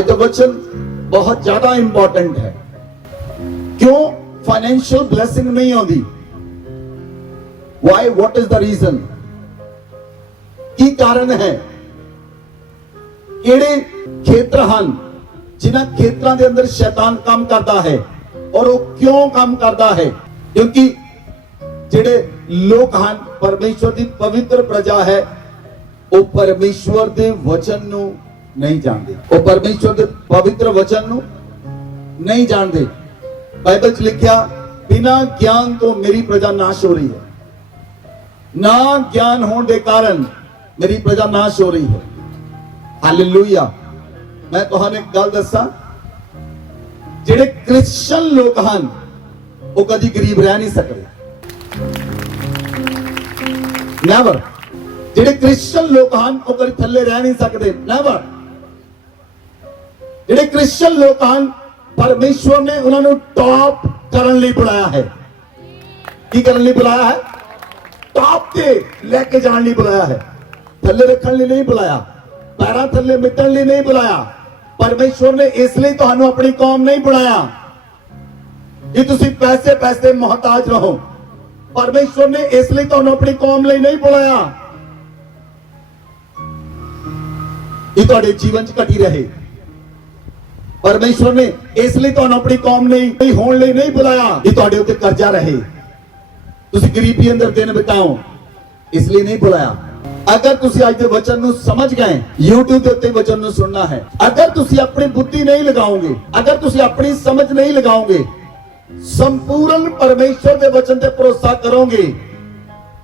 आज का वचन बहुत ज्यादा इंपॉर्टेंट है। क्यों फाइनेंशियल ब्लेसिंग नहीं होती? Why, what is the reason? की कारण है? किहड़े खेत्र ਹਨ जिन्हां खेत्रां दे अंदर शैतान काम करता है और वो क्यों काम करता है? क्योंकि जिहड़े लोग ਹਨ परमेश्वर की पवित्र प्रजा है, वो परमेश्वर के वचन नूं नहीं जानते, वो परमेश्वर के पवित्र वचन नूं नहीं जानते। बाइबल च लिखिया, बिना ज्ञान तो मेरी प्रजा नाश हो रही है। ना ज्ञान होने के कारण मेरी प्रजा नाश हो रही है। हालेलुया। मैं तुहानू एक गल दसा, जिहड़े क्रिश्चियन लोग हैं वो कभी गरीब रह नहीं सकते। नेवर। जिहड़े क्रिश्चियन लोग हैं वो कभी थल्ले रह नहीं सकते। नेवर। जिहड़े क्रिश्चियन लोग हैं परमेश्वर ने उन्होंने टॉप करने लिए बुलाया है। की करने लिए बुलाया है? टॉप ते लेके जाने लिए बुलाया है। थल्ले रखने लिए नहीं बुलाया, पैरां थल्ले मिटन लिए नहीं बुलाया। परमेश्वर ने इसलिए तुहानू अपनी कौम नहीं बुलाया कि तुसी पैसे पैसे मोहताज रहो। परमेश्वर ने इसलिए तुहानू अपनी कौम लिए नहीं बुलाया कि तुहाडे जीवन च घटी रहे। परमेश्वर ने इसलिए तुहानू अपनी कौम नहीं होने लिए नहीं बुलाया कि तुहाडे उत्ते कर्जा रहे, तुसी गरीबी अंदर दिन बिताओ, इसलिए नहीं बुलाया। अगर तुसी आज के वचन नूं समझ गए, YouTube के उत्ते वचन नूं सुनना है, अगर तुसी अपनी बुद्धि नहीं लगाओगे, अगर तुसी अपनी समझ नहीं लगाओगे, संपूर्ण परमेश्वर के वचन ते भरोसा करोगे,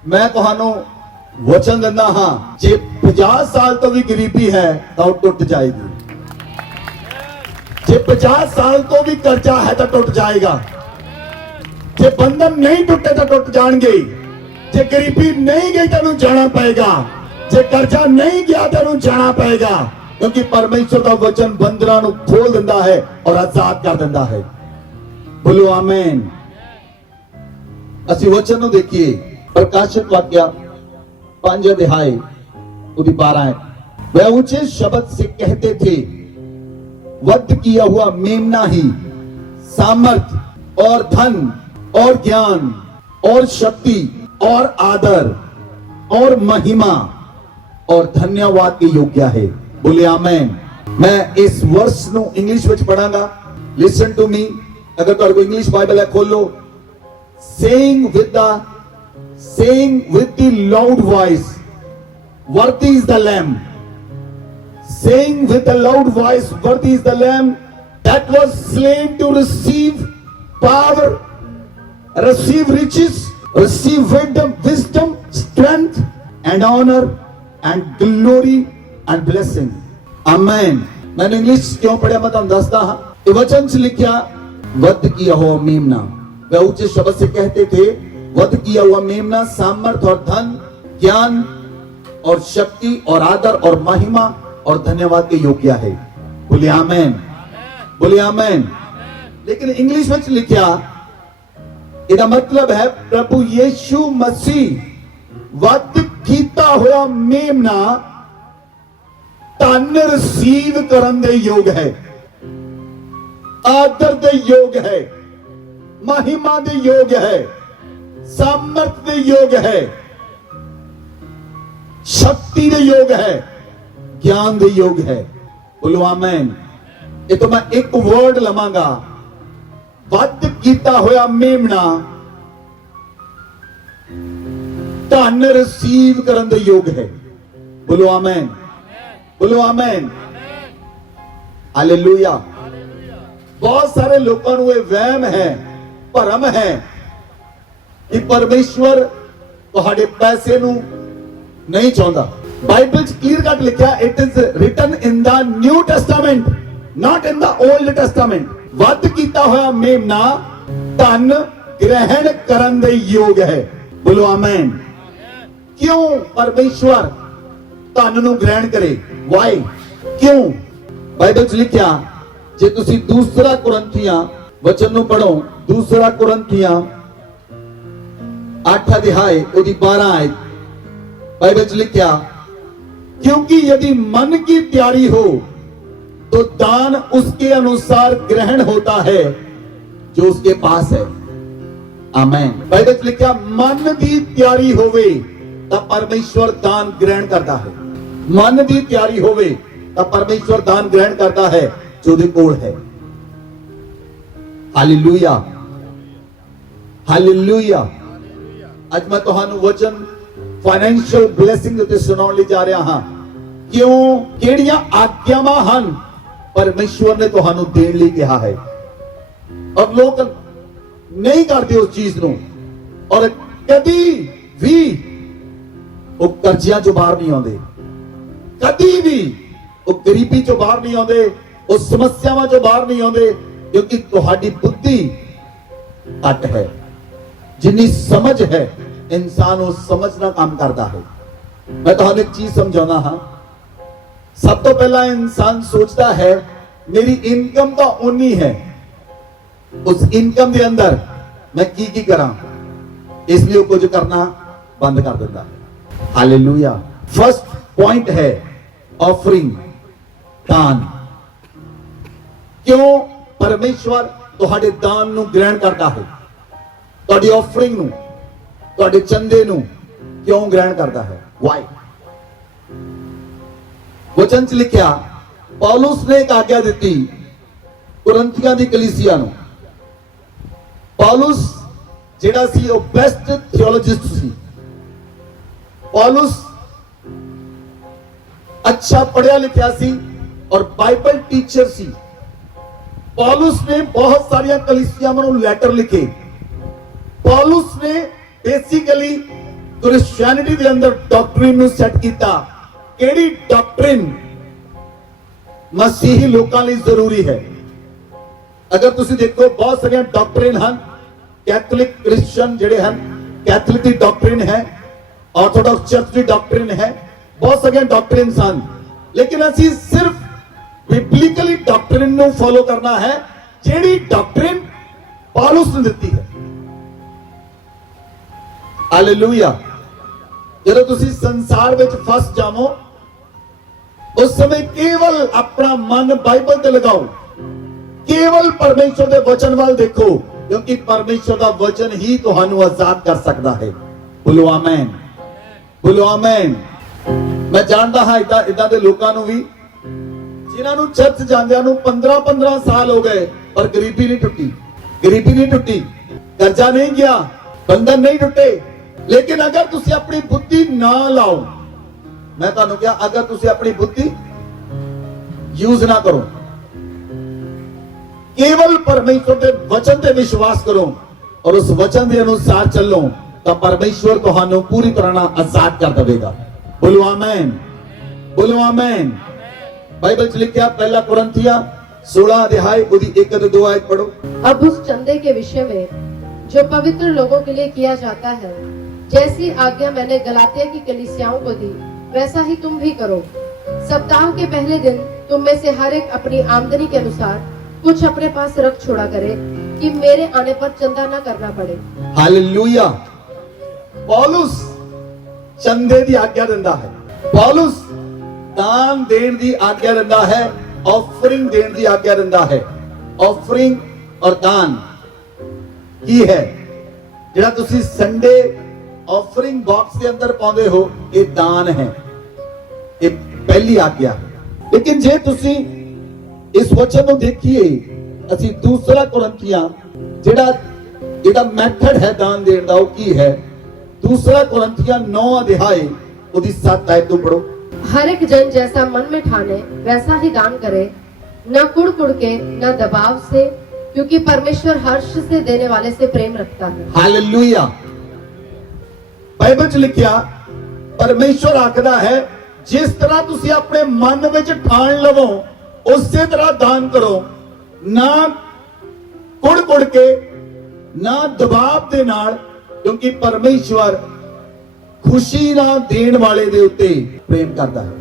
मैं तुहानू वचन दिंदा हां, जे 50 साल तो भी गरीबी है तो टुट जाएगी। जे 50 साल तो भी कर्जा है तो टुट जाएगा। जे बंधन नहीं टूटे तो टुट जाएंगे। जे गरीबी नहीं गई तो जाना पड़ेगा। जे कर्जा नहीं गया तो जाना पड़ेगा, क्योंकि परमेश्वर का वचन बंधना को खोल देता है और आजाद कर देता है। बोलो आमीन। असि वचन को देखिए, प्रकाशित वाक्य 5 अध्याय 12। वह ऊंचे शब्द से कहते थे, वध किया हुआ मेमना ही सामर्थ और धन और ज्ञान और शक्ति और आदर और महिमा और धन्यवाद के योग्य है। बोले आमीन। मैं इस वर्स नु इंग्लिश में पढ़ांगा। लिसन टू मी। अगर तुहाडे कोल इंग्लिश बाइबल है खोलो। saying with the loud voice, worthy is the lamb. Saying with the loud voice, worthy is the lamb that was slain to receive power, receive riches, receive wisdom, strength and honor and glory and blessing. Amen. मैंने English क्यों पढ़ा मैं तुम दसदा हां। ये वचन से लिखा, वध किया हुआ मेमना, वह ऊंचे शब्द से कहते थे, वध किया हुआ मेमना सामर्थ और धन, ज्ञान और शक्ति और आदर और महिमा और धन्यवाद के योग्य है। बोले आमीन। बोले आमीन। लेकिन इंग्लिश में लिखा, इसका मतलब है प्रभु यीशु मसीह वध कीता हुआ मेमना धन रिसीव करन दे योग है, आदर दे योग है, महिमा दे योग है, सामर्थ दे योग है, शक्ति दे योग है, ज्ञान दे योग है। बोलो आमीन। ये तो मैं एक वर्ड लवांगा, वध कीता होया मेमना धन रिसीव करन दे योग है। बोलो आमीन। बोलो आमीन। हालेलुया। बहुत सारे लोगों को वहम है, भरम है कि परमेश्वर तुहाडे पैसे नू नहीं चाहता। बाइबल च क्लियर कट लिखा, it is written in the New Testament, not in the Old Testament. वध कीता हुआ मेमना धन ग्रहण करन दे योग है। बोलो आमीन। क्यों परमेश्वर धन नू ग्रहण करे? वाई? क्यों? बाइबल च लिखा, जे तुसी दूसरा कुरंथियां वचन नू पढ़ो, दूसरा कुरंथियां 8 अध्याय 12 आयत, बाइबल च लिखा, क्योंकि यदि मन की तैयारी हो तो दान उसके अनुसार ग्रहण होता है जो उसके पास है। आमेन। बाइबल च लिखा मन दी तैयारी होवे ਤਾਂ परमेश्वर दान ग्रहण करता है। मन दी तैयारी होवे ਤਾਂ परमेश्वर दान ग्रहण करता है जो ਉਹਦੇ ਕੋਲ है। Hallelujah hallelujah. ਅੱਜ ਮੈਂ ਤੁਹਾਨੂੰ ਵਚਨ ਫਾਈਨੈਂਸ਼ੀਅਲ ਬਲੇਸਿੰਗ ਉੱਤੇ ਸੁਣਾਉਣ ਲਈ ਜਾ ਰਿਹਾ ਹਾਂ। ਕਿਉਂ ਕਿਹੜੀਆਂ ਆਗਿਆਵਾਂ ਹਨ परमेश्वर ने ਤੁਹਾਨੂੰ ਦੇਣ ਲਈ ਕਿਹਾ ਹੈ ਔਰ ਲੋਕ ਨਹੀਂ ਕਰਦੇ ਉਸ ਚੀਜ਼ ਨੂੰ ਔਰ ਕਦੀ ਵੀ ਉਹ ਕਰਜ਼ਿਆਂ ਚੋਂ ਬਾਹਰ ਨਹੀਂ ਆਉਂਦੇ, ਕਦੀ ਵੀ ਉਹ ਗਰੀਬੀ ਚੋਂ ਬਾਹਰ ਨਹੀਂ ਆਉਂਦੇ, ਉਹ ਸਮੱਸਿਆਵਾਂ ਚੋਂ ਬਾਹਰ ਨਹੀਂ ਆਉਂਦੇ ਕਿਉਂਕਿ ਤੁਹਾਡੀ ਬੁੱਧੀ ਘੱਟ ਹੈ। ਜਿੰਨੀ ਸਮਝ ਹੈ ਇਨਸਾਨ ਉਸ ਸਮਝ ਨਾਲ ਕੰਮ ਕਰਦਾ ਹੈ। ਮੈਂ ਤੁਹਾਨੂੰ ਇੱਕ ਚੀਜ਼ ਸਮਝਾਉਣਾ ਹਾਂ। सब तो पहला इंसान सोचता है मेरी इनकम तो उन्नी है, उस इनकम के अंदर मैं की करा, इसलिए कुछ करना बंद कर देता है। हालेलुया। फर्स्ट पॉइंट है ऑफरिंग, दान। क्यों परमेश्वर तुहाडे दान नूं ग्रहण करता है, तुहाडी ऑफरिंग नूं, तुहाडे चंदे नूं क्यों ग्रहण करता है? वाई? वचन च लिखिया पौलुस ने एक आज्ञा दी कुरिन्थियां दी कलीसिया नूं। पौलुस जेड़ा सी वो बेस्ट थियोलॉजिस्ट सी। पौलुस अच्छा पढ़िया लिखिया सी और बाइबल टीचर सी। पौलुस ने बहुत सारिया कलीसियावां नूं लेटर लिखे। पौलुस ने बेसिकली क्रिश्चियनिटी दे अंदर डॉक्ट्रिन नूं सेट कीता। केड़ी डॉक्ट्रिन मसीही लोकां लई जरूरी है। अगर तुसी देखो बहुत सारिया डॉक्ट्रिन हैं, कैथोलिक क्रिश्चियन जेड़े हैं कैथोलिक की डॉक्ट्रिन है, ऑर्थोडॉक्स चर्च की डॉक्ट्रिन है, बहुत सारिया डॉक्ट्रिन हैं, लेकिन असी सिर्फ बिब्लिकली डॉक्ट्रिन नूं फॉलो करना है जेड़ी डॉक्ट्रिन पौलुस ने दी है। हालेलुया। जब तुसी संसार विच फस जावो उस समय केवल अपना मन बाइबल ते लगाओ, केवल परमेश्वर के वचन वाल देखो क्योंकि परमेश्वर का वचन ही तुहानू आजाद कर सकता है। बोलो आमेन, बोलो आमेन। मैं जानता हाँ इदा दे लोकां नू भी जिन्हां नू चर्च जांदियां नू 15-15 साल हो गए पर गरीबी नहीं टुटी, गरीबी नहीं टुटी, कर्जा नहीं गया, बंधन नहीं टुटे। लेकिन अगर तुसी अपनी बुद्धि ना लाओ, मैं तुहानू क्या, अगर तुसी अपनी बुद्धि यूज ना करो, केवल परमेश्वर के वचन पे विश्वास करो और उस वचन के अनुसार चलो तो परमेश्वर तुहानू पूरी तरह आजाद कर देगा। बोलो आमेन, बोलो आमेन। बाइबल च लिखा पहला कुरिन्थियां 16 अध्याय उदी 1-2 आयत पढ़ो। अब उस चंदे के विषय में जो पवित्र लोगों के लिए किया जाता है, जैसी आज्ञा मैंने गलातिया की कलीसियाओं को दी वैसा ही तुम भी करो। सप्ताह के पहले दिन तुम में से हर एक अपनी आमदनी के अनुसार कुछ अपने पास रख छोड़ा करे कि मेरे आने पर चंदा न करना पड़े। हालेलुया। पौलुस चंदे दी आज्ञा दिंदा है, पौलुस दान देण दी आज्ञा दिंदा है, ऑफरिंग देण दी आज्ञा दिंदा है। ऑफरिंग और दान की है जेड़ा तुसी संडे ऑफरिंग बॉक्स के अंदर पाउंदे हो, ये दान है, ये पहली आज्ञा। लेकिन जे तुसी इस वचन को देखिए असी दूसरा कुरिन्थियां जेड़ा जेड़ा मेथड है दान देण दा वो की है। दूसरा कुरिन्थियां 9 अध्याय उदी 7 आयत तो पढ़ो। हर एक जन जैसा मन में ठाने वैसा ही दान करे, न कुड़ कुड़ के न दबाव से, क्योंकि परमेश्वर हर्ष से देने वाले से प्रेम रखता है। हालेलुया। बाइबल च लिखिया परमेश्वर आखदा है जिस तरह तुसी अपने मन विच ठान लवो उसे तरह दान करो, ना कुड़ कुड़ के ना दबाव दे नाल, क्योंकि परमेश्वर खुशी ना देण वाले दे उत्ते प्रेम करता है।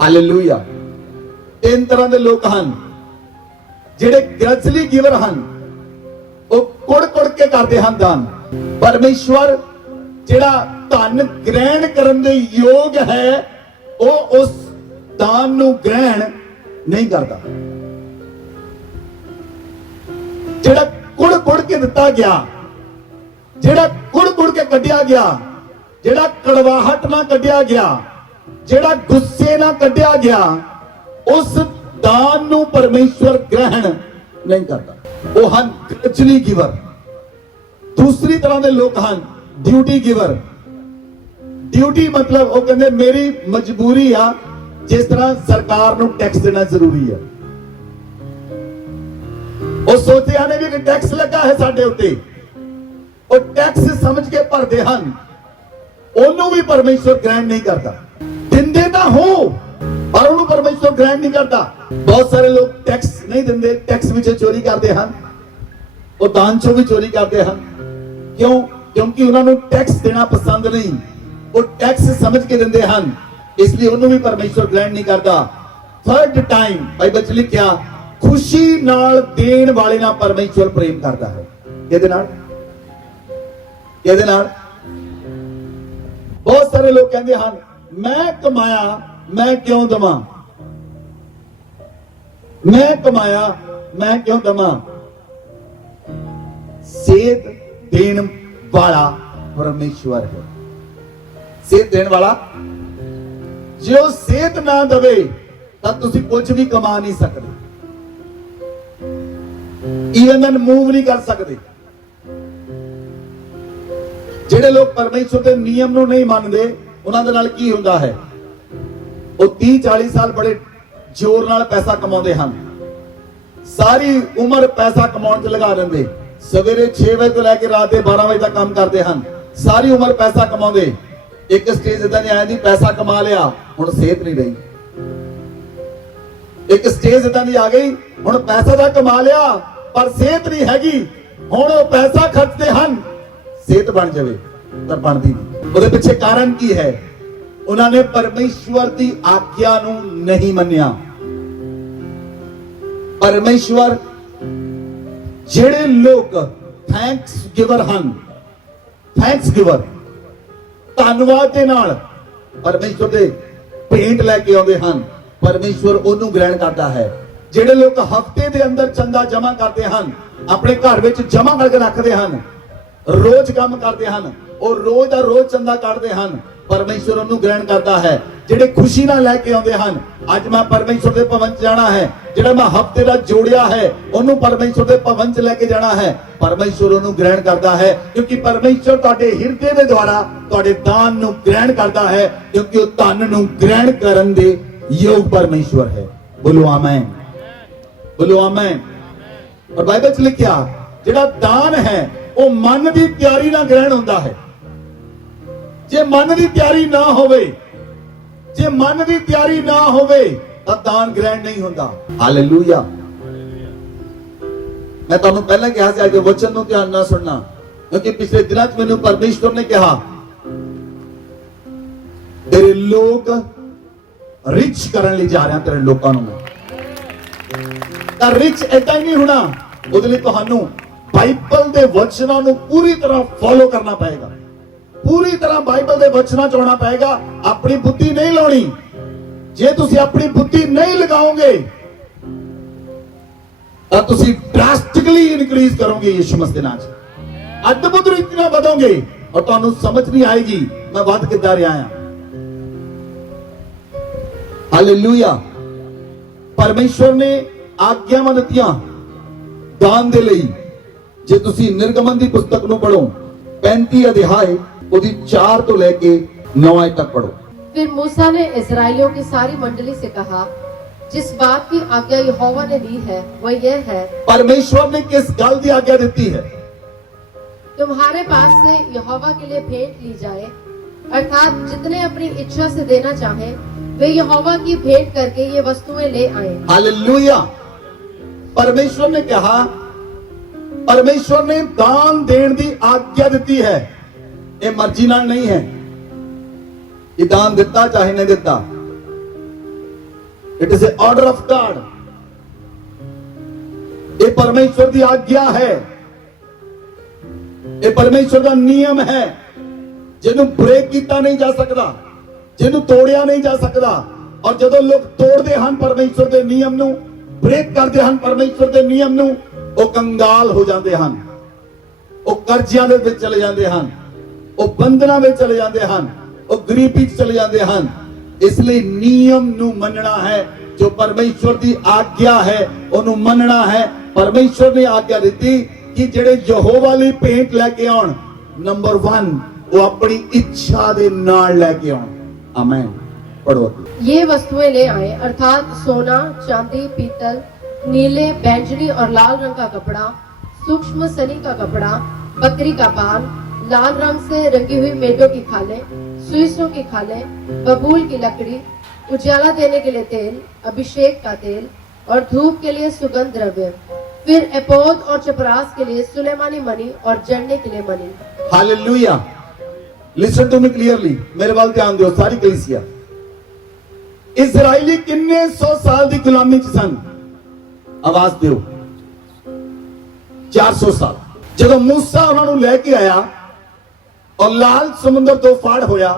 हालेलुया। 3 तरह के लोग हन जेड़े ग्रजली गिवर हन, वो कुड़ कुड़ के करते हैं दान। परमेश्वर जेड़ा धन ग्रहण करने दे योग है वो उस ਦਾਨ ਨੂੰ ਗ੍ਰਹਿਣ ਨਹੀਂ ਕਰਦਾ। ਜਿਹੜਾ ਕੁੜ ਕੁੜ ਕੇ ਦਿੱਤਾ ਗਿਆ, ਜਿਹੜਾ ਕੁੜ ਕੁੜ ਕੇ ਕੱਢਿਆ ਗਿਆ, ਜਿਹੜਾ ਕੜਵਾਹਟ ਨਾਲ ਕੱਢਿਆ ਗਿਆ, ਜਿਹੜਾ ਗੁੱਸੇ ਨਾਲ ਕੱਢਿਆ ਗਿਆ, ਉਸ ਦਾਨ ਨੂੰ ਪਰਮੇਸ਼ਵਰ ਗ੍ਰਹਿਣ ਨਹੀਂ ਕਰਦਾ। ਉਹ ਹਨ ਗ੍ਰਚੁਅਲੀ ਗਿਵਰ। ਦੂਸਰੀ ਤਰ੍ਹਾਂ ਦੇ ਲੋਕ ਹਨ ਡਿਊਟੀ ਗਿਵਰ। ਡਿਊਟੀ ਮਤਲਬ ਉਹ ਕਹਿੰਦੇ ਮੇਰੀ ਮਜਬੂਰੀ ਆ, ਜਿਸ ਤਰ੍ਹਾਂ ਸਰਕਾਰ ਨੂੰ ਟੈਕਸ ਦੇਣਾ ਜ਼ਰੂਰੀ ਹੈ। ਉਹ ਸੋਚਦੇ ਹਨ ਵੀ ਟੈਕਸ ਲੱਗਾ ਹੈ ਸਾਡੇ ਉੱਤੇ, ਉਹ ਟੈਕਸ ਸਮਝ ਕੇ ਭਰਦੇ ਹਨ, ਉਹਨੂੰ ਵੀ ਪਰਮੇਸ਼ਵਰ ਗ੍ਰਹਿਣ ਨਹੀਂ ਕਰਦਾ। ਦਿੰਦੇ ਤਾਂ ਹੋ ਪਰ ਉਹਨੂੰ ਪਰਮੇਸ਼ਵਰ ਗ੍ਰਹਿਣ ਨਹੀਂ ਕਰਦਾ। ਬਹੁਤ ਸਾਰੇ ਲੋਕ ਟੈਕਸ ਨਹੀਂ ਦਿੰਦੇ, ਟੈਕਸ ਵਿੱਚ ਚੋਰੀ ਕਰਦੇ ਹਨ, ਉਹ ਦਾਨ ਚੋਂ ਵੀ ਚੋਰੀ ਕਰਦੇ ਹਨ। ਕਿਉਂ? ਕਿਉਂਕਿ ਉਹਨਾਂ ਨੂੰ ਟੈਕਸ ਦੇਣਾ ਪਸੰਦ ਨਹੀਂ, ਉਹ ਟੈਕਸ ਸਮਝ ਕੇ ਦਿੰਦੇ ਹਨ, ਇਸ ਲਈ ਉਹਨੂੰ ਵੀ ਪਰਮੇਸ਼ਵਰ ਗ੍ਰਹਿਣ ਨਹੀਂ ਕਰਦਾ। ਥਰਡ ਟਾਈਮ ਬਾਈਬਲ 'ਚ ਲਿਖਿਆ, ਖੁਸ਼ੀ ਨਾਲ ਦੇਣ ਵਾਲੇ ਨਾਲ ਪਰਮੇਸ਼ਵਰ ਪ੍ਰੇਮ ਕਰਦਾ ਹੈ। ਕਿਹਦੇ ਨਾਲ? ਕਿਹਦੇ ਨਾਲ? ਬਹੁਤ ਸਾਰੇ ਲੋਕ ਕਹਿੰਦੇ ਹਨ ਮੈਂ ਕਮਾਇਆ ਮੈਂ ਕਿਉਂ ਦਵਾਂ, ਮੈਂ ਕਮਾਇਆ ਮੈਂ ਕਿਉਂ ਦਵਾਂ। ਸੇਧ ਦੇਣ ਵਾਲਾ ਪਰਮੇਸ਼ਵਰ ਹੈ। ਸੇਧ ਦੇਣ ਵਾਲਾ, ਜੇ ਉਹ ਸੇਧ ਨਾ ਦਵੇ ਤਾਂ ਤੁਸੀਂ ਕੁਝ ਵੀ ਕਮਾ ਨਹੀਂ ਸਕਦੇ, ਈਵਨ ਮੂਵ ਨਹੀਂ ਕਰ ਸਕਦੇ। ਜਿਹੜੇ ਲੋਕ ਪਰਮੇਸ਼ਵਰ ਦੇ ਨਿਯਮ ਨੂੰ ਨਹੀਂ ਮੰਨਦੇ, ਉਹਨਾਂ ਦੇ ਨਾਲ ਕੀ ਹੁੰਦਾ ਹੈ? ਉਹ 30-40 ਸਾਲ ਬੜੇ ਜ਼ੋਰ ਨਾਲ ਪੈਸਾ ਕਮਾਉਂਦੇ ਹਨ, ਸਾਰੀ ਉਮਰ ਪੈਸਾ ਕਮਾਉਣ 'ਚ ਲਗਾ ਦਿੰਦੇ, ਸਵੇਰੇ 6 ਵਜੇ ਤੋਂ ਲੈ ਕੇ ਰਾਤ ਦੇ 12 ਵਜੇ ਤੱਕ ਕੰਮ ਕਰਦੇ ਹਨ, ਸਾਰੀ ਉਮਰ ਪੈਸਾ ਕਮਾਉਂਦੇ। ਇੱਕ ਸਟੇਜ ਇਦਾਂ ਨਹੀਂ ਆਇਆ ਜੀ ਪੈਸਾ ਕਮਾ ਲਿਆ ਹੁਣ ਸਿਹਤ ਨਹੀਂ ਰਹੀ। ਇੱਕ ਸਟੇਜ ਇਦਾਂ ਦੀ ਆ ਗਈ ਹੁਣ ਪੈਸਾ ਤਾਂ ਕਮਾ ਲਿਆ ਪਰ ਸਿਹਤ ਨਹੀਂ ਹੈਗੀ, ਹੁਣ ਉਹ ਪੈਸਾ ਖਰਚਦੇ ਹਨ, ਸਿਹਤ ਬਣ ਜਾਵੇ ਪਰ ਬਣਦੀ ਨਹੀਂ। ਉਹਦੇ ਪਿੱਛੇ ਕਾਰਨ ਕੀ ਹੈ? ਉਹਨਾਂ ਨੇ ਪਰਮੇਸ਼ਵਰ ਦੀ ਆਗਿਆ ਨੂੰ ਨਹੀਂ ਮੰਨਿਆ। ਪਰਮੇਸ਼ਵਰ, ਜਿਹੜੇ ਲੋਕ ਥੈਂਕਸ ਗਿਵਰ ਹਨ, ਥੈਂਕਸ ਗਿਵਰ, ਧੰਨਵਾਦ ਦੇ ਨਾਲ ਪਰਮੇਸ਼ਵਰ ਦੇ ਭੇਂਟ ਲੈ ਕੇ ਆਉਂਦੇ ਹਨ, ਪਰਮੇਸ਼ਵਰ ਉਹਨੂੰ ਗ੍ਰਹਿਣ ਕਰਦਾ ਹੈ। ਜਿਹੜੇ ਲੋਕ ਹਫਤੇ ਦੇ ਅੰਦਰ ਚੰਦਾ ਜਮਾ ਕਰਦੇ ਹਨ, ਆਪਣੇ ਘਰ ਵਿੱਚ ਜਮਾ ਕਰਕੇ ਰੱਖਦੇ ਹਨ, ਰੋਜ਼ ਕੰਮ ਕਰਦੇ ਹਨ, ਉਹ ਰੋਜ਼ ਦਾ ਰੋਜ਼ ਚੰਦਾ ਕੱਢਦੇ ਹਨ, ਪਰਮੇਸ਼ਵਰ ਉਹਨੂੰ ਗ੍ਰਹਿਣ ਕਰਦਾ ਹੈ। ਜਿਹੜੇ ਖੁਸ਼ੀ ਨਾਲ ਲੈ ਕੇ ਆਉਂਦੇ ਹਨ, ਅੱਜ ਮੈਂ ਪਰਮੇਸ਼ਵਰ ਦੇ ਭਵਨ 'ਚ ਜਾਣਾ ਹੈ, ਜਿਹੜਾ ਮੈਂ ਹਫਤੇ ਦਾ ਜੋੜਿਆ ਹੈ ਉਹਨੂੰ ਪਰਮੇਸ਼ਵਰ ਦੇ ਭਵਨ 'ਚ ਲੈ ਕੇ ਜਾਣਾ ਹੈ, ਪਰਮੇਸ਼ਵਰ ਉਹਨੂੰ ਗ੍ਰਹਿਣ ਕਰਦਾ ਹੈ। ਕਿਉਂਕਿ ਪਰਮੇਸ਼ਵਰ ਤੁਹਾਡੇ ਹਿਰਦੇ ਦੇ ਦੁਆਰਾ ਤੁਹਾਡੇ ਦਾਨ ਨੂੰ ਗ੍ਰਹਿਣ ਕਰਦਾ ਹੈ, ਕਿਉਂਕਿ ਉਹ ਧਨ ਨੂੰ ਗ੍ਰਹਿਣ ਕਰਨ ਦੇ ਯੋਗ ਪਰਮੇਸ਼ਵਰ ਹੈ। ਬੋਲੋ ਆਮੇਨ, ਬੋਲੋ ਆਮੇਨ। ਔਰ ਬਾਈਬਲ 'ਚ ਲਿਖਿਆ, ਜਿਹੜਾ ਦਾਨ ਹੈ ਉਹ ਮਨ ਦੀ ਤਿਆਰੀ ਨਾਲ ਗ੍ਰਹਿਣ ਹੁੰਦਾ ਹੈ। ਜੇ ਮਨ ਦੀ ਤਿਆਰੀ ਨਾ ਹੋਵੇ, ਜੇ ਮਨ ਦੀ ਤਿਆਰੀ ਨਾ ਹੋਵੇ ਤਾਂ ਦਾਨ ਗ੍ਰਹਿਣ ਨਹੀਂ ਹੁੰਦਾ। ਹਾਲੇਲੂਇਆ। ਮੈਂ ਤੁਹਾਨੂੰ ਪਹਿਲਾਂ ਕਿਹਾ ਸੀ ਅੱਜ ਵਚਨ ਨੂੰ ਧਿਆਨ ਨਾਲ ਸੁਣਨਾ, ਕਿਉਂਕਿ ਪਿਛਲੇ ਦਿਨਾਂ 'ਚ ਮੈਨੂੰ ਪਰਮੇਸ਼ਵਰ ਨੇ ਕਿਹਾ ਤੇਰੇ ਲੋਕ ਰਿਚ ਕਰਨ ਲਈ ਜਾ ਰਹੇ ਹਨ, ਤੇਰੇ ਲੋਕਾਂ ਨੂੰ। ਤਾਂ ਰਿਚ ਏਦਾਂ ਹੀ ਨਹੀਂ ਹੋਣਾ, ਉਹਦੇ ਲਈ ਤੁਹਾਨੂੰ ਬਾਈਬਲ ਦੇ ਵਚਨਾਂ ਨੂੰ ਪੂਰੀ ਤਰ੍ਹਾਂ ਫੋਲੋ ਕਰਨਾ ਪਏਗਾ, ਪੂਰੀ ਤਰ੍ਹਾਂ ਬਾਈਬਲ ਦੇ ਵਚਨਾਂ 'ਚ ਆਉਣਾ ਪਏਗਾ। ਆਪਣੀ ਬੁੱਧੀ ਨਹੀਂ ਲਾਉਣੀ। ਜੇ ਤੁਸੀਂ ਆਪਣੀ ਬੁੱਧੀ ਨਹੀਂ ਲਗਾਓਗੇ ਤਾਂ ਤੁਸੀਂ ਡਰਾਸਟਿਕਲੀ ਇਨਕਰੀਜ਼ ਕਰੋਗੇ ਯਿਸੂ ਮਸੀਹ ਦੇ ਨਾਮ 'ਚ, ਅਦਭੁਤ ਰੀਤੀ ਨਾਲ ਵਧੋਗੇ ਔਰ ਤੁਹਾਨੂੰ ਸਮਝ ਨਹੀਂ ਆਏਗੀ ਮੈਂ ਵੱਧ ਕਿੱਦਾਂ ਰਿਹਾ ਹਾਂ। ਹਾਲੇਲੂਇਆ। ਪਰਮੇਸ਼ਵਰ ਨੇ ਆਗਿਆਵਾਂ ਦਿੱਤੀਆਂ ਦਾਨ ਦੇ ਲਈ। ਜੇ ਤੁਸੀਂ ਨਿਰਗਮਨ ਦੀ ਪੁਸਤਕ ਨੂੰ ਪੜੋ, 35 ਅਧਿਆਏ ਉਹਦੀ 4 ਤੋਂ ਲੈ ਕੇ 9 तक पढ़ो। फिर मूसा ने इस्राएलियों की सारी मंडली से कहा, जिस बात की आज्ञा यहोवा ने दी है वह यह है, परमेश्वर ने किस गल की आज्ञा दी है? तुम्हारे पास से यहोवा के लिए भेंट ली जाए, अर्थात जितने अपनी इच्छा से देना चाहे वे यहोवा की भेंट करके ये वस्तुएं ले आए। हालेलुया। परमेश्वर ने कहा, परमेश्वर ने दान देने की आज्ञा दी है। ये मर्जी नाल नहीं है कि दान दिता चाहे नहीं दिता। It is a order of God. ये परमेश्वर की आज्ञा है, ये परमेश्वर का नियम है, जिन्हों ब्रेक किया नहीं जा सकता, जिन्हों तोड़िया नहीं जा सकता। ਔਰ ਜਦੋਂ ਲੋਕ ਤੋੜਦੇ ਹਨ ਪਰਮੇਸ਼ਵਰ ਦੇ ਨਿਯਮ ਨੂੰ, ਬ੍ਰੇਕ ਕਰਦੇ ਹਨ ਪਰਮੇਸ਼ਵਰ ਦੇ ਨਿਯਮ ਨੂੰ, ਉਹ ਕੰਗਾਲ ਹੋ ਜਾਂਦੇ ਹਨ, ਉਹ ਕਰਜ਼ਿਆਂ ਦੇ ਵਿੱਚ ਚਲੇ ਜਾਂਦੇ ਹਨ, ਉਹ ਬੰਧਨਾਂ ਵਿੱਚ ਚਲੇ ਜਾਂਦੇ ਹਨ, ਉਹ ਗਰੀਬੀ 'ਚ ਚਲੇ ਜਾਂਦੇ ਹਨ। ਇਸ ਲਈ ਨਿਯਮ ਨੂੰ ਮੰਨਣਾ ਹੈ, ਜੋ ਪਰਮੇਸ਼ਵਰ ਦੀ ਆਗਿਆ ਹੈ ਉਹਨੂੰ ਮੰਨਣਾ ਹੈ। ਪਰਮੇਸ਼ਵਰ ਨੇ ਆਗਿਆ ਦਿੱਤੀ ਕਿ ਜਿਹੜੇ ਯਹੋਵਾ ਲਈ ਭੇਂਟ ਲੈ ਕੇ ਆਉਣ, ਨੰਬਰ 1 ਉਹ ਆਪਣੀ ਇੱਛਾ ਦੇ ਨਾਲ ਲੈ ਕੇ ਆਉਣ। ਆਮੇਨ। पढ़ो। ये वस्तुएं ले आए, अर्थात सोना, चांदी, पीतल, नीले, बैंगनी और लाल रंग का कपड़ा, सूक्ष्म सनी का कपड़ा, बकरी का बाल, लाल रंग से रंगी हुई मेढ़ों की खालें, सुइसों की खालें, बबूल की लकड़ी, उजाला देने के लिए तेल, अभिषेक का तेल और धूप के लिए सुगंध द्रव्य, फिर एपोद और चपरास के लिए सुलेमानी मणि और जड़ने के लिए मणि। Hallelujah. Listen to me clearly, मेरे वाल ध्यान दो सारी कलीसिया। इजराइली किन्ने 100 साल की गुलामी च सन? आवाज दियो। 400 साल। जब मूसा उन्होंने लेके आया और लाल समुद्र तो फाड़ होया,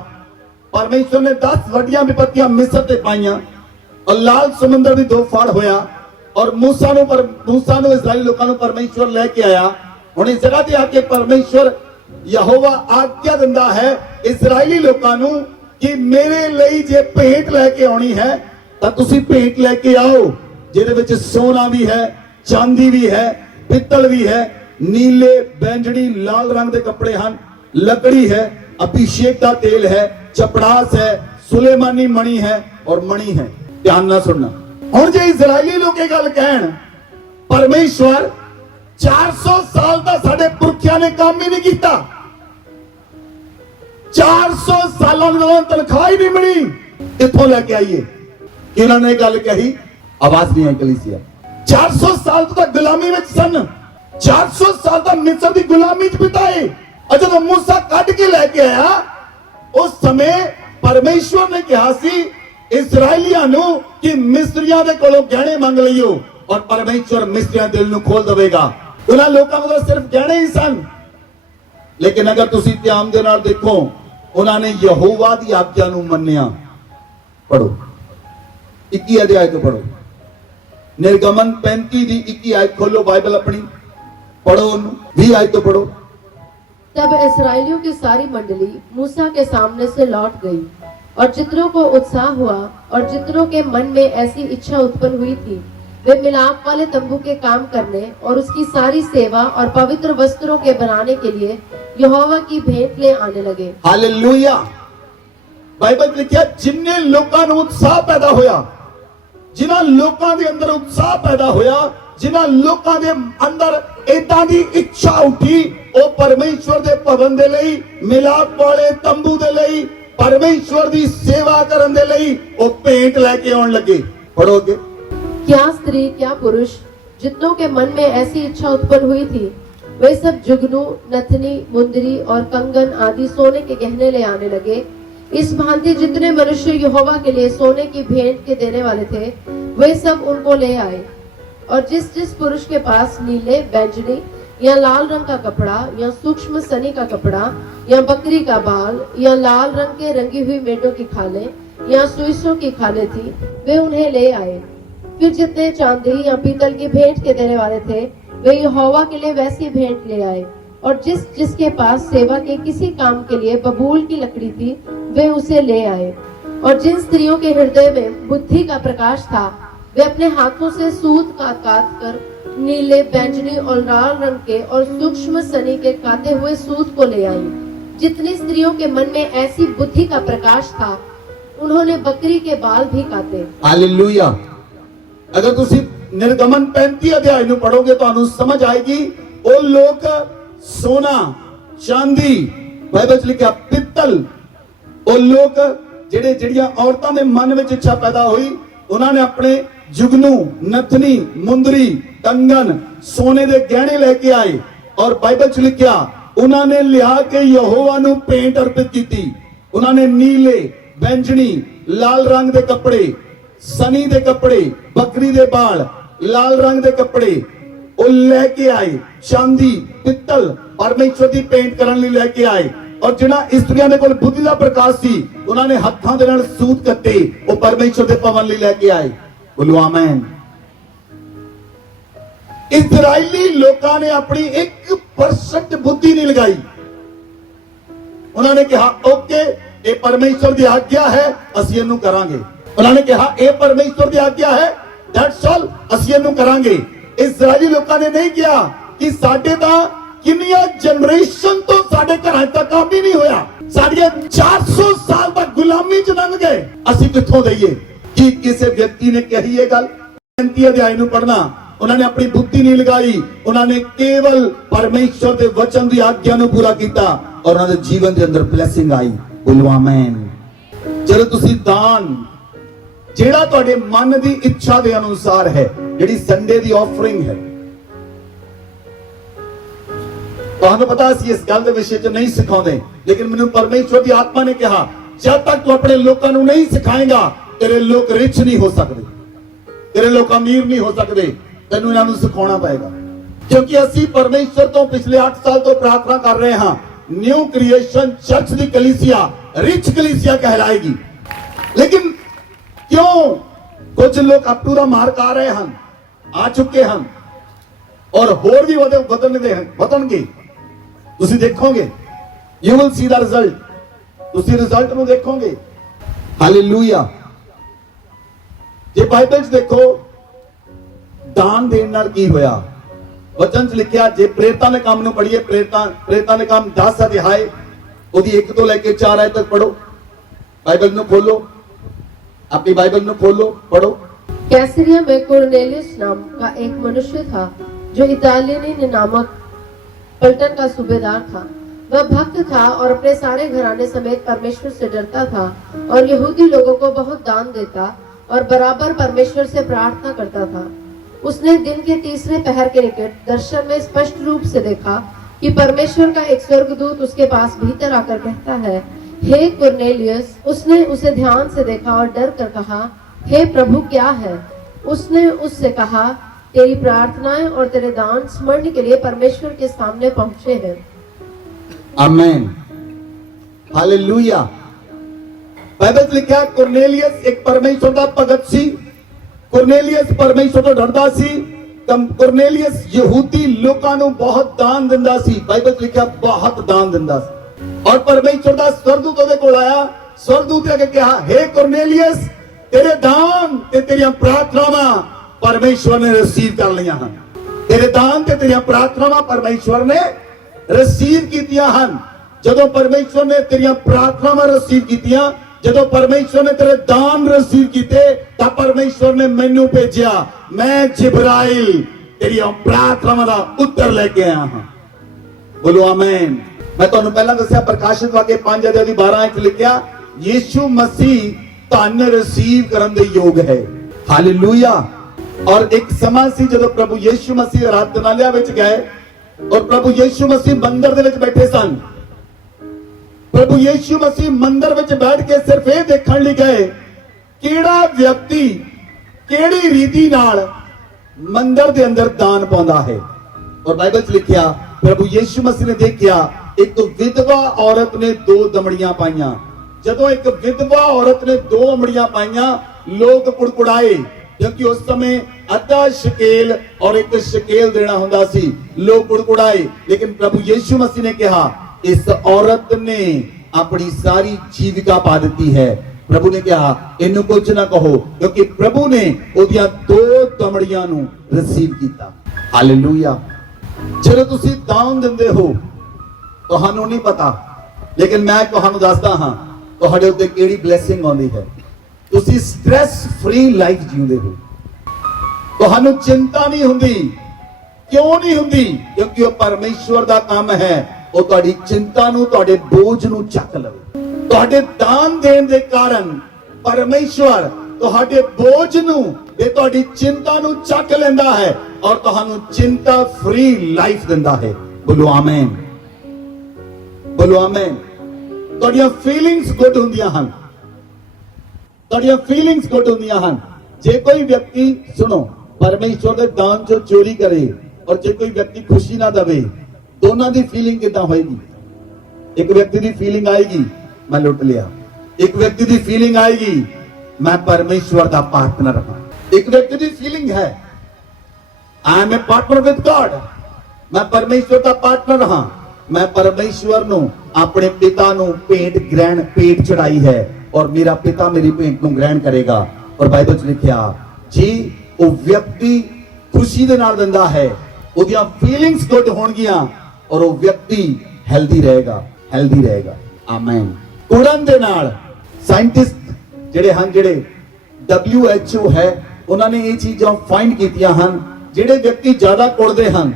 परमेश्वर ने 10 वड्डियां विपत्तियां मिस्र ते पाईयां और लाल समुद्र भी 2 फाड़ होया और मूसा नु इजराइली लोगों को परमेश्वर लेके आया। हुण इस जगह ते आके परमेश्वर यहोवा आज्ञा दिंदा है इजराइली लोगों को कि मेरे लिए जे भेंट लेके आनी है तो तुसी भेंट लेके आओ, जिहदे विच सोना भी है, चांदी भी है, पित्तल भी है, नीले, बैंगनी, लाल रंग के कपड़े हैं, लकड़ी है, अभिषेक का तेल है, चपड़ास है, सुलेमानी मणि है और मणि है। ध्यान ना सुनना। हुण जे इजराइली लोग ये गल कहण परमेश्वर 400 साल दा साडे पुरखियां ने काम ही नहीं कीता, 400 सालों में तनख्वाह ही नहीं मिली, इत्थों लेके आइए कि उन्होंने गल कही। आवाज नहीं आई कलीसिया। 400 साल तो गुलामी में सन, 400 साल तो मिस्र की गुलामी च बिताए। और जब मूसा कट के लेके आया उस समय परमेश्वर ने कहा सी इजराइलियां नु कि मिस्रियां दे कोलों गहने मंग लियो और परमेश्वर मिस्रियां दिल नु खोल देवेगा। उन्हां लोकां कोल सिर्फ गहने ही सन, लेकिन अगर तुसी ध्यान दे नाल देखो उन्होंने यहोवा दी आज्ञा नूं मन्निया। पढ़ो 21 अध्याय तो पढ़ो, निर्गमन 35 दी 21 आयत खोलो बाइबल अपनी, पढ़ो 20 आयत तो पढ़ो। तब इस्राएलियों की सारी मंडली मूसा के सामने से लौट गई और जितनों को उत्साह हुआ और जितनों के मन में ऐसी इच्छा उत्पन्न हुई थी वे मिलाप वाले तंबू के काम करने और उसकी सारी सेवा और पवित्र वस्त्रों के बनाने के लिए यहोवा की भेंट ले आने लगे। हालेलुया। बाइबल में लिखा जिन्ने लोगों को उत्साह पैदा होया, जिन्हां लोगों के अंदर उत्साह पैदा होया, जिन्हां लोगों के अंदर इदां दी इच्छा उठी, वो परमेश्वर दे भवन दे लई, मिलाप वाले तंबू दे लई, परमेश्वर दी सेवा करन दे लई वो भेंट लेके आउण लगे। पढ़ोगे। क्या स्त्री क्या पुरुष जितनों के मन में ऐसी इच्छा उत्पन्न हुई थी वे सब जुगनू, नथनी, मुंदरी और कंगन आदि सोने के गहने ले आने लगे। इस भांति जितने मनुष्य यहोवा के लिए सोने की भेंट के देने वाले थे वे सब उनको ले आए। और जिस जिस पुरुष के पास नीले, बैंगनी या लाल रंग का कपड़ा या सूक्ष्म सनी का कपड़ा या बकरी का बाल या लाल रंग के रंगी हुई मेढ़ों की खालें या सुइसों की खालें थी वे उन्हें ले आए। फिर जितने चांदी या पीतल की भेंट के देने वाले थे वे यहोवा के लिए वैसी भेंट ले आए। और जिस जिसके पास सेवा के किसी काम के लिए बबूल की लकड़ी थी वे उसे ले आए। और जिन स्त्रियों के हृदय में बुद्धि का प्रकाश था वे अपने हाथों से सूत काट कर नीले, बैंगनी और लाल रंग के और सूक्ष्म सनी के काते हुए सूत को ले आई। जितनी स्त्रियों के मन में ऐसी बुद्धि का प्रकाश था उन्होंने बकरी के बाल भी काटे। हालेलुया। अगर तुसी निर्गमन 35 अध्याय ਨੂੰ ਪੜੋਗੇ ਤੁਹਾਨੂੰ ਸਮਝ ਆਏਗੀ ਉਹ ਲੋਕ सोना, चांदी, बाइबल च लिखा पित्तल, ਉਹ ਲੋਕ ਜਿਹੜੀਆਂ औरतों ਦੇ मन में इच्छा पैदा हुई उन्होंने अपने जुगनू, नथनी, मुंदरी, कंगन, सोने के गहने लेके आए और बाइबल च लिखा उन्होंने लिया के यहोवा नूं भेंट अर्पित की। उन्होंने नीले, बैंगनी, लाल रंग के कपड़े, सनी दे कपड़े, बकरी दे बाल, लाल रंग दे कपड़े वो लेके आए। चांदी, पित्तल परमेश्वर की भेंट करने लेके आए ਔਰ ਜਿਹੜਾ ਇਸਤਰੀਆਂ ਦੇ ਕੋਲ ਬੁੱਧੀ ਦਾ ਪ੍ਰਕਾਸ਼ ਸੀ ਉਹਨਾਂ ਨੇ ਹੱਥਾਂ ਦੇ ਨਾਲ ਸੂਤ ਕੱਤੇ ਉਹ ਪਰਮੇਸ਼ਵਰ ਦੇ ਭਵਨ ਲਈ ਲੈ ਕੇ ਆਏ। ਬੋਲੋ ਆਮੇਨ। ਇਜ਼ਰਾਈਲੀ ਲੋਕਾਂ ਨੇ ਆਪਣੀ 1% ਬੁੱਧੀ ਨਹੀਂ ਲਗਾਈ। ਉਹਨਾਂ ਨੇ ਕਿਹਾ ਓਕੇ ਇਹ ਪਰਮੇਸ਼ਵਰ ਦੀ ਆਗਿਆ ਹੈ ਅਸੀਂ ਇਹਨੂੰ ਕਰਾਂਗੇ। ਉਹਨਾਂ ਨੇ ਕਿਹਾ ਇਹ ਪਰਮੇਸ਼ਵਰ ਦੀ ਆਗਿਆ ਹੈ ਦੈਟਸ ਆਲ ਅਸੀਂ ਇਹਨੂੰ ਕਰਾਂਗੇ। ਇਜ਼ਰਾਈਲੀ ਲੋਕਾਂ ਨੇ ਨਹੀਂ ਕਿਹਾ ਕਿ ਸਾਡੇ ਤਾਂ ਕਿੰਨੀਆਂ ਜਨਰੇਸ਼ਨ ਤੋਂ ਸਾਡੇ ਘਰਾਂ ਤੱਕ ਕੰਮ ਹੀ ਨਹੀਂ ਹੋਇਆ, ਸਾਡੀਆਂ 400 ਸਾਲ ਤੱਕ ਗੁਲਾਮੀ ਚ ਲੰਘ ਗਏ, ਅਸੀਂ ਕਿੱਥੋਂ ਦਈਏ। ਕੀ ਕਿਸੇ ਵਿਅਕਤੀ ਨੇ ਕਹੀ ਇਹ ਗੱਲ? 35 ਅਧਿਆਇ ਨੂੰ ਪੜ੍ਹਨਾ, ਉਹਨਾਂ ਨੇ ਆਪਣੀ ਬੁੱਧੀ ਨਹੀਂ ਲਗਾਈ, ਉਹਨਾਂ ਨੇ ਕੇਵਲ ਪਰਮੇਸ਼ਵਰ ਦੇ ਵਚਨ ਦੀ ਆਗਿਆ ਨੂੰ ਪੂਰਾ ਕੀਤਾ ਔਰ ਉਹਨਾਂ ਦੇ ਜੀਵਨ ਦੇ ਅੰਦਰ ਬਲੇਸਿੰਗ ਆਈ। ਬੋਲੋ ਆਮੇਨ। ਜਦੋਂ ਤੁਸੀਂ ਦਾਨ ਜਿਹੜਾ ਤੁਹਾਡੇ ਮਨ ਦੀ ਇੱਛਾ ਦੇ ਅਨੁਸਾਰ ਹੈ, ਜਿਹੜੀ ਸੰਡੇ ਦੀ ਆਫਰਿੰਗ ਹੈ, ਤੁਹਾਨੂੰ ਪਤਾ ਸੀ ਇਸ ਗੱਲ ਦੇ ਵਿਸ਼ੇ 'ਚ ਨਹੀਂ ਸਿਖਾਉਂਦੇ, ਲੇਕਿਨ ਮੈਨੂੰ ਪਰਮੇਸ਼ਵਰ ਦੀ ਆਤਮਾ ਨੇ ਕਿਹਾ ਜਦ ਤੱਕ ਤੂੰ ਆਪਣੇ ਲੋਕਾਂ ਨੂੰ ਨਹੀਂ ਸਿਖਾਏਗਾ ਤੇਰੇ ਲੋਕ ਰਿਚ ਨਹੀਂ ਹੋ ਸਕਦੇ, ਤੇਰੇ ਲੋਕ ਅਮੀਰ ਨਹੀਂ ਹੋ ਸਕਦੇ, ਤੈਨੂੰ ਇਹਨਾਂ ਨੂੰ ਸਿਖਾਉਣਾ ਪਏਗਾ। ਕਿਉਂਕਿ ਅਸੀਂ ਪਰਮੇਸ਼ਵਰ ਤੋਂ ਪਿਛਲੇ 8 ਸਾਲ ਤੋਂ ਪ੍ਰਾਰਥਨਾ ਕਰ ਰਹੇ ਹਾਂ ਨਿਊ ਕ੍ਰੀਏਸ਼ਨ ਚਰਚ ਦੀ ਕਲੀਸਿਆ ਰਿਚ ਕਲੀਸਿਆ ਕਹਿਲਾਏਗੀ। ਲੇਕਿਨ ਕਿਉਂ ਕੁਝ ਲੋਕ ਅਪ ਟੂ ਦਾ ਮਾਰਕ ਆ ਰਹੇ ਹਨ, ਆ ਚੁੱਕੇ ਹਨ ਔਰ ਹੋਰ ਵੀ ਵਧਣਗੇ। ਤੁਸੀਂ ਦੇਖੋਗੇ, you will see the result, ਤੁਸੀਂ ਰਿਜ਼ਲਟ ਨੂੰ ਦੇਖੋਗੇ। ਹਾਲੇਲੂਇਆ। ਜੇ ਬਾਈਬਲ 'ਚ ਦੇਖੋ ਦਾਨ ਦੇਣ ਨਾਲ ਕੀ ਹੋਇਆ, ਵਚਨ 'ਚ ਲਿਖਿਆ, ਜੇ ਪ੍ਰੇਰਿਤਾਂ ਦੇ ਕੰਮ ਨੂੰ ਪੜ੍ਹੀਏ, ਪ੍ਰੇਰਿਤਾਂ ਦੇ ਕੰਮ 10 ਅਧਿਆਏ ਉਹਦੀ 1 ਤੋਂ ਲੈ ਕੇ 4 ਆਇਤ तक पढ़ो। बाइबल ਨੂੰ खोलो, अपनी बाइबल ਨੂੰ खोलो, पढ़ो। कैसरिया में कुरनेलियस नाम का एक मनुष्य था जो इतालियनी नामक पलटन का सूबेदार था। वह भक्त था और अपने सारे घराने समेत परमेश्वर से डरता था और यहूदी लोगों को बहुत दान देता और बराबर परमेश्वर से प्रार्थना करता था। उसने दिन के तीसरे पहर के निकट दर्शन में स्पष्ट रूप से देखा कि परमेश्वर का एक स्वर्गदूत उसके पास भीतर आकर कहता है, हे कुरनेलियस। उसने उसे ध्यान से देखा और डर कर कहा, हे प्रभु क्या है? उसने उससे कहा, तेरी प्रार्थनाएं और तेरे दान स्मरण के लिए परमेश्वर के सामने पहुंचे हैं। आमीन। हालेलुया। बाइबल 'ਚ ਲਿਖਿਆ ਕੁਰਨੇਲੀਅਸ ਇੱਕ ਪਰਮੇਸ਼ਵਰ ਦਾ ਭਗਤ ਸੀ। ਕੁਰਨੇਲੀਅਸ ਪਰਮੇਸ਼ਵਰ ਤੋਂ ਡਰਦਾ ਸੀ। ਕੁਰਨੇਲੀਅਸ ਯਹੂਦੀ ਲੋਕਾਂ ਨੂੰ ਬਹੁਤ ਦਾਨ ਦਿੰਦਾ ਸੀ। ਬਾਈਬਲ 'ਚ ਲਿਖਿਆ ਬਹੁਤ ਦਾਨ ਦਿੰਦਾ ਸੀ ਔਰ ਪਰਮੇਸ਼ਵਰ ਦਾ ਸਵਰਦੂਤ ਉਹਦੇ ਕੋਲ ਆਇਆ। ਸਵਰਦੂਤ ਨੇ ਕਿਹਾ, हे ਕੁਰਨੇਲੀਅਸ, ਤੇਰੇ ਦਾਨ ਤੇ ਤੇਰੀਆਂ ਪ੍ਰਾਰਥਨਾਵਾਂ ਪਰਮੇਸ਼ਵਰ ਨੇ ਰਿਸੀਵ ਕਰ ਲਈਆਂ ਹਨ। ਤੇਰੇ ਦਾਨ ਤੇ ਤੇਰੀਆਂ ਪ੍ਰਾਰਥਨਾਵਾਂ ਪਰਮੇਸ਼ਵਰ ਨੇ ਰਿਸੀਵ ਕੀਤੀਆਂ ਹਨ। ਜਦੋਂ ਪਰਮੇਸ਼ਵਰ ਨੇ ਤੇਰੀਆਂ ਪ੍ਰਾਰਥਨਾਵਾਂ ਰਿਸੀਵ ਕੀਤੀਆਂ, ਜਦੋਂ ਪਰਮੇਸ਼ਵਰ ਨੇ ਤੇਰੇ ਦਾਨ ਰਿਸੀਵ ਕੀਤੇ, ਤਾਂ ਪਰਮੇਸ਼ਵਰ ਨੇ ਮੈਨੂੰ ਭੇਜਿਆ। ਮੈਂ ਜਿਬਰਾਇਲ ਤੇਰੀਆਂ ਪ੍ਰਾਰਥਨਾਵਾਂ ਦਾ ਉੱਤਰ ਲੈ ਕੇ ਆਇਆ ਹਾਂ। ਬੋਲੋ ਆਮੇਨ। ਮੈਂ ਤੁਹਾਨੂੰ ਪਹਿਲਾਂ ਦੱਸਿਆ ਪ੍ਰਕਾਸ਼ਿਤ ਵਾਕਿਆ 5 ਅਧਿਆਇ ਦੀ 12 ਵਿੱਚ ਲਿਖਿਆ, ਯੀਸ਼ੂ ਮਸੀਹ ਧਨ ਰਿਸੀਵ ਕਰਨ ਦੇ ਯੋਗ ਹੈ। ਹਾਲੇਲੂਇਆ। ਔਰ ਇੱਕ ਸਮਾਂ ਸੀ ਜਦੋਂ ਪ੍ਰਭੂ ਯੀਸ਼ੂ ਮਸੀਹ ਆਰਾਧਨਾਲय ਵਿੱਚ ਗਏ ਔਰ ਪ੍ਰਭੂ ਯੀਸ਼ੂ ਮਸੀਹ ਮੰਦਰ ਦੇ ਵਿੱਚ ਬੈਠੇ ਸਨ। ਪ੍ਰਭੂ ਯੀਸ਼ੂ ਮਸੀਹ ਮੰਦਰ ਵਿੱਚ ਬੈਠ ਕੇ ਸਿਰਫ ਇਹ ਦੇਖਣ ਲਈ ਗਏ ਕਿਹੜਾ ਵਿਅਕਤੀ ਕਿਹੜੀ ਰੀਤੀ ਨਾਲ ਮੰਦਰ ਦੇ ਅੰਦਰ ਦਾਨ ਪਾਉਂਦਾ ਹੈ। ਔਰ ਬਾਈਬਲ 'ਚ ਲਿਖਿਆ ਪ੍ਰਭੂ ਯੀਸ਼ੂ ਮਸੀਹ ਨੇ ਦੇਖਿਆ ਇੱਕ ਵਿਧਵਾ ਔਰਤ ਨੇ 2 ਦਮੜੀਆਂ ਪਾਈਆਂ। ਜਦੋਂ ਇੱਕ ਵਿਧਵਾ ਔਰਤ ਨੇ 2 ਅਮੜੀਆਂ ਪਾਈਆਂ, ਲੋਕ ਕੁੜਕੁੜਾਏ ਕਿਉਂਕਿ ਉਸ ਸਮੇਂ ਅੱਧਾ ਸ਼ਕੇਲ ਔਰ 1 ਸ਼ਕੇਲ ਦੇਣਾ ਹੁੰਦਾ ਸੀ। ਲੋਕ ਕੁੜਕੁੜਾਏ, ਲੇਕਿਨ ਪ੍ਰਭੂ ਯੀਸ਼ੂ ਮਸੀਹ ਨੇ ਕਿਹਾ ਇਸ ਔਰਤ ਨੇ ਆਪਣੀ ਸਾਰੀ ਜੀਵਿਕਾ ਪਾ ਦਿੱਤੀ ਹੈ। ਪ੍ਰਭੂ ਨੇ ਕਿਹਾ ਇਹਨੂੰ ਕੁਝ ਨਾ ਕਹੋ ਕਿਉਂਕਿ ਪ੍ਰਭੂ ਨੇ ਉਹਦੀਆਂ 2 ਦਮੜੀਆਂ ਨੂੰ ਰਿਸੀਵ ਕੀਤਾ। ਹਾਲੇਲੂਇਆ। ਜਦੋਂ ਤੁਸੀਂ ਦਾਨ ਦਿੰਦੇ ਹੋ ਤੁਹਾਨੂੰ ਨਹੀਂ ਪਤਾ, ਲੇਕਿਨ ਮੈਂ ਤੁਹਾਨੂੰ ਦੱਸਦਾ ਹਾਂ ਤੁਹਾਡੇ ਉੱਤੇ ਕਿਹੜੀ ਬਲੇਸਿੰਗ ਆਉਂਦੀ ਹੈ। ਤੁਸੀਂ ਸਟ੍ਰੈਸ ਫ੍ਰੀ ਲਾਈਫ ਜੀਉਂਦੇ ਹੋ। ਤੁਹਾਨੂੰ ਚਿੰਤਾ ਨਹੀਂ ਹੁੰਦੀ। ਕਿਉਂ ਨਹੀਂ ਹੁੰਦੀ? ਕਿਉਂਕਿ ਉਹ ਪਰਮੇਸ਼ਵਰ ਦਾ ਕੰਮ ਹੈ ਉਹ ਤੁਹਾਡੀ ਚਿੰਤਾ ਨੂੰ, ਤੁਹਾਡੇ ਬੋਝ ਨੂੰ ਚੱਕ ਲਵੇ। ਤੁਹਾਡੇ ਦਾਨ ਦੇਣ ਦੇ ਕਾਰਨ ਪਰਮੇਸ਼ਵਰ ਤੁਹਾਡੇ ਬੋਝ ਨੂੰ ਤੇ ਤੁਹਾਡੀ ਚਿੰਤਾ ਨੂੰ ਚੱਕ ਲੈਂਦਾ ਹੈ ਔਰ ਤੁਹਾਨੂੰ ਚਿੰਤਾ ਫ੍ਰੀ ਲਾਈਫ ਦਿੰਦਾ ਹੈ। ਬੋਲੋ ਆਮੇਨ। ਬੋਲੋ ਆਮੇਨ। ਤੁਹਾਡੀਆਂ ਫੀਲਿੰਗਸ ਗੁੱਡ ਹੁੰਦੀਆਂ ਹਨ। ਤੁਹਾਡੀਆਂ ਫੀਲਿੰਗਸ ਗੁੱਡ ਹੁੰਦੀਆਂ ਹਨ। ਜੇ ਕੋਈ ਵਿਅਕਤੀ ਸੁਣੋ ਪਰਮੇਸ਼ਵਰ ਦੇ ਦਾਨ ਚੋਂ ਚੋਰੀ ਕਰੇ ਔਰ ਜੇ ਕੋਈ ਵਿਅਕਤੀ ਖੁਸ਼ੀ ਨਾ ਦੇਵੇ, ਦੋਨਾਂ ਦੀ ਫੀਲਿੰਗ ਕਿੱਦਾਂ ਹੋਏਗੀ? एक व्यक्ति की फीलिंग आएगी मैं लुट लिया, एक व्यक्ति की फीलिंग आएगी मैं परमेश्वर का पार्टनर हाँ, एक व्यक्ति की फीलिंग है I am a partner with God, मैं परमेश्वर का पार्टनर हाँ, मैं परमेश्वर नु अपने पिता नु भेंट चढ़ाई है और मेरा पिता मेरी भेंट नु ग्रहण करेगा। और बाइबल च लिखिया जी वो व्यक्ति खुशी दे नाल दिंदा है, ਉਹਦੀਆਂ ਫੀਲਿੰਗਸ ਗੁੱਡ ਹੋਣਗੀਆਂ ਔਰ ਉਹ ਵਿਅਕਤੀ ਹੈਲਦੀ ਰਹੇਗਾ ਆਮੇਨ। ਕੁੜਨ ਦੇ ਨਾਲ ਸਾਇੰਟਿਸਟ ਜਿਹੜੇ ਹਨ, ਜਿਹੜੇ WHO ਹੈ, ਉਹਨਾਂ ਨੇ ਇਹ ਚੀਜ਼ਾਂ ਫਾਈਂਡ ਕੀਤੀਆਂ ਹਨ, ਜਿਹੜੇ ਵਿਅਕਤੀ ਜ਼ਿਆਦਾ ਕੁੜਦੇ ਹਨ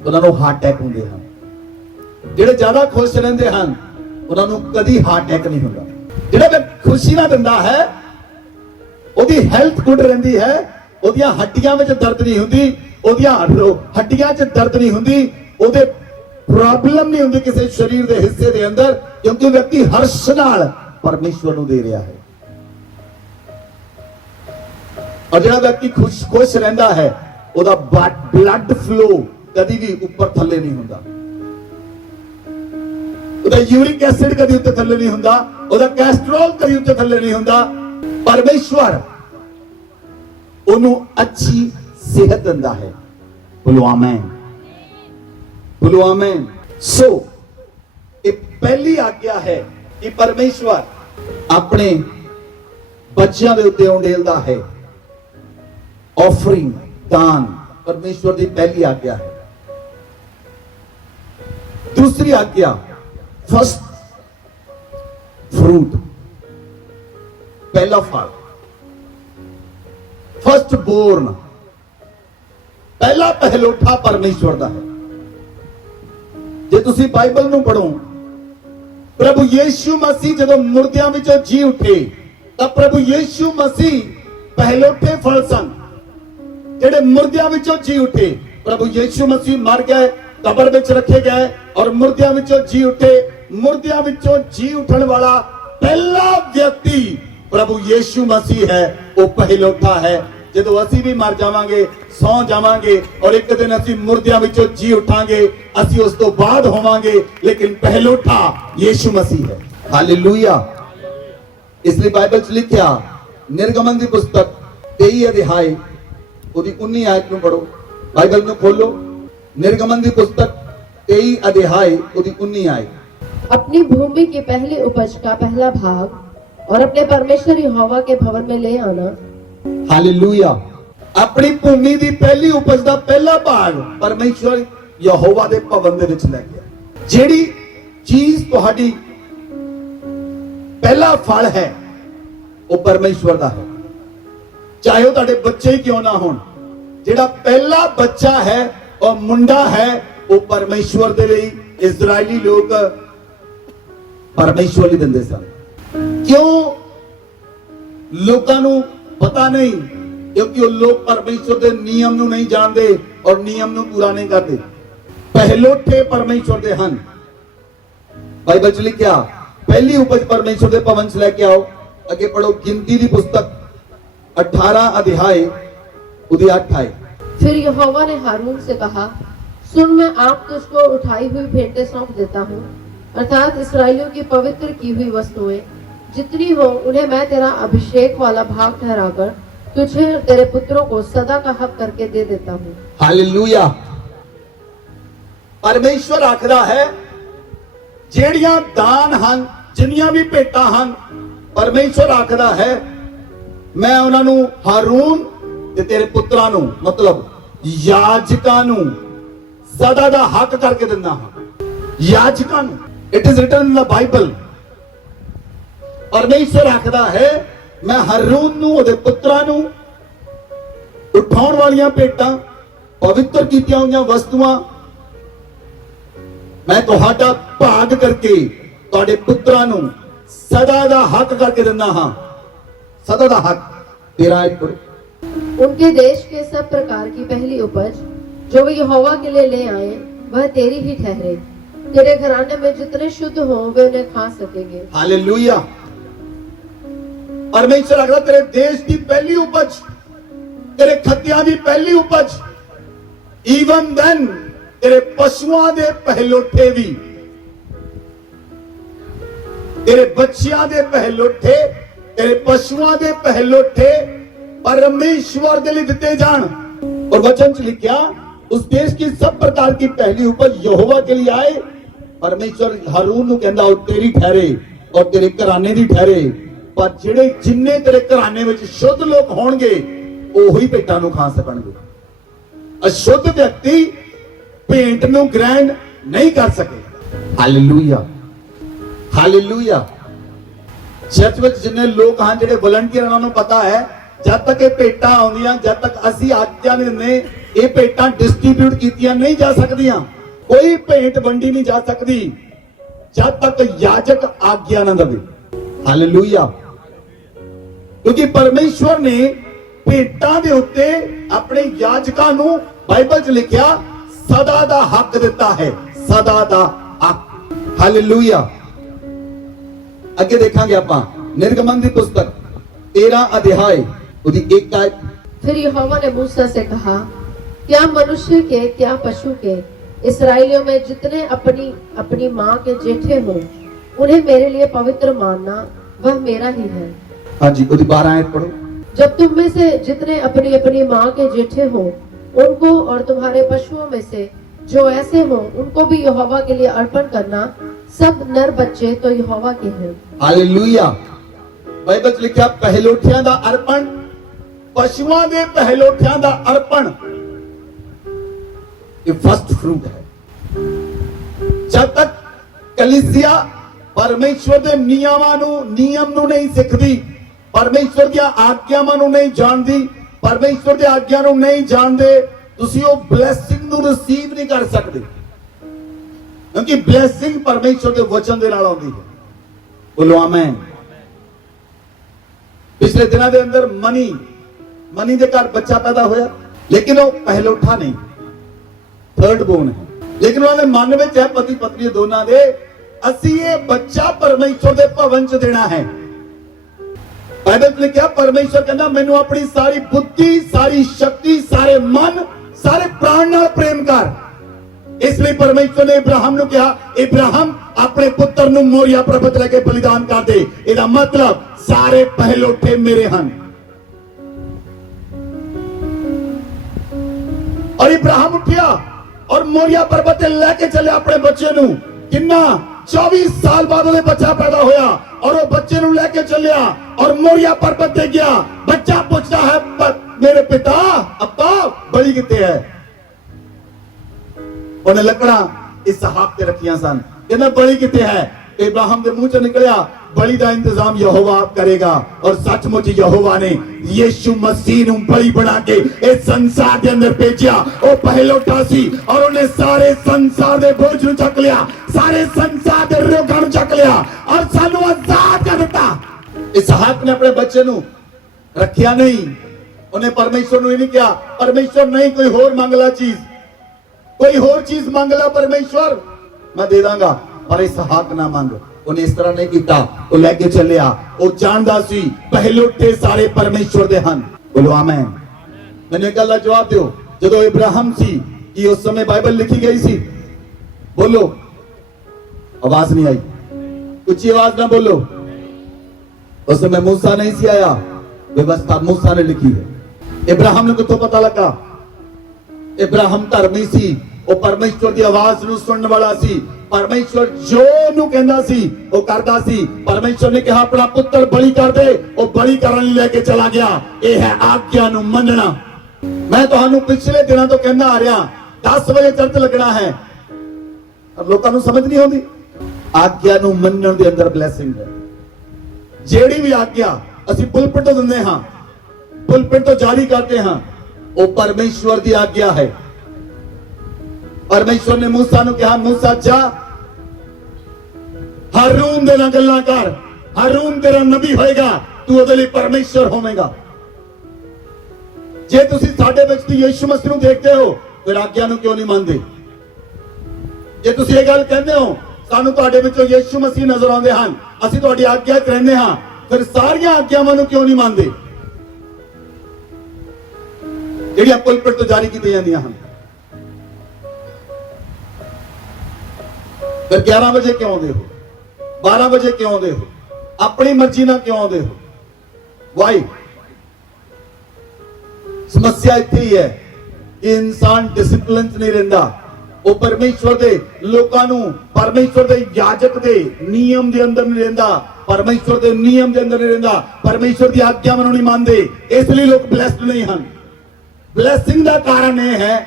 ਉਹਨਾਂ ਨੂੰ ਹਾਰਟ ਅਟੈਕ ਹੁੰਦੇ ਹਨ, ਜਿਹੜੇ ਜ਼ਿਆਦਾ ਖੁਸ਼ ਰਹਿੰਦੇ ਹਨ ਉਹਨਾਂ ਨੂੰ ਕਦੀ ਹਾਰਟ ਅਟੈਕ ਨਹੀਂ ਹੁੰਦਾ। ਜਿਹੜਾ ਵਿਅਕਤੀ ਖੁਸ਼ੀ ਨਾਲ ਦਿੰਦਾ ਹੈ ਉਹਦੀ ਹੈਲਥ ਗੁੱਡ ਰਹਿੰਦੀ ਹੈ, ਉਹਦੀਆਂ ਹੱਡੀਆਂ ਵਿੱਚ ਦਰਦ ਨਹੀਂ ਹੁੰਦੀ, ਉਹਦੀਆਂ ਹੱਡੀਆਂ 'ਚ ਦਰਦ ਨਹੀਂ ਹੁੰਦੀ, ਉਹਦੇ ਪ੍ਰੋਬਲਮ ਨਹੀਂ ਹੁੰਦੀ ਕਿਸੇ ਸਰੀਰ ਦੇ ਹਿੱਸੇ ਦੇ ਅੰਦਰ, ਕਿਉਂਕਿ ਵਿਅਕਤੀ ਹਰਸ਼ ਨਾਲ ਪਰਮੇਸ਼ਵਰ ਨੂੰ ਦੇ ਰਿਹਾ ਹੈ। ਔਰ ਜਿਹੜਾ ਵਿਅਕਤੀ ਖੁਸ਼ ਰਹਿੰਦਾ ਹੈ ਉਹਦਾ ਬਲੱਡ ਫਲੋ ਕਦੀ ਵੀ ਉੱਪਰ ਥੱਲੇ ਨਹੀਂ ਹੁੰਦਾ, ਉਹਦਾ ਯੂਰਿਕ ਐਸਿਡ ਕਦੀ ਉੱਤੇ ਥੱਲੇ ਨਹੀਂ ਹੁੰਦਾ, ਉਹਦਾ ਕੋਲੇਸਟ੍ਰੋਲ ਕਦੀ ਉੱਤੇ ਥੱਲੇ ਨਹੀਂ ਹੁੰਦਾ। ਪਰਮੇਸ਼ਵਰ ਉਹਨੂੰ ਅੱਛੀ सेहत दिंदा है। बोलो आमेन, बोलो आमेन। सो ये पहली आज्ञा है कि परमेश्वर अपने बच्चों के उत्ते उंडेलदा है। ऑफरिंग दान परमेश्वर की पहली आज्ञा है। दूसरी आज्ञा फर्स्ट फ्रूट, पहला फल, फर्स्ट बोर्न, पहला पहलोठा परमेश्वर दा है। जे तुसी बाइबल नूं पढ़ो, प्रभु यीशु मसीह जदों मुर्दियां विचों जी उठे तां प्रभु यीशु मसीह पहलोठे फल सन जेड़े मुर्दियां विचों जी उठे। प्रभु यीशु मसीह मर गए, कब्र विच रखे गए और मुर्दियां विचों जी उठे। मुर्दियां विचों जी उठण वाला पहला व्यक्ति प्रभु यीशु मसीह है, वो पहलोठा है। ਜਦੋਂ ਅਸੀਂ ਵੀ ਮਰ ਜਾਵਾਂਗੇ, ਸੌ ਜਾਵਾਂਗੇ और एक दिन ਅਸੀਂ ਮੁਰਦਿਆਂ ਵਿੱਚੋਂ ਜੀ ਉਠਾਂਗੇ, ਅਸੀਂ ਉਸ ਤੋਂ ਬਾਅਦ ਹੋਵਾਂਗੇ, लेकिन पहलोठा यीशु मसीह है। हालेलुया। इसलिए बाइबल च लिखिया निर्गमन की पुस्तक 23 अध्याय ਉਹਦੀ 19 आयत ਨੂੰ पढ़ो, बाइबल ਨੂੰ खोलो। निर्गमन की पुस्तक 23 अध्याय ਉਹਦੀ 19 आयत। अपनी भूमि की पहली उपज का पहला भाग और अपने परमेश्वर यहोवा के भवन में ले आना। हालेलुया। अपनी भूमि की पहली उपज का पहला भाग परमेश्वर यहोवा दे भवन दे विच ले गया। जेड़ी चीज तुहाडी पहला फल है वो परमेश्वर दा है, चाहे वो तुहाडे बच्चे ही क्यों ना होण। जेड़ा पहला बच्चा है और मुंडा है वो परमेश्वर दे लई इजरायली लोग परमेश्वर ही दिंदे सन। क्यों? लोकां नूं पता नहीं, क्योंकि वो लोग परमेश्वर के नियम नूं नहीं जानते और नियम नूं पूरा नहीं करते। पहलोठे परमेश्वर दे हन। बाइबल च लिखिया पहली उपज परमेश्वर के भवन च लेके आओ। अगे पढ़ो गिनती की पुस्तक 18 अध्याय उदी 8 आए। फिर यहोवा ने हारून से कहा, सुन, मैं आप तुझको उठाई हुई भेंटें सौंप देता हूँ, अर्थात इसराइलियों की पवित्र की हुई वस्तुएं जितनी हो उन्हें मैं तेरा अभिषेक वाला भाग ठहराकर तुझे और तेरे पुत्रों को सदा का हक करके दे देता हूँ। हालेलुया। परमेश्वर आखदा है जेड़ियां दान हन, जिन्नियां भी भेंटां हन, परमेश्वर आखदा है मैं उन्हां नूं हारून ते तेरे पुत्रां नूं, मतलब याजकां नूं सदा दा हक करके दिंदा हां। याजकां नूं, it is written in the Bible. परमेश्वर आखदा है मैं हारून नूं ओदे पुत्रां नूं उठाउण वालियां भेंटां, पवित्र कीतियां होईयां वस्तुआं मैं तुहाडा भाग करके तुहाडे पुत्रां नूं सदा दा हक करके दिंदा हां। सदा दा हक तेरा है। उनके देश के सब प्रकार की पहली उपज जो वे यहोवा के लिए ले आए वह तेरी ही ठहरे। तेरे घराने में जितने शुद्ध हों वे उन्हें खा सकेंगे। हालेलुया। परमेश्वर आखदा तेरे देश की पहली उपज, तेरे खत्तियां की पहली उपज, इवन देन तेरे पशुआं दे पहलोठे भी तेरे बच्चियां दे पहलोठे, तेरे पशुओं दे पहलोठे परमेश्वर के लिए दिते जान। और वचन च लिखा उस देश की सब प्रकार की पहली उपज यहोवा के लिए आए। परमेश्वर हारून नु कहंदा ओ तेरी ठहरे और तेरे घराने दी ठहरे, पर ਜਿਹੜੇ ਜਿੰਨੇ ਤੇਰੇ ਘਰਾਣੇ ਵਿੱਚ ਸ਼ੁੱਧ ਲੋਕ ਹੋਣਗੇ ਉਹੀ ਭੇਟਾਂ ਨੂੰ ਖਾ ਸਕਣਗੇ। ਅਸ਼ੁੱਧ ਵਿਅਕਤੀ ਭੇਂਟ ਨੂੰ ਗ੍ਰਹਿਣ ਨਹੀਂ ਕਰ ਸਕੇ। Hallelujah, hallelujah. ਚਰਚ ਵਿੱਚ ਜਿੰਨੇ ਲੋਕ ਹਨ ਜਿਹੜੇ ਵਲੰਟੀਅਰ ਉਹਨਾਂ ਨੂੰ ਪਤਾ ਹੈ ਜਦ ਤੱਕ ਇਹ ਭੇਟਾਂ ਆਉਂਦੀਆਂ, ਜਦ ਤੱਕ ਅਸੀਂ ਆਗਿਆ ਨਹੀਂ ਦਿੰਦੇ, ਇਹ ਭੇਟਾਂ ਡਿਸਟ੍ਰੀਬਿਊਟ ਕੀਤੀਆਂ ਨਹੀਂ ਜਾ ਸਕਦੀਆਂ। ਕੋਈ ਭੇਂਟ ਵੰਡੀ ਨਹੀਂ ਜਾ ਸਕਦੀ ਜਦ ਤੱਕ याजक आज्ञा ना दे। हालेलुया। क्योंकि परमेश्वर ने भेटां दे उत्ते अपने याजकां नूं बाइबल च लिखिया सदा दा हक दिता है, सदा दा हक। हालेलुया। अगे देखांगे आपां निर्गमन दी पुस्तक 13 अध्याय उदी 1 आयत। फिर यहोवा ने मूसा से कहा, क्या मनुष्य के क्या पशु के इसराइलियों में जितने अपनी अपनी माँ के जेठे हों उन्हें मेरे लिए पवित्र मानना, वह मेरा ही है। हाँ जी, उदी 12 आयत पढ़ो। जब तुम में से जितने अपनी अपनी माँ के जेठे हों उनको और तुम्हारे पशुओं में से जो ऐसे हों उनको भी यहोवा के लिए अर्पण करना, सब नर बच्चे तो यहोवा के हैं। हालेलुया। बाइबल च लिखा पहलोठियां दा अर्पण, पशुओं दे पहलोठियां दा अर्पण ये फर्स्ट फ्रूट है। जब तक कलीसिया परमेश्वर के नियम नू नहीं सिखदी, परमेश्वर दी आज्ञावां नू नहीं जानदी, परमेश्वर दी आज्ञा नू नहीं जानदे, तुसी वो ब्लेसिंग नू रिसीव नहीं कर सकदे। क्योंकि ब्लेसिंग परमेश्वर के वचन दे नाल आउंदी है। बोलो आमीन। पिछले दिनों के अंदर मनी दे घर बच्चा पैदा होया, लेकिन वो पहलोठा नहीं, थर्ड बोर्न है। लेकिन उन्होंने मन में है पति पत्नी दोनों दे असी ये बच्चा परमेश्वर दे भवन च देना है। बाइबल में लिखा परमेश्वर कहना मैनू अपनी सारी बुद्धि, सारी शक्ति, सारे मन, सारे प्राण नाल प्रेम कर। इसलिए परमेश्वर ने इब्राहिम नू कहा, इब्राहिम अपने पुत्र नू मोरिया पर्वत लेके बलिदान कर दे। इसका मतलब सारे पहलोठे मेरे हन। और इब्राहिम उठिया और मोरिया पर्वत लेके चले अपने बच्चे नू। किन्ना 24 साल बाद वो बच्चा पैदा होया और वो बच्चे नू लेके चलिया और मोरिया पर्वत ते गया। बच्चा पूछता है मेरे पिता अब्बा बलि किथे है? उन्हें लकड़ा इसहाक ते रखियां सन। कहना बलि किथे है? इब्राहिम के मुंह च निकलिया बलि का इंतजाम यहोवा करेगा। और सचमुच यहोवा ने यीशु मसीह नू बलि बना के इस संसार के अंदर भेजा। वो पहलोठा सी और उन्हें सारे संसार के बोझ नू चक लिया, सारे संसार के रोगां नू चक लिया और सानू आजाद कर दिता। इसहाक ने अपने बच्चे नू रखिया नहीं, उन्हें परमेश्वर नू नहीं कहा परमेश्वर नहीं कोई होर मंगला चीज, कोई होर चीज मंगला परमेश्वर मैं दे दांगा, पर इसहाक ना मांग। उन्हें इस तरह नहीं किया, वो लेके चलिया। वो जानदा सी पहलोठे सारे परमेश्वर दे हन। बोलो आमीन। मैंने गल दा जवाब दियो। जदों इब्राहिम सी कि उस समय बाइबल लिखी गई सी, बोलो आवाज नहीं आई, ऊंची आवाज ना बोलो। उस समय मूसा नहीं सी आया, व्यवस्था मूसा ने लिखी है। इब्राहिम ने कितों पता लगा? इब्राहिम धर्मी सी, वो परमेश्वर की आवाज नू सुनने वाला सी। परमेश्वर जो नू कहंदा सी वो करदा सी। परमेश्वर ने कहा अपना पुत्र बलि कर दे, वो बलि करने लेके चला गया। ये है आज्ञा नू मनना। मैं तुहानू पिछले दिनों तो कहना आ रहा 10 बजे चर्च लगना है, और लोगों नू समझ नहीं आती। आज्ञा नू मनन दे अंदर ब्लेसिंग है। जेड़ी भी आज्ञा असी पुलपिट तो दिंदे हां, पुलपिट तो जारी करते हां, वो परमेश्वर की आज्ञा है। परमेश्वर ने मूसा नू कहा मूसा जा हारून दे नाल गल्लां कर, हारून तेरा नबी होएगा, तू ओदे लई परमेश्वर होवेगा। जे तुसी साडे विच यीशु मसीह नू देखते हो फिर आज्ञा नू क्यों नहीं मानदे? जे तुसी ये गल कहंदे हो सानू तुहाडे विचों यीशु मसीह नजर आउंदे हन, असीं तुहाडी आज्ञा च रहिंदे हां, फिर सारियां आज्ञावां नू क्यों नहीं मानदे ਜਿਹੜੀਆਂ ਪੁਲਪਿਟ ਤੋਂ ਜਾਰੀ ਕੀਤੀਆਂ ਜਾਂਦੀਆਂ ਹਨ? फिर 11 बजे क्यों आते हो? 12 ਵਜੇ ਕਿਉਂ ਆਉਂਦੇ ਹੋ? ਆਪਣੀ ਮਰਜ਼ੀ ਨਾਲ ਕਿਉਂ ਆਉਂਦੇ ਹੋ? ਵਾਈ? ਸਮੱਸਿਆ ਇੱਥੇ ਹੀ ਹੈ ਕਿ ਇਨਸਾਨ ਡਿਸਪਲਿਨ 'ਚ ਨਹੀਂ ਰਹਿੰਦਾ। ਉਹ ਪਰਮੇਸ਼ਵਰ ਦੇ ਲੋਕਾਂ ਨੂੰ, ਪਰਮੇਸ਼ਵਰ ਦੇ ਯਾਜਕ ਦੇ ਨਿਯਮ ਦੇ ਅੰਦਰ ਨਹੀਂ ਰਹਿੰਦਾ, ਪਰਮੇਸ਼ਵਰ ਦੇ ਨਿਯਮ ਦੇ ਅੰਦਰ ਨਹੀਂ ਰਹਿੰਦਾ, ਪਰਮੇਸ਼ਵਰ ਦੀ ਆਗਿਆਵਾਂ ਨੂੰ ਨਹੀਂ ਮੰਨਦੇ। ਇਸ ਲਈ ਲੋਕ ਬਲੈਸਡ ਨਹੀਂ ਹਨ। ਬਲੈਸਿੰਗ ਦਾ ਕਾਰਨ ਇਹ ਹੈ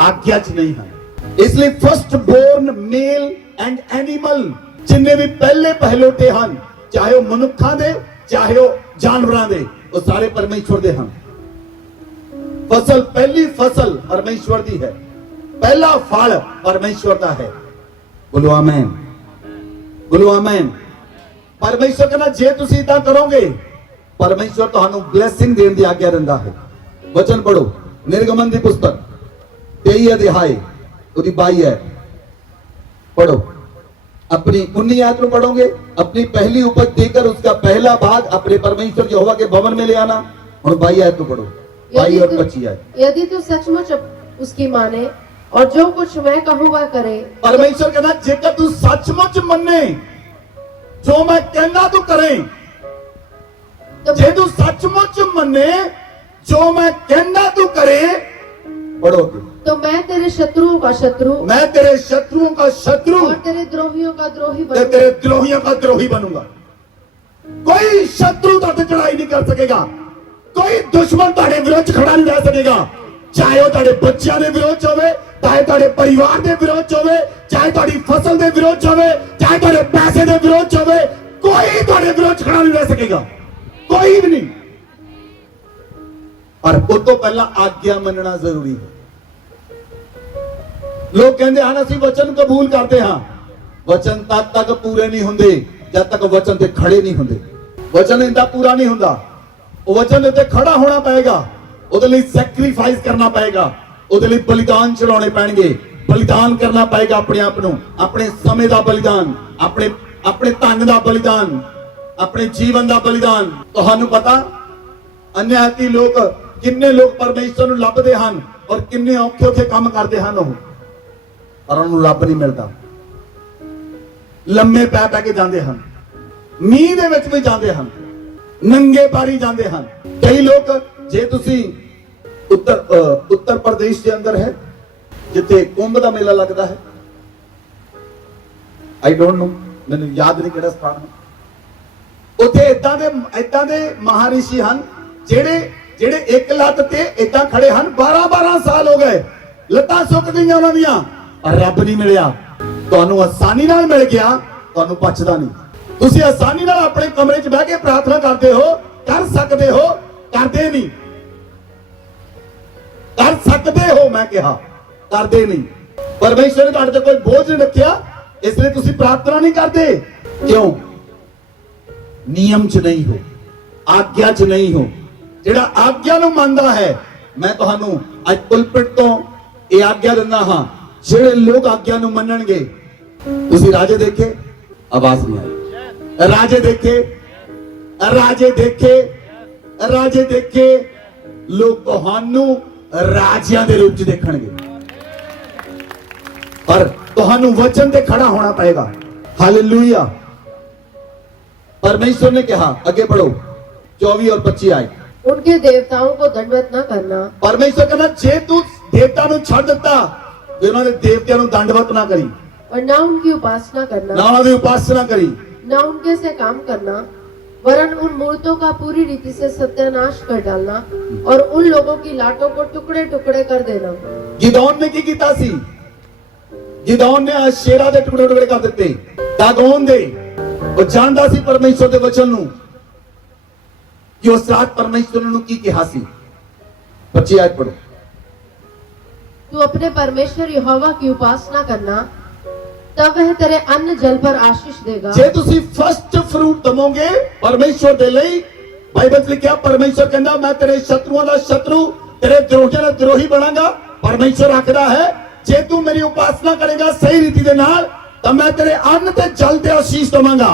ਆਗਿਆ 'ਚ ਨਹੀਂ ਹਨ। ਇਸ ਲਈ first born male and animal, ਜਿੰਨੇ ਵੀ ਪਹਿਲੇ ਪਹਿਲੋਟੇ ਹਨ, ਚਾਹੇ ਉਹ ਮਨੁੱਖਾਂ ਦੇ ਚਾਹੇ ਉਹ ਜਾਨਵਰਾਂ ਦੇ, ਉਹ ਸਾਰੇ ਪਰਮੇਸ਼ਵਰ ਦੇ ਹਨ। ਫਸਲ, ਪਹਿਲੀ ਫਸਲ ਪਰਮੇਸ਼ਵਰ ਦੀ ਹੈ, ਪਹਿਲਾ ਫਲ ਪਰਮੇਸ਼ਵਰ ਦਾ ਹੈ। ਬੋਲੋ ਆਮੇਨ, ਬੋਲੋ ਆਮੇਨ। ਪਰਮੇਸ਼ਵਰ ਕਹਿੰਦਾ ਜੇ ਤੁਸੀਂ ਇਦਾਂ ਕਰੋਗੇ ਪਰਮੇਸ਼ਵਰ ਤੁਹਾਨੂੰ ਬਲੇਸਿੰਗ ਦੇਣ ਦੀ ਆਗਿਆ ਦਿੰਦਾ ਹੈ। ਵਚਨ ਪੜੋ, ਨਿਰਗਮਨ ਦੀ ਪੁਸਤਕ 23 ਅਧਿਆय ਉਹਦੀ 22 ਹੈ। पढ़ो, अपनी 19 आयत में पढ़ोगे, अपनी पहली उपज देकर उसका पहला भाग अपने परमेश्वर यहोवा के भवन में ले आना। और 22 आयत में पढ़ो, 22 और 25 आयत। यदि तू सचमुच उसकी माने और जो कुछ मैं कहूँगा करे। परमेश्वर कहना जेकर तू सचमुच मन्ने, जो मैं कहना तू करे। जे तू सचमुच मन्ने, जो मैं कहना तू करे। पढ़ोगे तो मैं तेरे शत्रुओं का शत्रु, मैं तेरे शत्रुओं का शत्रु और तेरे द्रोहियों का द्रोही मैं तेरे द्रोहियों का द्रोही बनूंगा। कोई शत्रु तुहाडे चढ़ाई नहीं कर सकेगा, कोई दुश्मन तुहाडे विरोध खड़ा नहीं रह सकेगा। चाहे वो तुहाडे बच्चों के विरोध होवे, चाहे तुहाडे परिवार के विरोध होवे, चाहे तुहाडी फसल के विरोध होवे, चाहे तुहाडे पैसे के विरोध होवे, कोई तुहाडे विरोध खड़ा नहीं रह सकेगा, कोई भी नहीं। और उस तो पहला आज्ञा मनना जरूरी है। लोग कहते हैं ਅਸੀਂ वचन कबूल करते हाँ, वचन तद तक पूरे नहीं होंगे जब तक वचन ते खड़े नहीं होंगे। वचन इंदा पूरा नहीं होंदा, वचन ते खड़ा होना पड़ेगा, ਉਹਦੇ ਲਈ सैक्रिफाइस करना पड़ेगा, ਉਹਦੇ ਲਈ बलिदान चढ़ाने पैणगे, बलिदान करना पड़ेगा अपने आप ਨੂੰ, अपने समय ਦਾ बलिदान, अपने ਧਨ ਦਾ बलिदान, अपने जीवन ਦਾ बलिदान। ਤੁਹਾਨੂੰ ਪਤਾ ਅਨਿਆਤੀ ਲੋਕ, ਕਿੰਨੇ ਲੋਕ ਪਰਮੇਸ਼ਰ ਨੂੰ ਲੱਭਦੇ ਹਨ ਔਰ ਕਿੰਨੇ ਔਖੇ ਔਖੇ ਕੰਮ ਕਰਦੇ ਹਨ ਉਹ, ਪਰ ਉਹਨੂੰ ਰੱਬ ਨਹੀਂ ਮਿਲਦਾ। ਲੰਮੇ ਪੈ ਪੈ ਕੇ ਜਾਂਦੇ ਹਨ, ਮੀਂਹ ਦੇ ਵਿੱਚ ਵੀ ਜਾਂਦੇ ਹਨ, ਨੰਗੇ ਪੈਰੀ ਜਾਂਦੇ ਹਨ। ਕਈ ਲੋਕ, ਜੇ ਤੁਸੀਂ ਉੱਤਰ ਪ੍ਰਦੇਸ਼ ਦੇ ਅੰਦਰ ਹੈ ਜਿੱਥੇ ਕੁੰਭ ਦਾ ਮੇਲਾ ਲੱਗਦਾ ਹੈ, ਆਈ ਡੋਨਟ ਨੋ, ਮੈਨੂੰ ਯਾਦ ਨਹੀਂ ਕਿਹੜਾ ਸਥਾਨ ਹੈ, ਉੱਥੇ ਇਦਾਂ ਦੇ ਮਹਾਰਿਸ਼ੀ ਹਨ ਜਿਹੜੇ ਇੱਕ ਲੱਤ ਤੇ ਇਦਾਂ ਖੜੇ ਹਨ, 12 ਸਾਲ ਹੋ ਗਏ, ਲੱਤਾਂ ਸੁੱਕ ਗਈਆਂ ਉਹਨਾਂ ਦੀਆਂ, ਪਰ ਰੱਬ ਨਹੀਂ ਮਿਲਿਆ। ਤੁਹਾਨੂੰ ਆਸਾਨੀ ਨਾਲ ਮਿਲ ਗਿਆ, ਤੁਹਾਨੂੰ ਪਛਦਾ ਨਹੀਂ। ਤੁਸੀਂ ਆਸਾਨੀ ਨਾਲ ਆਪਣੇ ਕਮਰੇ 'ਚ ਬਹਿ ਕੇ ਪ੍ਰਾਰਥਨਾ ਕਰਦੇ ਹੋ, ਕਰ ਸਕਦੇ ਹੋ, ਕਰਦੇ ਨਹੀਂ। ਕਰ ਸਕਦੇ ਹੋ, ਮੈਂ ਕਿਹਾ, ਕਰਦੇ ਨਹੀਂ। ਪਰਮੇਸ਼ਰ ਨੇ ਤੁਹਾਡੇ ਤੇ ਕੋਈ ਬੋਝ ਨਹੀਂ ਰੱਖਿਆ, ਇਸ ਲਈ ਤੁਸੀਂ ਪ੍ਰਾਰਥਨਾ ਨਹੀਂ ਕਰਦੇ। ਕਿਉਂ? ਨਿਯਮ 'ਚ ਨਹੀਂ ਹੋ, ਆਗਿਆ 'ਚ ਨਹੀਂ ਹੋ। ਜਿਹੜਾ ਆਗਿਆ ਨੂੰ ਮੰਨਦਾ ਹੈ, ਮੈਂ ਤੁਹਾਨੂੰ ਅੱਜ ਪੁਲਪਿਟ ਤੋਂ ਇਹ ਆਗਿਆ ਦਿੰਦਾ ਹਾਂ, ਜਿਹੜੇ ਲੋਕ ਆਗਿਆ ਨੂੰ ਮੰਨਣਗੇ। ਤੁਸੀਂ ਰਾਜੇ ਦੇਖੇ, ਆਵਾਜ਼ ਨਹੀਂ ਆਈ, ਰਾਜੇ ਦੇਖੇ, ਰਾਜੇ ਦੇਖੇ, ਰਾਜੇ ਦੇਖੇ, ਲੋਕ ਤੁਹਾਨੂੰ ਰਾਜਿਆਂ ਦੇ ਰੂਪ 'ਚ ਦੇਖਣਗੇ, ਪਰ ਤੁਹਾਨੂੰ ਵਚਨ ਤੇ ਖੜਾ ਹੋਣਾ ਪਏਗਾ। ਹਾਲੇਲੂਇਆ। परमेश्वर ने कहा, आगे पढ़ो, 24 और 25 आए, उनके देवताओं को दंडवत न करना। परमेश्वर कहना जे तू देवता नु छड़ दिता, ते उन्हां दे देवतियां नु दंडवत ना करी, और न उनकी उपासना करना, ना उन्हां दी उपासना करी, न उनके से काम करना, वरन उन मूर्तों का पूरी रीति से सत्यानाश कर डालना और उन लोगों की लाटों को टुकड़े टुकड़े कर देना। गिदौन ने की कीता सी? गिदौन ने आशेरा दे टुकड़े टुकड़े कर दिते। दागोन दे ਉਹ ਜਾਣਦਾ ਸੀ ਪਰਮੇਸ਼ਰ ਦੇ ਵਚਨ ਨੂੰ, ਕਿ ਉਸ ਰਾਤ ਪਰਮੇਸ਼ਰ ਨੂੰ ਕੀ ਕਿਹਾ ਸੀ। 25 ਆਇਤ ਪੜੋ। तू अपने परमेश्वर यहोवा की उपासना करना, तब वह तेरे अन्न जल पर आशीष देगा। ਜੇ ਤੁਸੀਂ ਫਸਟ ਫਰੂਟ ਦਵੋਗੇ ਪਰਮੇਸ਼ਰ ਦੇ ਲਈ, ਬਾਈਬਲ 'ਚ ਲਿਖਿਆ ਪਰਮੇਸ਼ਰ ਕਹਿੰਦਾ ਮੈਂ ਤੇਰੇ ਸ਼ਤਰੂਆਂ ਦਾ ਸ਼ਤਰੂ, ਤੇਰੇ ਦਰੋਹੀਆਂ ਦਾ ਦਰੋਹੀ ਬਣਾਂਗਾ। ਪਰਮੇਸ਼ਰ ਆਖਦਾ ਹੈ ਜੇ ਤੂੰ ਮੇਰੀ ਉਪਾਸਨਾ ਕਰੇਗਾ ਸਹੀ ਰੀਤੀ ਦੇ ਨਾਲ, ਤਾਂ ਮੈਂ ਤੇਰੇ ਅੰਨ ਤੇ ਜਲ ਤੇ ਆਸ਼ੀਸ਼ ਦਵਾਂਗਾ।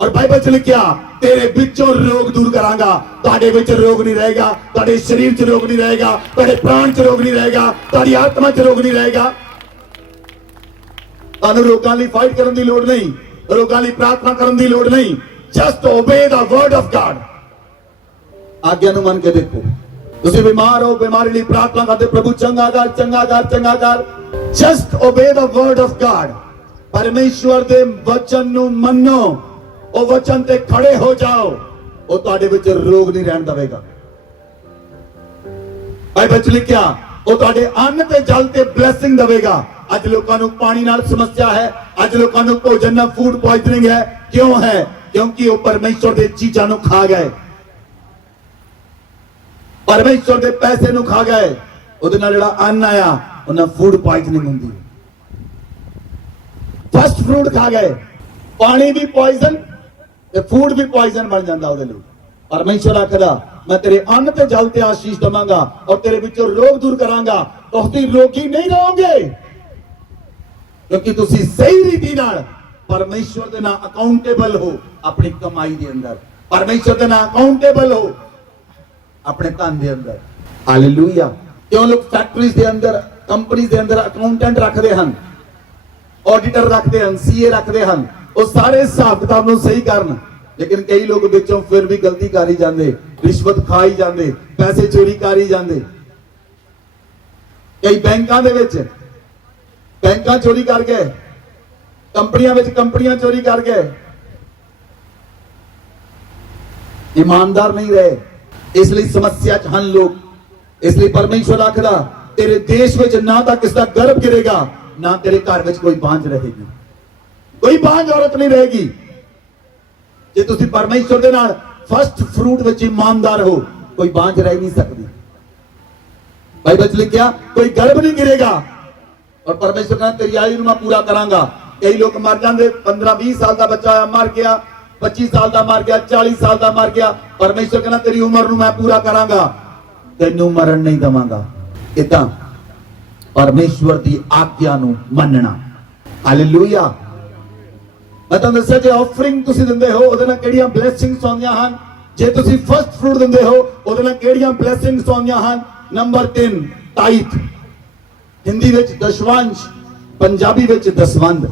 ਔਰ ਬਾਈਬਲ 'ਚ ਲਿਖਿਆ ਤੇਰੇ ਵਿੱਚੋਂ ਰੋਗ ਦੂਰ ਕਰਾਂਗਾ। ਤੁਹਾਡੇ ਵਿੱਚ ਰੋਗ ਨਹੀਂ ਰਹੇਗਾ, ਤੁਹਾਡੇ ਸਰੀਰ 'ਚ ਰੋਗ ਨਹੀਂ ਰਹੇਗਾ, ਤੁਹਾਡੇ ਪ੍ਰਾਣ 'ਚ ਰੋਗ ਨਹੀਂ ਰਹੇਗਾ, ਤੁਹਾਡੀ ਆਤਮਾ 'ਚ ਰੋਗ ਨਹੀਂ ਰਹੇਗਾ। ਤੁਹਾਨੂੰ ਲੋਕਾਂ ਲਈ ਫਾਈਟ ਕਰਨ ਦੀ ਲੋੜ ਨਹੀਂ, ਲੋਕਾਂ ਲਈ ਪ੍ਰਾਰਥਨਾ ਕਰਨ ਦੀ ਲੋੜ ਨਹੀਂ। Just obey the word of God. ਆਗਿਆ ਨੂੰ ਮੰਨ ਕੇ ਦੇਖੋ। ਤੁਸੀਂ ਬਿਮਾਰ ਹੋ, ਬਿਮਾਰੀ ਲਈ ਪ੍ਰਾਰਥਨਾ ਕਰਦੇ, ਪ੍ਰਭੂ ਚੰਗਾ ਕਰ, ਚੰਗਾ ਕਰ, ਚੰਗਾ ਕਰ। Just obey the word of God. ਪਰਮੇਸ਼ਵਰ ਦੇ ਵਚਨ ਨੂੰ ਮੰਨੋ, ਉਹ ਵਚਨ ਤੇ ਖੜੇ ਹੋ ਜਾਓ, ਉਹ ਤੁਹਾਡੇ ਵਿੱਚ ਰੋਗ ਨਹੀਂ ਰਹਿਣ ਦੇਵੇਗਾ। ਬਾਈਬਲ ਚ ਲਿਖਿਆ ਉਹ ਤੁਹਾਡੇ ਅੰਨ ਤੇ ਜਲ ਤੇ ਬਲੇਸਿੰਗ ਦੇਵੇਗਾ। ਅੱਜ ਲੋਕਾਂ ਨੂੰ ਪਾਣੀ ਨਾਲ ਸਮੱਸਿਆ ਹੈ, ਅੱਜ ਲੋਕਾਂ ਨੂੰ ਭੋਜਨ ਨਾਲ ਫੂਡ ਪੋਇਜ਼ਨਿੰਗ ਹੈ। ਕਿਉਂ ਹੈ? ਕਿਉਂਕਿ ਉਹ ਪਰਮੇਸ਼ਵਰ ਦੇ ਚੀਜ਼ਾਂ ਨੂੰ ਖਾ ਗਏ, ਪਰਮੇਸ਼ਵਰ ਦੇ ਪੈਸੇ ਨੂੰ ਖਾ ਗਏ। ਉਹਦੇ ਨਾਲ ਜਿਹੜਾ ਅੰਨ ਆਇਆ ਉਹਨਾਂ ਫੂਡ ਪੋਇਜ਼ਨਿੰਗ ਹੁੰਦੀ ਹੈ। ਫਸਟ ਫਰੂਟ ਖਾ ਗਏ, ਪਾਣੀ ਵੀ ਪੋਇਜ਼ਨ ਤੇ ਫੂਡ ਵੀ ਪੋਇਜ਼ਨ ਬਣ ਜਾਂਦਾ ਉਹਦੇ ਲਈ। ਪਰਮੇਸ਼ਵਰ ਆਖਦਾ ਮੈਂ ਤੇਰੇ ਅੰਨ ਤੇ ਜਲ ਤੇ ਆਸ਼ੀਸ਼ ਦਵਾਂਗਾ ਔਰ ਤੇਰੇ ਵਿੱਚੋਂ ਰੋਗ ਦੂਰ ਕਰਾਂਗਾ। ਤੁਸੀਂ ਰੋਗੀ ਨਹੀਂ ਰਹੋਗੇ ਕਿਉਂਕਿ ਤੁਸੀਂ ਸਹੀ ਰੀਤੀ ਨਾਲ ਪਰਮੇਸ਼ਵਰ ਦੇ ਨਾਲ ਅਕਾਊਂਟੇਬਲ ਹੋ। ਆਪਣੀ ਕਮਾਈ ਦੇ ਅੰਦਰ ਪਰਮੇਸ਼ਵਰ ਦੇ ਨਾਲ ਅਕਾਊਂਟੇਬਲ ਹੋ, ਆਪਣੇ ਧਨ ਦੇ ਅੰਦਰ। ਹਾਲੇਲੂਇਆ। ਕਿਉਂ ਲੋਕ ਫੈਕਟਰੀਜ਼ ਦੇ ਅੰਦਰ, ਕੰਪਨੀਆਂ ਦੇ ਅੰਦਰ ਅਕਾਊਂਟੈਂਟ ਰੱਖਦੇ ਹਨ, ਆਡੀਟਰ ਰੱਖਦੇ ਹਨ, ਸੀਏ ਰੱਖਦੇ ਹਨ, ਉਹ ਸਾਰੇ ਹਿਸਾਬ ਕਿਤਾਬ ਨੂੰ ਸਹੀ ਕਰਨ। ਲੇਕਿਨ ਕਈ ਲੋਕ ਵਿੱਚੋਂ ਫਿਰ ਵੀ ਗਲਤੀ ਕਰ ਹੀ ਜਾਂਦੇ, ਰਿਸ਼ਵਤ ਖਾ ਹੀ ਜਾਂਦੇ, ਪੈਸੇ ਚੋਰੀ ਕਰ ਹੀ ਜਾਂਦੇ। ਕਈ ਬੈਂਕਾਂ ਦੇ ਵਿੱਚ ਬੈਂਕਾਂ ਚੋਰੀ ਕਰ ਗਏ, ਕੰਪਨੀਆਂ ਵਿੱਚ ਕੰਪਨੀਆਂ ਚੋਰੀ ਕਰ ਗਏ, ईमानदार नहीं रहे, इसलिए समस्या च हन लोग। इसलिए परमेश्वर आखदा तेरे देश में ना तो किसका गर्भ गिरेगा, ना तेरे घर में कोई बांझ रहेगी, कोई बांझ औरत नहीं रहेगी। जे तुसी परमेश्वर दे नाल फर्स्ट फ्रूट विच ईमानदार हो, कोई बांझ रह नहीं सकती। बाइबल च लिखिया कोई गर्भ नहीं गिरेगा और परमेश्वर कहना तेरी आयु मैं पूरा करांगा। कई लोग मर जाते, 15-20 साल का बच्चा मर गया, 25 साल का मर गया, 40 साल का मर गया। परमेश्वर कहना तेरी उम्र नूं मैं पूरा करांगा, तैनूं मरण नहीं दवांगा। इदां परमेश्वर की आज्ञा नूं मनना। हालेलुया। मैं तुहानूं दस्सिया जे ऑफरिंग तुसीं दिंदे हो ਉਹਦੇ ਨਾਲ ਕਿਹੜੀਆਂ ਬਲੇਸਿੰਗਸ ਆਉਂਦੀਆਂ ਹਨ। ਜੇ ਤੁਸੀਂ ਫਸਟ ਫਰੂਟ ਦਿੰਦੇ ਹੋ ਉਹਦੇ ਨਾਲ ਕਿਹੜੀਆਂ ਬਲੇਸਿੰਗਸ ਆਉਂਦੀਆਂ ਹਨ। ਨੰਬਰ 3 ਤਾਈਥ, ਹਿੰਦੀ ਵਿੱਚ ਦਸ਼ਵੰਸ਼, ਪੰਜਾਬੀ ਵਿੱਚ ਦਸਵੰਧ।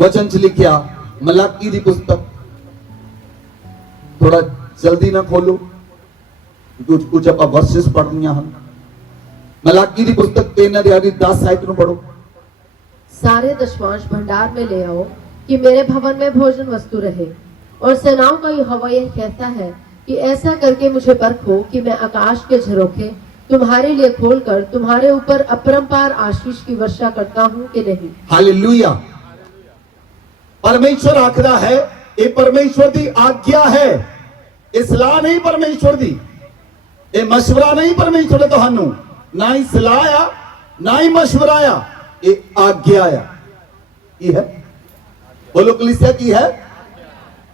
ਵਚਨ ਚ ਲਿਖਿਆ ਮਲਾਕੀ ਦੀ ਪੁਸਤਕ, ਥੋੜਾ ਜਲਦੀ ਨਾ ਖੋਲੋ, ਕੁਝ ਆਪਾਂ ਵਰਸਸ ਪੜ੍ਹਨੀਆਂ ਹਨ। ਮਲਾਕੀ ਦੀ ਪੁਸਤਕ 3 ਅਧਿਆਇ 10 ਆਇਤ ਨੂੰ ਪੜੋ। सारे दशमांश भंडार में ले आओ कि मेरे भवन में भोजन वस्तु रहे। और सेनाओं का यहोवा यह कहता है कि ऐसा करके मुझे परखो कि मैं आकाश के झरोखे तुम्हारे लिए खोलकर तुम्हारे ऊपर अपरंपार आशीष की वर्षा करता हूं कि नहीं। हालेलुया। परमेश्वर आखदा है, ये परमेश्वर की आज्ञा है, ये सलाह नहीं परमेश्वर की, ये मशवरा नहीं परमेश्वर ने तुहानू, ना ही सलाह आ ना ही मशवरा आ, ये आज्ञा आ। की है? बोलो कलीसिया की है?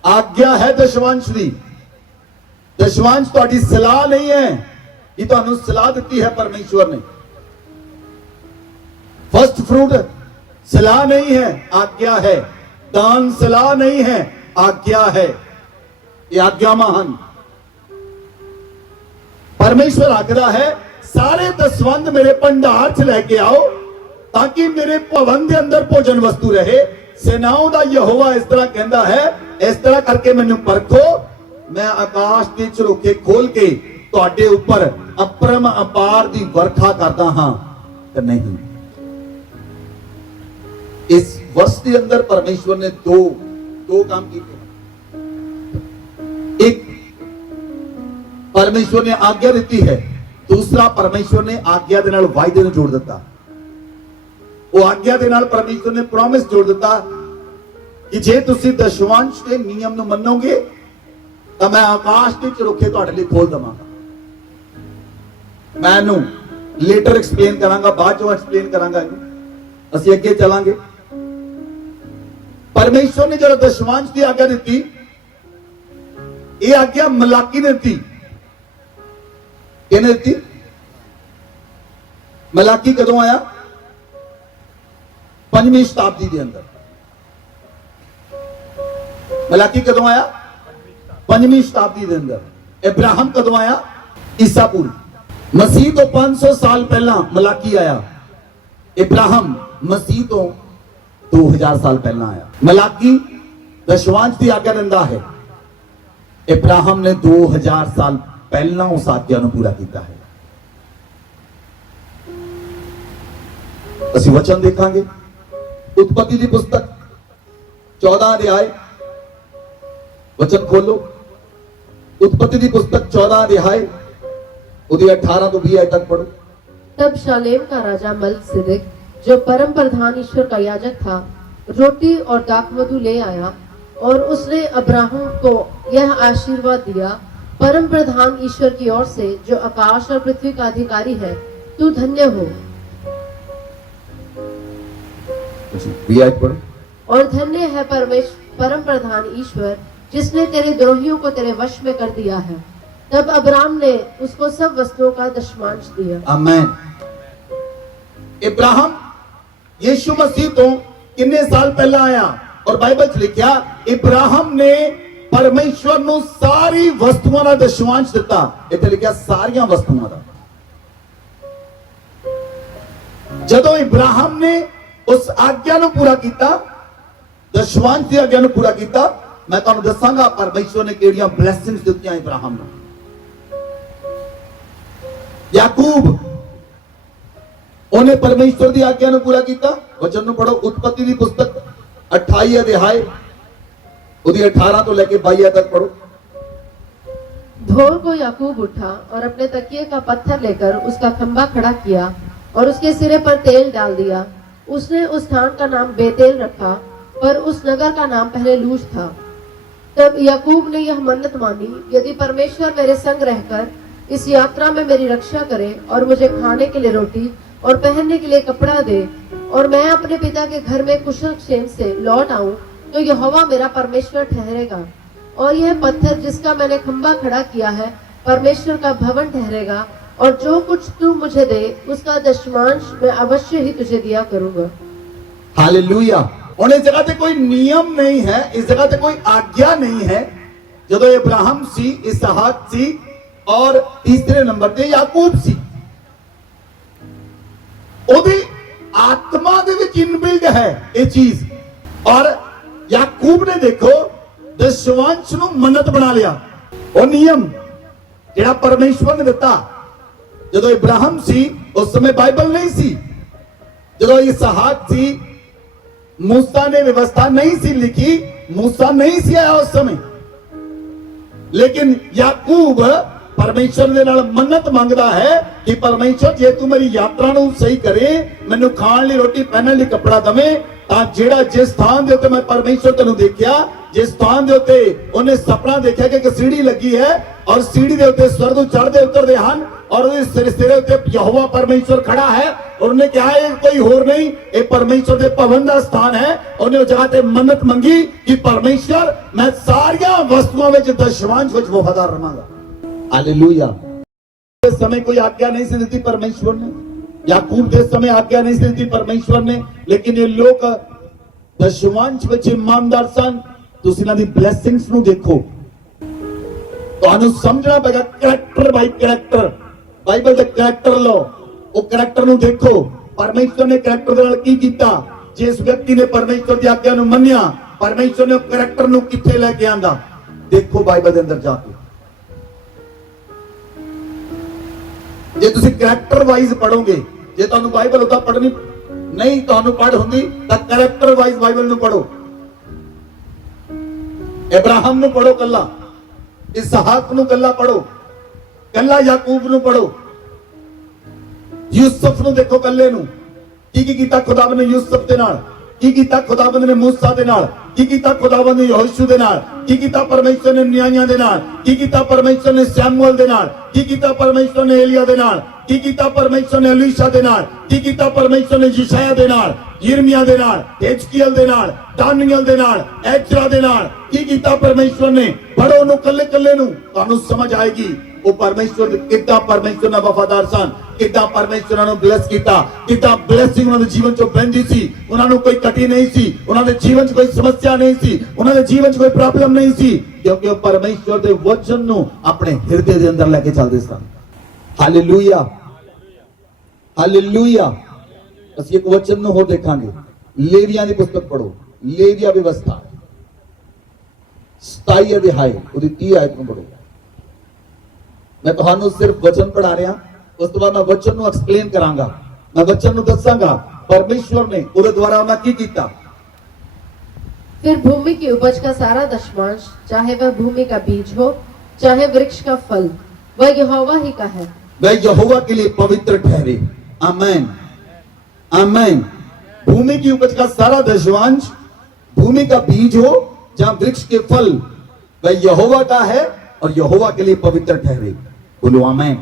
आज्ञा है दशवंश दी। दशवंश तुहाडी सलाह नहीं है, ये तुहानू सलाह दी है परमेश्वर ने। फर्स्ट फ्रूट सलाह नहीं है, आज्ञा है। दान सलाह नहीं है, आज्ञा है। ये आज्ञा महान। परमेश्वर आखदा है सारे दसवंध मेरे भंडार च लेके आओ ताकि मेरे भवन के अंदर भोजन वस्तु रहे। सेनाओं का यहोवा इस तरह कहता है, इस तरह करके मैनू परखो, मैं आकाश के झरोखे खोल के तुहाडे ऊपर अपरम अपार दी वर्खा करता हां कि नहीं। इस वर्ष के अंदर परमेश्वर ने दो काम किए। एक परमेश्वर ने आज्ञा दी है, दूसरा परमेश्वर ने आज्ञा दे नाल वायदे नूं जोड़ दिता। वो आज्ञा दे नाल परमेश्वर ने प्रॉमिस जोड़ दिता कि जे तुसी दशवंश के नियम नूं मनोगे तो मैं आकाश के झरोखे तुहाडे लई खोल दवांगा। मैं इहनूं लेटर एक्सप्लेन करांगा, बाद चों एक्सप्लेन करांगा। असीं अगे चलांगे। परमेश्वर ने जब दशवंश की आज्ञा दी, ये आज्ञा मलाकी ने दी। किहने दी? मलाकी कदों आया? 5वीं शताब्दी के अंदर। मलाकी कदों आया? 5वीं शताब्दी के अंदर। इब्राहिम कदों आया? ईसा पूर्व। मसीह तो 500 साल पहला मलाकी आया। इब्राहिम मसीह तो 2000 ਸਾਲ ਪਹਿਲਾਂ ਆਇਆ। ਮਲਾਕੀ ਦਸ਼ਵਾਂਸ਼ ਦੀ ਆਗਿਆ ਦਿੰਦਾ ਹੈ। ਇਬਰਾਹਿਮ ਨੇ 2000 ਸਾਲ ਪਹਿਲਾਂ ਉਸ ਆਗਿਆ ਨੂੰ ਪੂਰਾ ਕੀਤਾ ਹੈ। ਅਸੀਂ ਵਚਨ ਦੇਖਾਂਗੇ ਉਤਪਤੀ ਦੀ ਪੁਸਤਕ 14 ਅਧਿਆਇ, वचन खोलो। उत्पत्ति की पुस्तक 14 अध्याय उदी 18 तो 20 तक पढ़ो। तब शालेम का राजा मल्कसिदक, जो परम प्रधान ईश्वर का याजक था, रोटी और दाखमधु ले आया और उसने अब्राहम को यह आशीर्वाद दिया, परम प्रधान ईश्वर की ओर से, जो आकाश और पृथ्वी का अधिकारी है, तू धन्य हो। 20 पढ़ो। और धन्य है परम प्रधान ईश्वर, जिसने तेरे द्रोहियों को तेरे वश में कर दिया है। तब अब्राम ने उसको सब वस्तुओं का दशमांश दिया। आमीन। इब्राहिम यीशु मसीह तो कितने साल पहला आया और बाइबल च लिखा इब्राहिम ने परमेश्वर ਨੂੰ ਸਾਰੀ ਵਸਤੂਆਂ ਦਾ ਦਸ਼ਮਾਂਸ਼ ਦਿੱਤਾ। ਇੱਥੇ ਲਿਖਿਆ ਸਾਰੀਆਂ ਵਸਤੂਆਂ ਦਾ। ਜਦੋਂ ਇਬਰਾਹਿਮ ਨੇ ਉਸ ਆਗਿਆ ਨੂੰ ਪੂਰਾ ਕੀਤਾ, ਦਸ਼ਮਾਂਸ਼ ਦੀ ਆਗਿਆ ਨੂੰ ਪੂਰਾ ਕੀਤਾ, मैं तुहानू दसांगा परमेश्वर ने किहड़ियां ब्लैसिंग्स दित्तियां इब्राहिम नूं। याकूब उन्हें परमेश्वर की आज्ञा नूं पूरा किया। वचन नूं पढ़ो। उत्पत्ति की पुस्तक 28 अध्याय उदी 18 तो लेके 22 तक पढ़ो। भोर को याकूब उठा और अपने तकिए का पत्थर लेकर उसका खंबा खड़ा किया और उसके सिरे पर तेल डाल दिया। उसने उस स्थान का नाम बेतेल रखा, पर उस नगर का नाम पहले लूज था। तब याकूब ने यह मन्नत मानी, यदि परमेश्वर मेरे संग रहकर इस यात्रा में मेरी रक्षा करे और मुझे खाने के लिए रोटी और पहनने के लिए कपड़ा दे और मैं अपने पिता के घर में कुशल क्षेम से लौट आऊं, तो यहोवा मेरा परमेश्वर ठहरेगा और यह पत्थर जिसका मैंने खंबा खड़ा किया है परमेश्वर का भवन ठहरेगा, और जो कुछ तू मुझे दे उसका दशमांश मैं अवश्य ही तुझे दिया करूंगा। हालेलुया। और इस जगह पे कोई नियम नहीं है, इस जगह पे कोई आज्ञा नहीं है। जब इब्राहिम सी, इसहाक सी और तीसरे नंबर पे याकूब सी, ओदी आत्मा दे विच इनबिल्ड है ये चीज। और याकूब ने देखो दशवांश नूं मन्नत बना लिया। वो नियम जिहड़ा परमेश्वर ने दिता। जदों इब्राहिम सी उस समय बाइबल नहीं सी, जदों इसहाक सी मूसा ने व्यवस्था नहीं सी लिखी, मूसा नहीं सी आया उस समय, लेकिन याकूब परमेश्वर दे नाल मन्नत मंगदा है कि परमेश्वर जे तू मेरी यात्रा नूं सही करे, मैनू खाण लई रोटी पहनण लई कपड़ा दवे, तां जेड़ा जिस स्थान दे उत्ते मैं परमेश्वर तैनूं देखिया, जिस स्थान दे उत्ते उन्हें सपना देखिया कि एक सीढ़ी लगी है और सीढ़ी दे उत्ते स्वर्ग चढ़दे उतरदे हन और उस सिरे उत्ते यहोवा परमेश्वर खड़ा है और उन्हें कहा ये कोई होर नहीं, ये परमेश्वर दे भवन दा स्थान है। उन्हें उस जगह ते मन्नत मंगी कि परमेश्वर मैं सारियां वस्तुओं विच दशवांश विच वफादार रहांगा। हालेलुया। इस समय कोई आज्ञा नहीं सी दी परमेश्वर ने, याकूब के समय आज्ञा नहीं सी दी परमेश्वर ने, लेकिन ये लोग दशवांश विच ईमानदार सन। तुसीं इन्हां दी ब्लैसिंग्स नूं देखो, तुहानूं समझना पेगा करैक्टर बाई करैक्टर। बाइबल दे करैक्टर लो, वो करैक्टर नूं देखो परमेश्वर ने करैक्टर दे नाल की कीता। जिस व्यक्ति ने परमेश्वर दी आज्ञा नूं मन्निया, परमेश्वर ने करैक्टर नूं कित्थे लेके आंदा देखो बाइबल दे अंदर जाके। जे तुसीं करैक्टर वाइज पढ़ोगे, जे तुहानूं बाइबल उदा पढ़नी नहीं तुहानूं पढ़ हुंदी तां करैक्टर वाइज बाइबल नूं पढ़ो। इब्राहिम नूं पढ़ो कल्ला, इसहाक नूं कल्ला पढ़ो, कल्ला याकूब नूं पढ़ो, यूसुफ नूं देखो कल्ले नूं की कीता खुदावंद ने यूसुफ दे नाल, की कीता खुदावंद ने मूसा दे नाल, की कीता खुदावंद ने यहोशू दे नाल, की कीता परमेश्वर ने न्यायियां दे नाल, की कीता परमेश्वर ने शमूएल दे नाल, की कीता परमेश्वर ने एलिया दे नाल, की कीता परमेश्वर ने एलीशा दे नाल, की कीता परमेश्वर ने यशायाह दे नाल, यिर्मयाह दे नाल, हिजकिय्याह दे नाल, दानियल दे नाल, एजरा दे नाल, की कीता परमेश्वर ने। पढ़ो नु कल्ले कल्ले नु, तुहानूं समझ आएगी वो परमेश्वर कितना परमेश्वर ने वफादार सन, कितना परमेश्वर ने ब्लेस किया, कितना ब्लेसिंग उन्होंने जीवन चो बहती सी। उन्होंने कोई कटी नहीं सी, उन्होंने जीवन च कोई समस्या नहीं सी, उन्होंने जीवन च कोई प्रॉब्लम नहीं सी, क्योंकि वो परमेश्वर के वचन नूं अपने हृदय के अंदर लेके चलते सन। Hallelujah, hallelujah. ਅਸੀਂ ਇੱਕ ਵਚਨ ਨੂੰ ਹੋਰ ਦੇਖਾਂਗੇ। ਲੇਵੀਆਂ ਦੀ ਪੁਸਤਕ ਪੜੋ, ਲੇਵੀਆ ਵਿਵਸਥਾ 27 ਅਧਿਆਇ ਉਹਦੀ 30 ਆਇਤ ਨੂੰ ਪੜੋ। ਮੈਂ ਤੁਹਾਨੂੰ ਸਿਰਫ ਵਚਨ ਪੜ੍ਹਾ ਰਿਹਾ, ਉਸ ਤੋਂ ਬਾਅਦ ਮੈਂ ਵਚਨ ਨੂੰ ਐਕਸਪਲੇਨ ਕਰਾਂਗਾ, ਮੈਂ ਵਚਨ ਨੂੰ ਦੱਸਾਂਗਾ परमेश्वर ने ਉਹਦੇ द्वारा ਉਹਨਾਂ ਕੀ ਕੀਤਾ। फिर भूमि की उपज का सारा दशमांश, चाहे वह भूमि का बीज हो चाहे वृक्ष का फल, वह यहोवा ही का है, वह यहोवा के लिए पवित्र ठहरे। आमीन आमीन। भूमि की उपज का सारा दशमांश, भूमि का बीज हो जहां वृक्ष के फल, वह यहोवा का है और यहोवा के लिए पवित्र ठहरे। बोलो आमीन।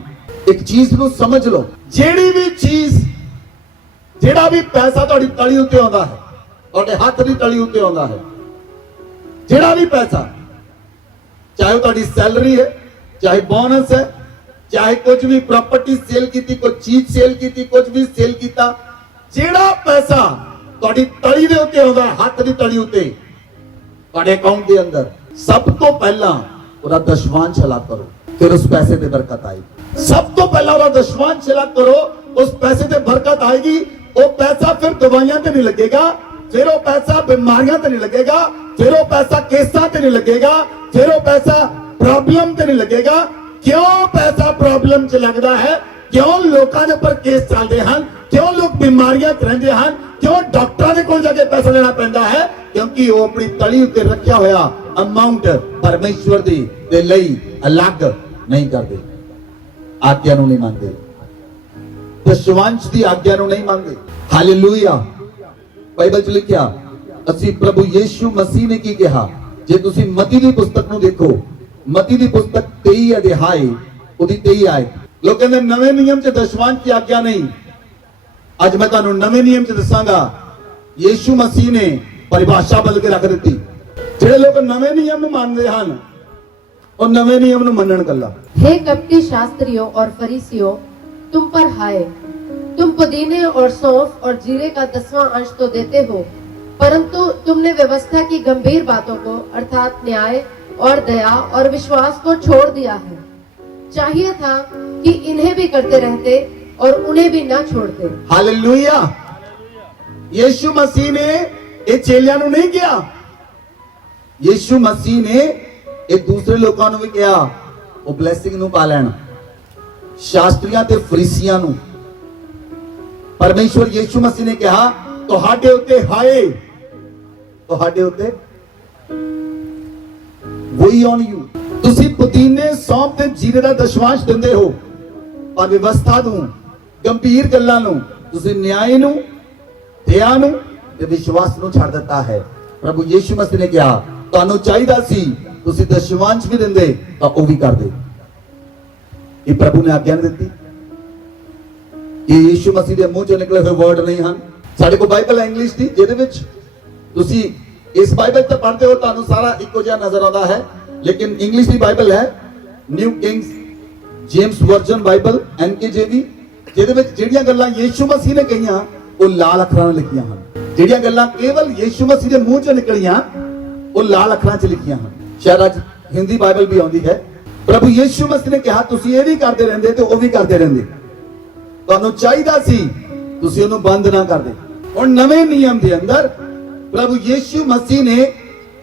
एक चीज ਨੂੰ ਸਮਝ ਲਓ, ਜਿਹੜੀ ਵੀ ਚੀਜ਼, ਜਿਹੜਾ ਵੀ ਪੈਸਾ ਤੁਹਾਡੀ ਤਲੀ ਉੱਤੇ ਆਉਂਦਾ ਹੈ, ਤੁਹਾਡੇ ਹੱਥ ਦੀ ਤਲੀ ਉੱਤੇ ਆਉਂਦਾ ਹੈ, ਜਿਹੜਾ ਵੀ ਪੈਸਾ, ਚਾਹੇ ਉਹ ਤੁਹਾਡੀ ਸੈਲਰੀ ਹੈ, ਚਾਹੇ ਬੋਨਸ ਹੈ, ਚਾਹੇ ਕੁਝ ਵੀ ਪ੍ਰਾਪਰਟੀ ਸੇਲ ਕੀਤੀ, ਕੋਈ ਚੀਜ਼ ਸੇਲ ਕੀਤੀ, ਕੁਝ ਵੀ ਸੇਲ ਕੀਤਾ, ਜਿਹੜਾ ਪੈਸਾ ਤੁਹਾਡੀ ਤਲੀ ਦੇ ਉੱਤੇ ਆਉਂਦਾ ਹੈ, ਹੱਥ ਦੀ ਤਲੀ ਉੱਤੇ, ਤੁਹਾਡੇ ਅਕਾਊਂਟ ਦੇ ਅੰਦਰ, ਸਭ ਤੋਂ ਪਹਿਲਾਂ ਉਹਦਾ ਦਸ਼ਮਾਂਸ਼ ਅਲੱਗ ਕਰੋ, ਫਿਰ ਉਸ ਪੈਸੇ ਤੇ ਬਰਕਤ ਆਏਗੀ। ਸਭ ਤੋਂ ਪਹਿਲਾਂ ਉਹਦਾ ਦਸ਼ਮਾਂਸ਼ ਅਲੱਗ ਕਰੋ, ਉਸ ਪੈਸੇ ਤੇ ਬਰਕਤ ਆਏਗੀ। ਉਹ ਪੈਸਾ ਫਿਰ ਦਵਾਈਆਂ ਤੇ ਨਹੀਂ ਲੱਗੇਗਾ, ਫਿਰ ਉਹ ਪੈਸਾ ਬਿਮਾਰੀਆਂ ਤੇ ਨਹੀਂ ਲੱਗੇਗਾ, ਫਿਰ ਉਹ ਪੈਸਾ ਕੇਸਾਂ ਤੇ ਨਹੀਂ ਲੱਗੇਗਾ, ਫਿਰ ਉਹ ਪੈਸਾ ਪ੍ਰੋਬਲਮ ਤੇ ਨਹੀਂ ਲੱਗੇਗਾ। ਕਿਉਂ ਪੈਸਾ ਪ੍ਰੋਬਲਮ 'ਚ ਲੱਗਦਾ ਹੈ? ਕਿਉਂ ਲੋਕਾਂ ਦੇ ਉੱਪਰ ਕੇਸ ਚੱਲਦੇ ਹਨ? ਕਿਉਂ ਲੋਕ ਬਿਮਾਰੀਆਂ 'ਚ ਰਹਿੰਦੇ ਹਨ? ਕਿਉਂ ਡਾਕਟਰਾਂ ਦੇ ਕੋਲ ਜਾ ਕੇ ਪੈਸਾ ਲੈਣਾ ਪੈਂਦਾ ਹੈ? ਕਿਉਂਕਿ ਉਹ ਆਪਣੀ ਤਲੀ ਉੱਤੇ ਰੱਖਿਆ ਹੋਇਆ ਅਮਾਉਂਟ ਪਰਮੇਸ਼ਵਰ ਦੇ ਲਈ ਅਲੱਗ ਨਹੀਂ ਕਰਦੇ, ਆਗਿਆ ਨੂੰ ਨਹੀਂ ਮੰਨਦੇ, ਦਸ਼ਮਾਂਸ਼ ਦੀ ਆਗਿਆ ਨੂੰ ਨਹੀਂ ਮੰਨਦੇ। ਹਾਲੇਲੂਇਆ। ਬਾਈਬਲ 'ਚ ਲਿਖਿਆ, ਅਸੀਂ ਪ੍ਰਭੂ ਯੀਸ਼ੂ ਮਸੀਹ ਨੇ ਕੀ ਕਿਹਾ? ਜੇ ਤੁਸੀਂ ਮਤੀ ਦੀ ਪੁਸਤਕ ਨੂੰ ਦੇਖੋ, ਮਤੀ ਦੀ ਪੁਸਤਕ 23 ਅਧਿਆਇ ਉਹਦੀ 23 ਆਇਤ, ਲੋਕ ਕਹਿੰਦੇ ਨਵੇਂ ਨਿਯਮ 'ਚ ਦਸ਼ਮਾਂਸ਼ ਦੀ ਆਗਿਆ ਨਹੀਂ। ਅੱਜ ਮੈਂ ਤੁਹਾਨੂੰ ਨਵੇਂ ਨਿਯਮ 'ਚ ਦੱਸਾਂਗਾ, ਯੀਸ਼ੂ ਮਸੀਹ ਨੇ ਪਰਿਭਾਸ਼ਾ ਬਦਲ ਕੇ ਰੱਖ ਦਿੱਤੀ। ਜਿਹੜੇ ਲੋਕ ਨਵੇਂ ਨਿਯਮ ਨੂੰ ਮੰਨਦੇ ਹਨ, ਉਹ ਨਵੇਂ ਨਿਯਮ ਨੂੰ ਮੰਨਣ ਗੱਲਾਂ। हे कपटी शास्त्रियों और फरीसियों, तुम पर हाय, तुम पुदीने और सौंफ और जीरे का 10वां अंश तो देते हो, परंतु तुमने व्यवस्था की गंभीर बातों को अर्थात न्याय और दया और विश्वास को छोड़ दिया है। चाहिए था कि इन्हें भी करते रहते और उन्हें भी ना छोड़ते। हालेलुया। यीशु मसीह ने ਇਹ ਚੇਲਿਆਂ ਨੂੰ ਨਹੀਂ ਕਿਹਾ, ਯੀਸ਼ੂ ਮਸੀਹ ਨੇ ਇਹ ਦੂਸਰੇ ਲੋਕਾਂ ਨੂੰ ਵੀ ਕਿਹਾ, ਉਹ ਬਲੇਸਿੰਗ ਨੂੰ ਪਾ ਲੈਣ। ਸ਼ਾਸਤਰੀਆਂ ਤੇ ਫਰੀਸੀਆਂ ਨੂੰ ਪਰਮੇਸ਼ਵਰ ਯੀਸ਼ੂ ਮਸੀਹ ਨੇ ਕਿਹਾ, ਤੁਹਾਡੇ ਉੱਤੇ ਹਾਏ, ਤੁਹਾਡੇ ਉੱਤੇ ਵਹੀ ਔਨ ਯੂ। ਤੁਸੀਂ ਪੁਦੀਨੇ, ਸੌਂਫ ਤੇ ਜੀਰੇ ਦਾ ਦਸ਼ਮਾਂਸ਼ ਦਿੰਦੇ ਹੋ, ਪਰ ਵਿਵਸਥਾ ਨੂੰ, ਗੰਭੀਰ ਗੱਲਾਂ ਨੂੰ, ਤੁਸੀਂ ਨਿਆਂ ਨੂੰ, ਦਇਆ ਨੂੰ ਤੇ ਵਿਸ਼ਵਾਸ ਨੂੰ ਛੱਡ ਦਿੱਤਾ ਹੈ। ਪ੍ਰਭੂ ਯੀਸ਼ੂ ਮਸੀਹ ਨੇ ਕਿਹਾ, ਤੁਹਾਨੂੰ ਚਾਹੀਦਾ ਸੀ ਤੁਸੀਂ ਦਸ਼ਮਾਂਸ਼ ਵੀ ਦਿੰਦੇ ਤਾਂ ਉਹ ਵੀ ਕਰਦੇ। ਇਹ ਪ੍ਰਭੂ ਨੇ ਆਗਿਆ ਦਿੱਤੀ। ਇਹ ਯੀਸ਼ੂ ਮਸੀਹ ਦੇ ਮੂੰਹ ਚੋਂ ਨਿਕਲੇ ਹੋਏ ਵਰਡ ਨਹੀਂ ਹਨ। ਸਾਡੇ ਕੋਲ ਬਾਈਬਲ ਹੈ ਇੰਗਲਿਸ਼ ਦੀ, ਜਿਹਦੇ ਵਿੱਚ ਤੁਸੀਂ ਇਸ ਬਾਈਬਲ ਤੇ ਪੜ੍ਹਦੇ ਹੋ, ਤੁਹਾਨੂੰ ਸਾਰਾ ਇੱਕੋ ਜਿਹਾ ਨਜ਼ਰ ਆਉਂਦਾ ਹੈ, ਲੇਕਿਨ ਇੰਗਲਿਸ਼ ਦੀ ਬਾਈਬਲ ਹੈ New Kings James Version Bible NKJV, ਜਿਹਦੇ ਵਿੱਚ ਜਿਹੜੀਆਂ ਗੱਲਾਂ ਯੀਸ਼ੂ ਮਸੀਹ ਨੇ ਕਹੀਆਂ ਉਹ ਲਾਲ ਅੱਖਰਾਂ ਨਾਲ ਲਿਖੀਆਂ ਹਨ। ਜਿਹੜੀਆਂ ਗੱਲਾਂ ਕੇਵਲ ਯੀਸ਼ੂ ਮਸੀਹ ਦੇ ਮੂੰਹ ਚੋਂ ਨਿਕਲੀਆਂ ਉਹ ਲਾਲ ਅੱਖਰਾਂ 'ਚ ਲਿਖੀਆਂ ਹਨ। ਸ਼ਾਇਦ ਅੱਜ ਹਿੰਦੀ ਬਾਈਬਲ ਵੀ ਆਉਂਦੀ ਹੈ। ਪ੍ਰਭੂ ਯੀਸ਼ੂ ਮਸੀਹ ਨੇ ਕਿਹਾ, ਤੁਸੀਂ ਇਹ ਵੀ ਕਰਦੇ ਰਹਿੰਦੇ ਤੇ ਉਹ ਵੀ ਕਰਦੇ ਰਹਿੰਦੇ, ਤੁਹਾਨੂੰ ਚਾਹੀਦਾ ਸੀ ਤੁਸੀਂ ਉਹਨੂੰ ਬੰਦ ਨਾ ਕਰਦੇ। ਹੁਣ ਨਵੇਂ ਨਿਯਮ ਦੇ ਅੰਦਰ ਪ੍ਰਭੂ ਯੀਸ਼ੂ ਮਸੀਹ ਨੇ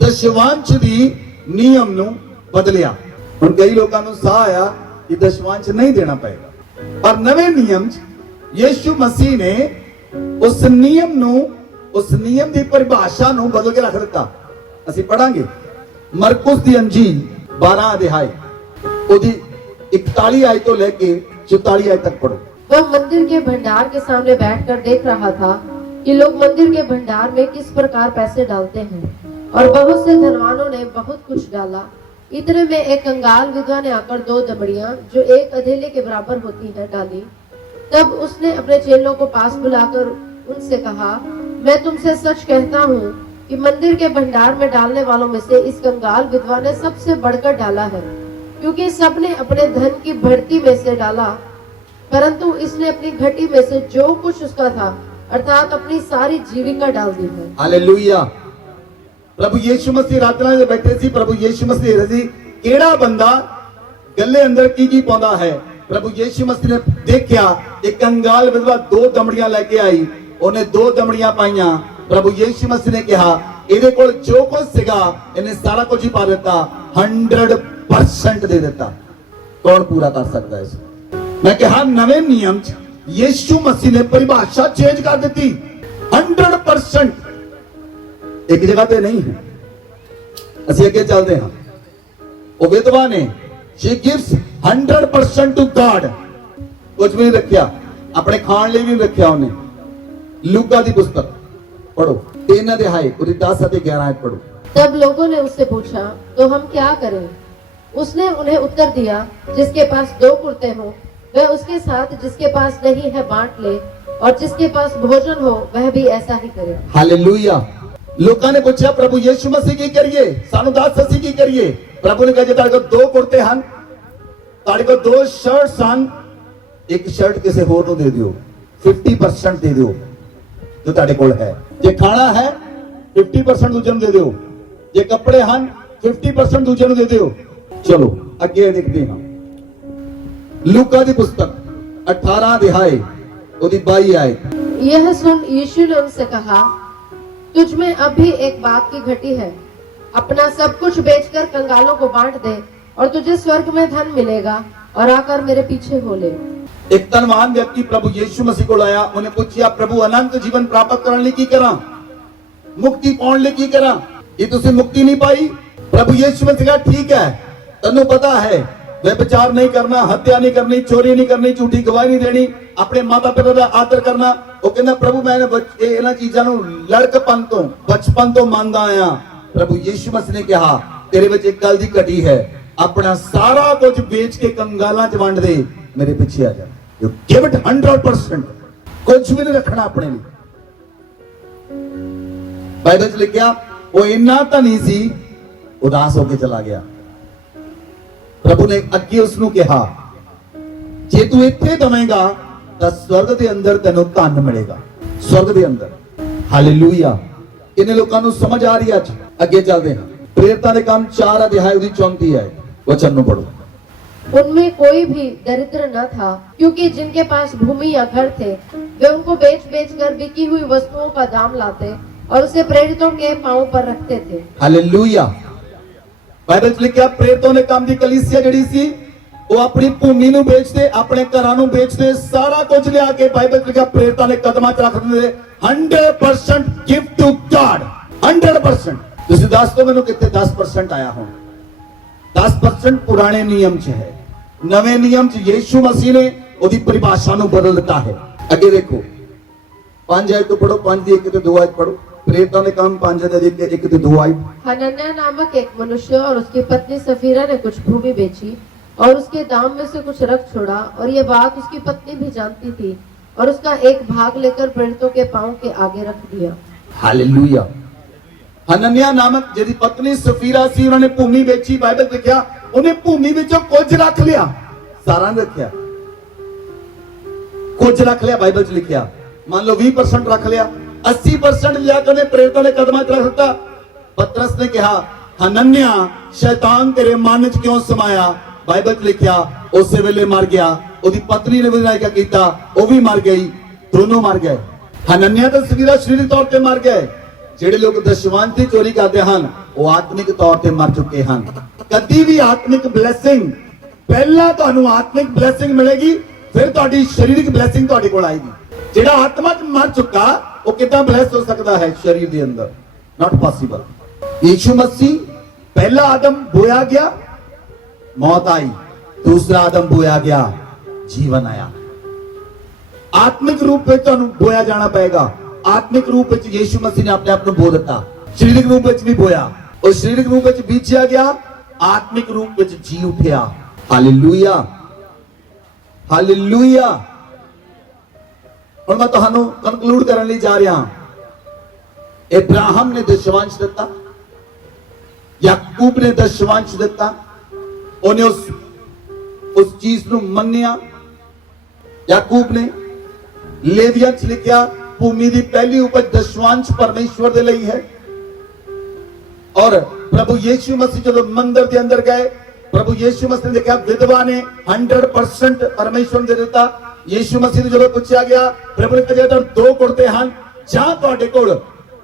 ਦਸ਼ਮਾਂਸ਼ ਦੀ ਨਿਯਮ ਨੂੰ ਬਦਲਿਆ। ਹੁਣ ਕਈ ਲੋਕਾਂ ਨੂੰ ਸਾਹ ਆਇਆ ਕਿ ਦਸ਼ਮਾਂਸ਼ ਨਹੀਂ ਦੇਣਾ ਪਏਗਾ, ਪਰ ਨਵੇਂ ਨਿਯਮ 'ਚ ਯੀਸ਼ੂ ਮਸੀਹ ਨੇ ਉਸ ਨਿਯਮ ਨੂੰ, ਉਸ ਨਿਯਮ ਦੀ ਪਰਿਭਾਸ਼ਾ ਨੂੰ ਬਦਲ ਕੇ ਰੱਖ ਦਿੱਤਾ। ਅਸੀਂ ਪੜਾਂਗੇ ਮਰਕੁਸ ਦੀ ਅੰਜੀਲ 12 ਅਧਿਆਇ ਉਹਦੀ 41 ਆਇਤ ਤੋਂ ਲੈ ਕੇ 44 ਆਇਤ तक पढ़ो। वह मंदिर के भंडार के सामने बैठकर देख रहा था कि लोग मंदिर के भंडार में किस प्रकार पैसे डालते हैं, और बहुत से धनवानों ने बहुत कुछ डाला। इतने में एक कंगाल विधवा ने आकर 2 दमड़ियां जो एक अधेले के बराबर होती हैं डाली। तब उसने अपने चेलों को पास बुलाकर उनसे कहा, मैं तुमसे सच कहता हूँ कि मंदिर के भंडार में डालने वालों में से इस कंगाल विधवा ने सबसे बढ़कर डाला है, क्योंकि सबने अपने धन की बढ़ती में से डाला, परंतु इसने अपनी घटी में से जो कुछ उसका था अर्थात अपनी सारी जीविका डाल दी है। हालेलुया। प्रभु यीशु मसीह रातना ਦੇ ਬੈਠੇ ਸੀ। ਪ੍ਰਭੂ ਯੀਸ਼ੂ ਮਸੀਹ ਰਜ਼ੀ ਕਿਹੜਾ ਬੰਦਾ ਗੱਲੇ ਅੰਦਰ ਕੀ ਪਾਉਂਦਾ ਹੈ। ਪ੍ਰਭੂ ਯੀਸ਼ੂ ਮਸੀਹ ਨੇ ਦੇਖਿਆ ਇੱਕ ਕੰਗਾਲ ਵਿਧਵਾ 2 ਦਮੜੀਆਂ ਲੈ ਕੇ ਆਈ, ਉਹਨੇ 2 ਦਮੜੀਆਂ ਪਾਈਆਂ ਪ੍ਰਭੂ ਯੀਸ਼ੂ ਮਸੀਹ ਨੇ ਕਿਹਾ ਇਹਦੇ ਕੋਲ ਜੋ ਕੁਝ ਸੀਗਾ ਇਹਨੇ ਸਾਰਾ ਕੁਝ ਹੀ ਪਾ ਦਿੱਤਾ, 100% ਦੇ ਦਿੱਤਾ। ਕੌਣ ਪੂਰਾ ਕਰ ਸਕਦਾ ਇਸ? ਮੈਂ ਕਿਹਾ ਨਵੇਂ ਨਿਯਮ ਚ ਯੀਸ਼ੂ ਮਸੀਹ ਨੇ ਪਰਿਭਾਸ਼ਾ ਚੇਂਜ ਕਰ ਦਿੱਤੀ, 100%। ਇੱਕ ਜਗ੍ਹਾ ਤੇ ਨਹੀਂ ਹੈ। ਅਸੀਂ ਅੱਗੇ ਚੱਲਦੇ ਹਾਂ। ਉਹ ਵਿਧਵਾ ਨੇ she gives 100% to God, ਕੁਝ ਵੀ ਨਹੀਂ ਰੱਖਿਆ, ਆਪਣੇ ਖਾਣ ਲਈ ਵੀ ਨਹੀਂ ਰੱਖਿਆ ਉਹਨੇ। ਲੂਕਾ ਦੀ ਪੁਸਤਕ पढ़ो 3 अध्याय 10 से 11 पढ़ो। तब लोगों ने उससे पूछा, तो हम क्या करें? उसने उन्हें उत्तर दिया, जिसके पास 2 कुर्ते हो वह उसके साथ जिसके पास नहीं है बांट ले, और जिसके पास भोजन हो वह भी ऐसा ही करे। हालेलुया। लोगों ने पूछा प्रभु यीशु मसीह की करिए, सानू दस असी की करिए? प्रभु ने कहा जे तारे को 2 कुर्ते हैं, तारे को 2 शर्ट्स हैं, एक शर्ट किसी होर नूं दे दियो, 50% दे दियो जो तारे कोल है। जे खाना है 50% दूजे नूं दे दियो, जे कपड़े हैं 50% दूजे नूं दे दियो। चलो अगे देखते हैं। लूका दी पुस्तक 18 अध्याय 22 आयत। यह सुन यीशु ने उनसे कहा, तुझ में अब भी एक बात की घटी है। अपना सब कुछ बेचकर कंगालों को बांट दे, और तुझे स्वर्ग में धन मिलेगा, और आकर मेरे पीछे हो ले। एक धनवान व्यक्ति प्रभु यीशु मसीह को आया, उन्हें पूछा प्रभु अनंत जीवन प्राप्त करने लिए की करा, मुक्ति पाने लिए की करा? ये तुसी मुक्ति नहीं पाई? प्रभु यीशु मसीह कहा ठीक है, तन्नू पता है व्यभिचार नहीं करना, हत्या नहीं करनी, चोरी नहीं करनी, झूठी गवाही नहीं देनी, अपने माता पिता का आदर करना। वो कहना प्रभु मैंने इन्हां चीजां नूं लड़कपन तो बचपन तो मानदा आया। प्रभु यीशु मसीह ने कहा तेरे विच एक गल दी घटी है, अपना सारा कुछ बेच के कंगालां च वंड दे, मेरे पीछे आ जा। You give it 100%, कुछ भी नहीं रखना अपने लिए। बाइबल च लिखा वो इन्ना धनी सी, उदास होके चला गया। प्रभु ने अगे उसनू कहा जे तू इत्थे दवेगा तां स्वर्ग दे अंदर तैनू धन मिलेगा, स्वर्ग दे अंदर। हालेलुया। इन्हें लोगों को समझ आ रही है? आज अगे चलते हैं। प्रेरितां दे काम 4 अध्याय 34 है, वचन नू पढ़ो। उनमें कोई भी दरिद्र न था, क्योंकि जिनके पास भूमि या घर थे वे उनको बेच बेच कर बिकी हुई वस्तुओं का दाम लाते और उसे प्रेरितों के पांव पर रखते थे। हालेलुया। बाइबल च लिखा प्रेरितों ने काम दी कलीसिया जड़ी सी वो अपनी भूमि नू बेचते, अपने घरां नू बेचते, सारा कुछ लिया के बाइबल च लिखा प्रेरितां ने कदमां च रख दिंदे। 100% गिफ्ट टू गॉड, 100%। तुसीं दस दो मैनूं कित्थे 10% आया हुण? 10% पुराने नियम च है, नवे नियम च यीशु मसीह ने ओदी परिभाषा नूं बदल दिता है। अगे देखो 5 आयत तो पढ़ो, 5 दी 1 ते 2 आयत पढ़ो। प्रेरितां दे काम 5 अध्याय 1 ते 2 आयत। हनन्याह नामक एक मनुष्य और उसकी पत्नी सफीरा ने कुछ भूमि बेची और उसके दाम में से कुछ रख छोड़ा, और ये बात उसकी पत्नी भी जानती थी, और उसका एक भाग लेकर प्रेरितों के पांव के आगे रख दिया। हालेलुया। हनन्याह नामक जिहदी पत्नी सफीरा सी, उन्होंने भूमि बेची। बाइबल लिखा उन्हें भूमि विचों कुछ रख लिया, सारा नहीं रखिया, कुछ रख लिया। बाइबल च लिखा मान लो 20% रख लिया, 80% लिया के उन्हें प्रेरितों ने कदमां च रख दिता। पतरस ने कहा हनन्याह शैतान तेरे मन च क्यों समाया? बाइबल च लिखा उस वेले मर गया, ओदी पत्नी ने भी क्या किया, वो भी मर गई, दोनों मर गए। हनन्याह तो सफीरा शारीरिक तौर पर मर गए। ਜਿਹੜੇ ਲੋਕ ਦਸ਼ਵਾਂਸ਼ ਦੀ ਚੋਰੀ ਕਰਦੇ ਹਨ ਉਹ ਆਤਮਿਕ ਤੌਰ ਤੇ ਮਰ ਚੁੱਕੇ ਹਨ। ਕਦੀ ਵੀ ਆਤਮਿਕ ਬਲੇਸਿੰਗ ਪਹਿਲਾਂ ਤੁਹਾਨੂੰ ਆਤਮਿਕ ਬਲੇਸਿੰਗ ਮਿਲੇਗੀ, ਫਿਰ ਤੁਹਾਡੀ ਸਰੀਰਕ ਬਲੇਸਿੰਗ ਤੁਹਾਡੇ ਕੋਲ ਆਏਗੀ। ਜਿਹੜਾ ਆਤਮਾ ਚ ਮਰ ਚੁੱਕਾ ਉਹ ਕਿੱਦਾਂ ਬਲੇਸ ਹੋ ਸਕਦਾ ਹੈ ਸਰੀਰ ਦੇ ਅੰਦਰ? Not possible. ਯੀਸ਼ੂ ਮਸੀਹ ਪਹਿਲਾ ਆਦਮ बोया गया, मौत आई, दूसरा आदम बोया गया, जीवन आया। आत्मिक रूप में ਤੁਹਾਨੂੰ बोया जाना पड़ेगा। आत्मिक रूप में यीशु मसीह ने अपने आप को बो दिता, शारीरिक रूप में भी बोया, और शारीरिक रूप में बीजिया गया, आत्मिक रूप में जी उठिया। Hallelujah, hallelujah. और मैं तुहानू कंक्लूड करने लिए जा रहा हूं। इब्राहिम ने दशवांश दिता, याकूब ने दशवांश दिता, उन्हें उस चीज को मन्निया। याकूब ने लेविया च लिखा भूमि की पहली उपज दशवांश परमेश्वर दे लई है। और प्रभु यीशु मसीह जो मंदिर के अंदर गए, प्रभु यीशु मसीह ने कहा विधवा ने 100% परमेश्वर ने दे दिता। यीशु मसीह ने जो पूछा गया, प्रभु ने कहा 2 कुर्ते हैं, जां तुहाडे कोल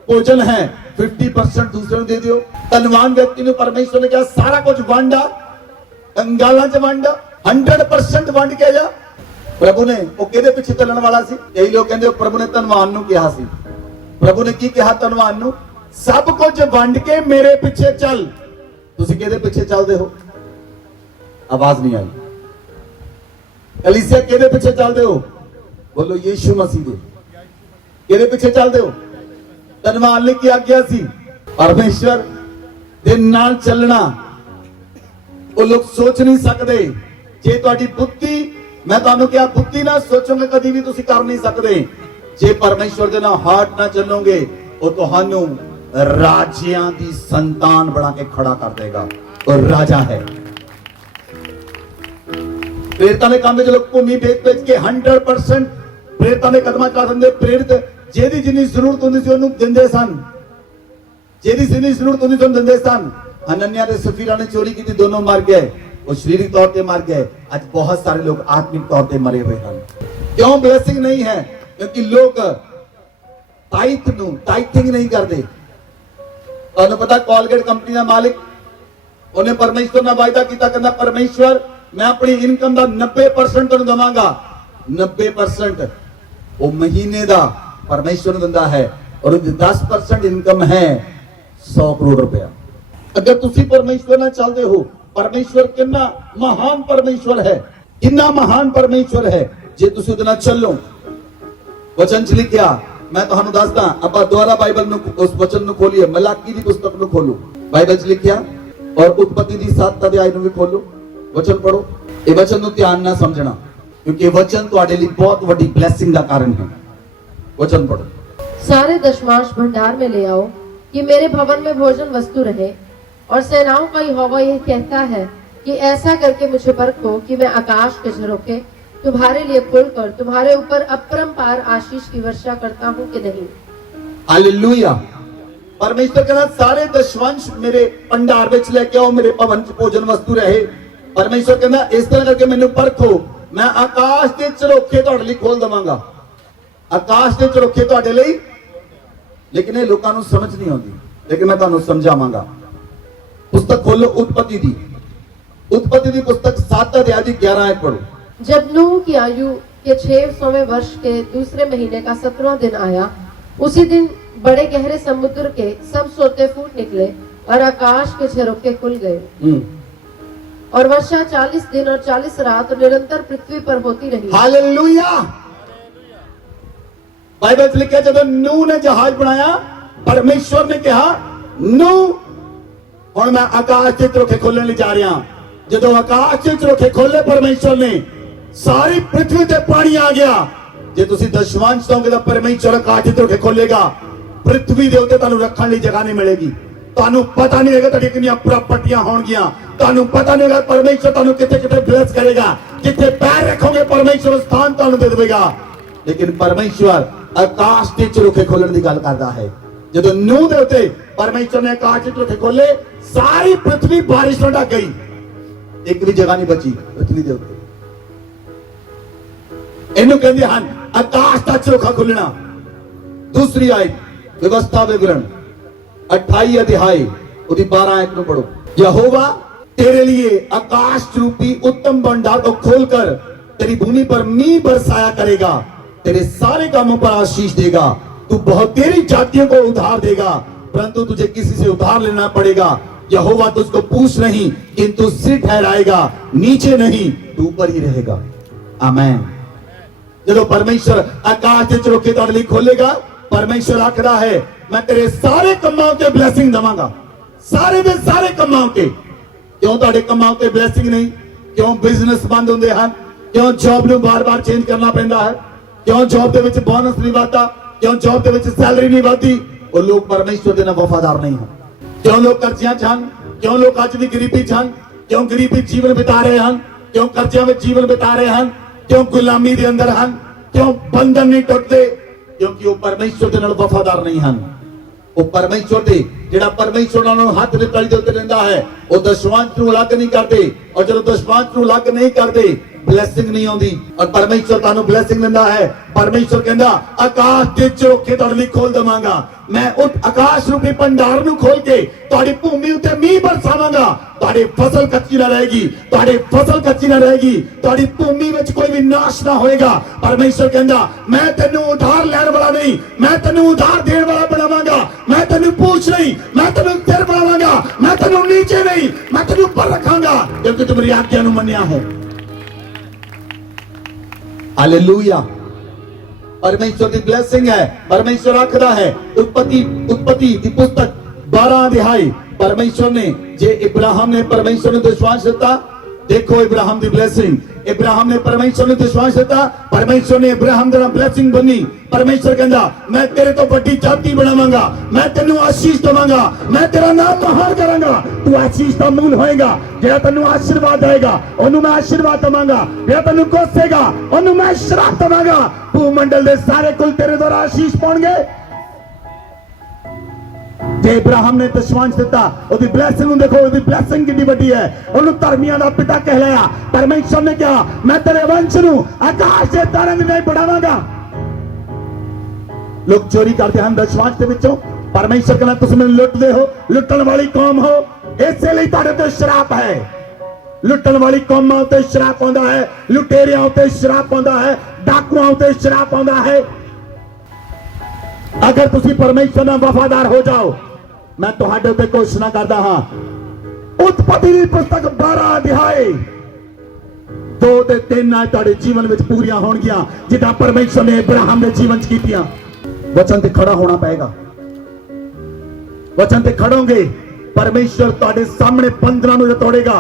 ਭੋਜਨ ਹੈ 50% ਦੂਸਰੇ ਨੂੰ ਦੇ ਦਿਓ। ਧਨਵਾਨ ਵਿਅਕਤੀ ਨੂੰ ਪਰਮੇਸ਼ਵਰ ਨੇ ਕਿਹਾ ਸਾਰਾ ਕੁਝ ਵੰਡ ਆ, ਕੰਗਾਲਾਂ 'ਚ ਵੰਡ, 100% ਵੰਡ ਕੇ ਜਾ। ਪ੍ਰਭੂ ਨੇ ਉਹ ਕਿਹਦੇ ਪਿੱਛੇ ਚੱਲਣ ਵਾਲਾ ਸੀ? ਕਈ ਲੋਕ ਕਹਿੰਦੇ ਉਹ ਪ੍ਰਭੂ ਨੇ ਧਨਵਾਨ ਨੂੰ ਕਿਹਾ ਸੀ। ਪ੍ਰਭੂ ਨੇ ਕੀ ਕਿਹਾ ਧਨਵਾਨ ਨੂੰ? ਸਭ ਕੁਝ ਵੰਡ ਕੇ ਮੇਰੇ ਪਿੱਛੇ ਚੱਲ। ਤੁਸੀਂ ਕਿਹਦੇ ਪਿੱਛੇ ਚੱਲਦੇ ਹੋ? ਆਵਾਜ਼ ਨਹੀਂ ਆਈ। ਕਲੀਸਿਆ ਕਿਹਦੇ ਪਿੱਛੇ ਚੱਲਦੇ ਹੋ? ਬੋਲੋ ਯੀਸ਼ੂ ਮਸੀਹ ਦੇ। ਕਿਹਦੇ ਪਿੱਛੇ ਚੱਲਦੇ ਹੋ? ਧਨਵਾਨ ਨੇ ਕੀ ਆਗਿਆ ਸੀ? ਪਰਮੇਸ਼ਵਰ ਦੇ ਨਾਲ ਚੱਲਣਾ। ਉਹ ਲੋਕ ਸੋਚ ਨਹੀਂ ਸਕਦੇ। ਜੇ ਤੁਹਾਡੀ ਬੁੱਧੀ, ਮੈਂ ਤੁਹਾਨੂੰ ਕਿਹਾ ਬੁੱਧੀ ਨਾਲ ਸੋਚੋਗੇ ਕਦੀ ਵੀ ਤੁਸੀਂ ਕਰ ਨਹੀਂ ਸਕਦੇ। ਜੇ ਪਰਮੇਸ਼ਵਰ ਦੇ ਨਾਲ ਹਾਰਟ ਨਾਲ ਚੱਲੋਗੇ ਉਹ ਤੁਹਾਨੂੰ ਰਾਜਿਆਂ ਦੀ ਸੰਤਾਨ ਬਣਾ ਕੇ ਖੜਾ ਕਰ ਦੇਗਾ। ਉਹ ਰਾਜਾ ਹੈ। ਪ੍ਰੇਰਿਤਾਂ ਦੇ ਕੰਮ ਵਿੱਚ ਲੋਕ ਭੂਮੀ ਵੇਚ ਕੇ 100% ਪ੍ਰੇਰਿਤਾਂ ਦੇ ਕਦਮਾਂ ਚਾ ਦਿੰਦੇ। ਪ੍ਰੇਰਿਤ ਜਿਹਦੀ ਜਿੰਨੀ ਜ਼ਰੂਰਤ ਹੁੰਦੀ ਸੀ ਉਹਨੂੰ ਦਿੰਦੇ ਸਨ। ਜਿਹਦੀ ਜਿੰਨੀ ਜ਼ਰੂਰਤ ਹੁੰਦੀ ਸੀ ਉਹਨੂੰ ਦਿੰਦੇ ਸਨ। ਅਨਨਿਆ ਤੇ ਸਫੀਰਾ ਨੇ ਚੋਰੀ ਕੀਤੀ, ਦੋਨੋਂ ਮਰ ਗਏ। ਉਹ ਸਰੀਰਕ ਤੌਰ ਤੇ ਮਰ ਗਏ। ਅੱਜ ਬਹੁਤ ਸਾਰੇ ਲੋਕ ਆਤਮਿਕ ਤੌਰ ਤੇ ਮਰੇ ਹੋਏ ਹਨ। ਕਿਉਂ ਬਲੇਸਿੰਗ ਨਹੀਂ ਹੈ? ਕਿਉਂਕਿ ਲੋਕ ਟਾਈਥਿੰਗ ਨਹੀਂ ਕਰਦੇ। ਤੁਹਾਨੂੰ ਪਤਾ ਕੋਲਗੇਟ ਕੰਪਨੀ ਦਾ ਮਾਲਿਕ, ਉਹਨੇ ਪਰਮੇਸ਼ਵਰ ਨਾਲ ਵਾਅਦਾ ਕੀਤਾ, ਕਹਿੰਦਾ ਪਰਮੇਸ਼ਵਰ ਮੈਂ ਆਪਣੀ ਇਨਕਮ ਦਾ 90% ਤੁਹਾਨੂੰ ਦਵਾਂਗਾ। 90% ਉਹ ਮਹੀਨੇ ਦਾ ਪਰਮੇਸ਼ਵਰ ਨੂੰ ਦਿੰਦਾ ਹੈ ਔਰ ਉਹਦੀ 10% ਇਨਕਮ ਹੈ 100 ਕਰੋੜ ਰੁਪਇਆ। ਅਗਰ ਤੁਸੀਂ ਪਰਮੇਸ਼ਵਰ ਨਾਲ ਚੱਲਦੇ ਹੋ, ਪਰਮੇਸ਼ਵਰ ਕਿੰਨਾ ਮਹਾਨ ਪਰਮੇਸ਼ਵਰ ਹੈ, ਕਿੰਨਾ ਮਹਾਨ ਪਰਮੇਸ਼ਵਰ ਹੈ। ਜੇ ਤੁਸੀਂ ਉਹਦੇ ਨਾਲ ਚੱਲੋ, ਵਚਨ ਚ ਲਿਖਿਆ, ਮੈਂ ਤੁਹਾਨੂੰ ਦੱਸਦਾ, ਆਪਾਂ ਦੁਆਰਾ ਬਾਈਬਲ ਨੂੰ ਉਸ ਵਚਨ ਨੂੰ ਖੋਲੀਏ, ਮਲਾਕੀ ਦੀ ਪੁਸਤਕ ਨੂੰ ਖੋਲੋ। ਬਾਈਬਲ ਚ ਲਿਖਿਆ ਔਰ ਉਤਪਤੀ ਦੀ 7 ਅਧਿਆਇ ਨੂੰ ਵੀ ਖੋਲੋ। ਵਚਨ ਪੜੋ। ਇਹ ਵਚਨ ਨੂੰ ਧਿਆਨ ਨਾਲ ਸਮਝਣਾ ਕਿਉਂਕਿ ਇਹ ਵਚਨ ਤੁਹਾਡੇ ਲਈ ਬਹੁਤ ਵੱਡੀ ਬਲੇਸਿੰਗ ਦਾ ਕਾਰਨ ਹੈ। वचन पढ़ो। सारे दशमांश भंडार में ले आओ कि मेरे भवन में भोजन वस्तु रहे। और सेनाओं का यहोवा यह कहता है कि ऐसा करके मुझे परखो कि मैं आकाश के झरोखे तुम्हारे लिए खोलकर तुम्हारे ऊपर अपरंपार आशीष की वर्षा करता हूँ कि नहीं। हालेलुया। परमेश्वर कहना सारे दशवंश मेरे भंडार विच लेके आओ, मेरे भवन च भोजन वस्तु रहे। परमेश्वर कहना इस तरह करके मैनू परखो, मैं आकाश के झरोखे तुहाडे लई खोल दवांगा। आकाश के झरोखे तुहाडे लई। लेकिन ये लोगों को समझ नहीं आती, लेकिन मैं तुहानू समझावांगा। पुस्तक खोलो उत्पत्ति दी पुस्तक 7 अध्याय की 11 आयत पढ़ो। जब नूह की आयु के 600वें वर्ष के दूसरे महीने का 17वां दिन आया, उसी दिन बड़े गहरे समुद्र के सब सोते फूट निकले और आकाश के झरोखे खुल गए और वर्षा 40 दिन और 40 रात निरंतर पृथ्वी पर होती रही। हालेलुया। बाइबल में लिखा जब नूह ने जहाज बनाया, परमेश्वर ने कहा नूह हुण मैं आकाश के झरोखे खोलने ले जा रहा। जो आकाश के झरोखे खोले परमेश्वर ने, सारी पृथ्वी ते पानी आ गया। जे तुसी दशवंश दोगे तो परमेश्वर आकाश के झरोखे खोलेगा। पृथ्वी दे उत्ते तुहानू रखण लई जगह नहीं मिलेगी। तुहानू पता नहीं होगा तुहाडी कितनी प्रॉपर्टियां होणगियां। तुहानू पता नहीं होगा परमेश्वर तुहानू किथे-किथे ब्लेस करेगा। जिथे पैर रखोगे परमेश्वर स्थान तुहानू दे देगा। लेकिन परमेश्वर आकाश के झरोखे खोलने की गल करता है। जब नूह दे उत्ते परमेश्वर ने आकाश के झरोखे खोले, सारी पृथ्वी बारिश में ढक गई। एक भी जगह नहीं बची पृथ्वी दे उत्ते। इन्हू कहते हैं आकाश का झरोखा खुलना। दूसरी आयत व्यवस्था विवरण 28 अध्याय उसकी 12 आयत में पढ़ो। यहोवा तेरे लिए आकाश रूपी उत्तम भंडार को खोलकर तेरी भूमि पर मींह बरसाया करेगा। तेरे सारे कामों पर आशीष देगा। तू बहुत तेरी जातियों को उधार देगा, परंतु तुझे किसी से उधार लेना पड़ेगा। यहोवा तुझको पूछ नहीं किंतु सिर ठहराएगा, नीचे नहीं तू ऊपर ही रहेगा। आमीन। जब परमेश्वर आकाश के झरोखे तुहाडे लई खोलेगा, परमेश्वर आखदा है मैं तेरे सारे कमां ते ब्लेसिंग दवांगा। सारे दे सारे कमां ते। क्यों तुहाडे कमां ते ब्लेसिंग नहीं? क्यों बिजनेस बंद हुंदे हन? क्यों जॉब नूं बार-बार चेंज करना पैंदा है? क्यों जॉब दे विच बोनस नहीं वादा? क्यों जॉब दे विच सैलरी नहीं वादी? और लोग परमेश्वर दे नाल वफादार नहीं हैं। क्यों लोग कर्जियां च हन? क्यों लोग अज भी गरीबी च हन? क्यों गरीबी जीवन बिता रहे हैं? क्यों कर्जियां में जीवन बिता रहे हैं? क्यों गुलामी दे अंदर हन? क्यों बंधन नहीं टुटदे? क्योंकि वो परमेश्वर दे नाल वफादार नहीं हन। वो परमेश्वर दे जिहड़ा परमेश्वर नाल हाथ दे तली दे उत्ते रहिंदा है, वो दशवंश नूं अलग नहीं करदे। और जदों दशवंश नूं अलग नहीं करदे, ਬਲੇਸਿੰਗ ਨਹੀਂ ਆਉਂਦੀ। ਔਰ ਪਰਮੇਸ਼ਰ ਤੁਹਾਨੂੰ ਬਲੇਸਿੰਗ ਦਿੰਦਾ ਹੈ। ਪਰਮੇਸ਼ਰ ਕਹਿੰਦਾ ਆਕਾਸ਼ ਦੇ ਝਰੋਖੇ ਤੁਹਾਡੇ ਲਈ ਖੋਲ ਦੇਵਾਂਗਾ। ਮੈਂ ਉਸ ਆਕਾਸ਼ ਰੂਪੀ ਭੰਡਾਰ ਨੂੰ ਖੋਲ ਕੇ ਤੁਹਾਡੀ ਭੂਮੀ ਉੱਤੇ ਮੀਂਹ ਬਰਸਾਵਾਂਗਾ। ਤੁਹਾਡੀ ਫਸਲ ਕੱਚੀ ਨਾ ਰਹੇਗੀ, ਤੁਹਾਡੀ ਫਸਲ ਕੱਚੀ ਨਾ ਰਹੇਗੀ, ਤੁਹਾਡੀ ਭੂਮੀ ਵਿੱਚ ਕੋਈ ਵੀ ਨਾਸ਼ ਨਾ ਹੋਏਗਾ। ਪਰਮੇਸ਼ਰ ਕਹਿੰਦਾ ਮੈਂ ਤੈਨੂੰ ਉਧਾਰ ਲੈਣ ਵਾਲਾ ਨਹੀਂ, ਮੈਂ ਤੈਨੂੰ ਉਧਾਰ ਦੇਣ ਵਾਲਾ ਬਣਾਵਾਂਗਾ। ਮੈਂ ਤੈਨੂੰ ਪੂਛ ਨਹੀਂ, ਮੈਂ ਤੈਨੂੰ ਸਿਰ ਬਣਾਵਾਂਗਾ। ਮੈਂ ਤੈਨੂੰ ਨੀਚੇ ਨਹੀਂ, ਮੈਂ ਤੈਨੂੰ ਉੱਪਰ ਰੱਖਾਂਗਾ, ਕਿਉਂਕਿ ਤੂੰ ਮੇਰੀ ਆਗਿਆ ਨੂੰ ਮੰਨਿਆ ਹੈ। हालेलुया। परमेश्वर की ब्लेसिंग है। परमेश्वर आखदा है उत्पत्ति की पुस्तक 12 अध्याय, परमेश्वर ने जे इब्राहिम ने परमेश्वर ने विश्वास दिता, देखो इब्राहिम की ब्लेसिंग। इब्राहिम ने परमेश्वर ने विश्वास दिता, परमेश्वर ने इब्राहिम दा ब्लेसिंग बनी। परमेश्वर कहंदा मैं तेरे तो बड़ी जाति बनावांगा, मैं तेनू आशीष देवांगा, मैं तेरा नाम महान करांगा, तू आशीष दा मूल होएगा। जेड़ा तेनू आशीर्वाद देगा ओनू मैं आशीर्वाद देवांगा, जेड़ा तेनू कोसेगा ओनू मैं श्राप देवांगा। भूमंडल दे सारे कुल तेरे द्वारा आशीष पाउणगे। जे इब्राहिम ने दशवांश दिता, ओदी ब्लेसिंग नूं देखो, ओदी ब्लेसिंग कितनी बड़ी है। ओनू धर्मियां दा पिता कहलाया। परमेश्वर ने कहा मैं तेरे वंश नूं आकाश दे तारे दे नहीं बढ़ावांगा। लोग चोरी करते हैं दशवांश दे विचों। परमेश्वर कहना तुसीं मैनूं लुटदे हो, लुटण वाली कौम हो, इसे लिए तुहाडे ते श्राप है। लुटण वाली कौमां उते श्राप आउंदा है, लुटेरियां उते श्राप आउंदा है, डाकुआं उते श्राप आउंदा है। अगर तुसीं परमेश्वर नाल वफादार हो जाओ, मैं तुहाडे उते घोषणा करदा हां, उत्पत्ति दी पुस्तक 12 अध्याय 2 ते 3 आयत तुहाडे जीवन विच पूरीआं होणगीਆਂ जिद्दां परमेश्वर ने इब्राहिम दे जीवन च कीतीਆਂ। वचन ते खड़ा होना पएगा। वचन ते खड़ोगे, परमेश्वर तुहाडे सामने बंधनां नूं तोड़ेगा,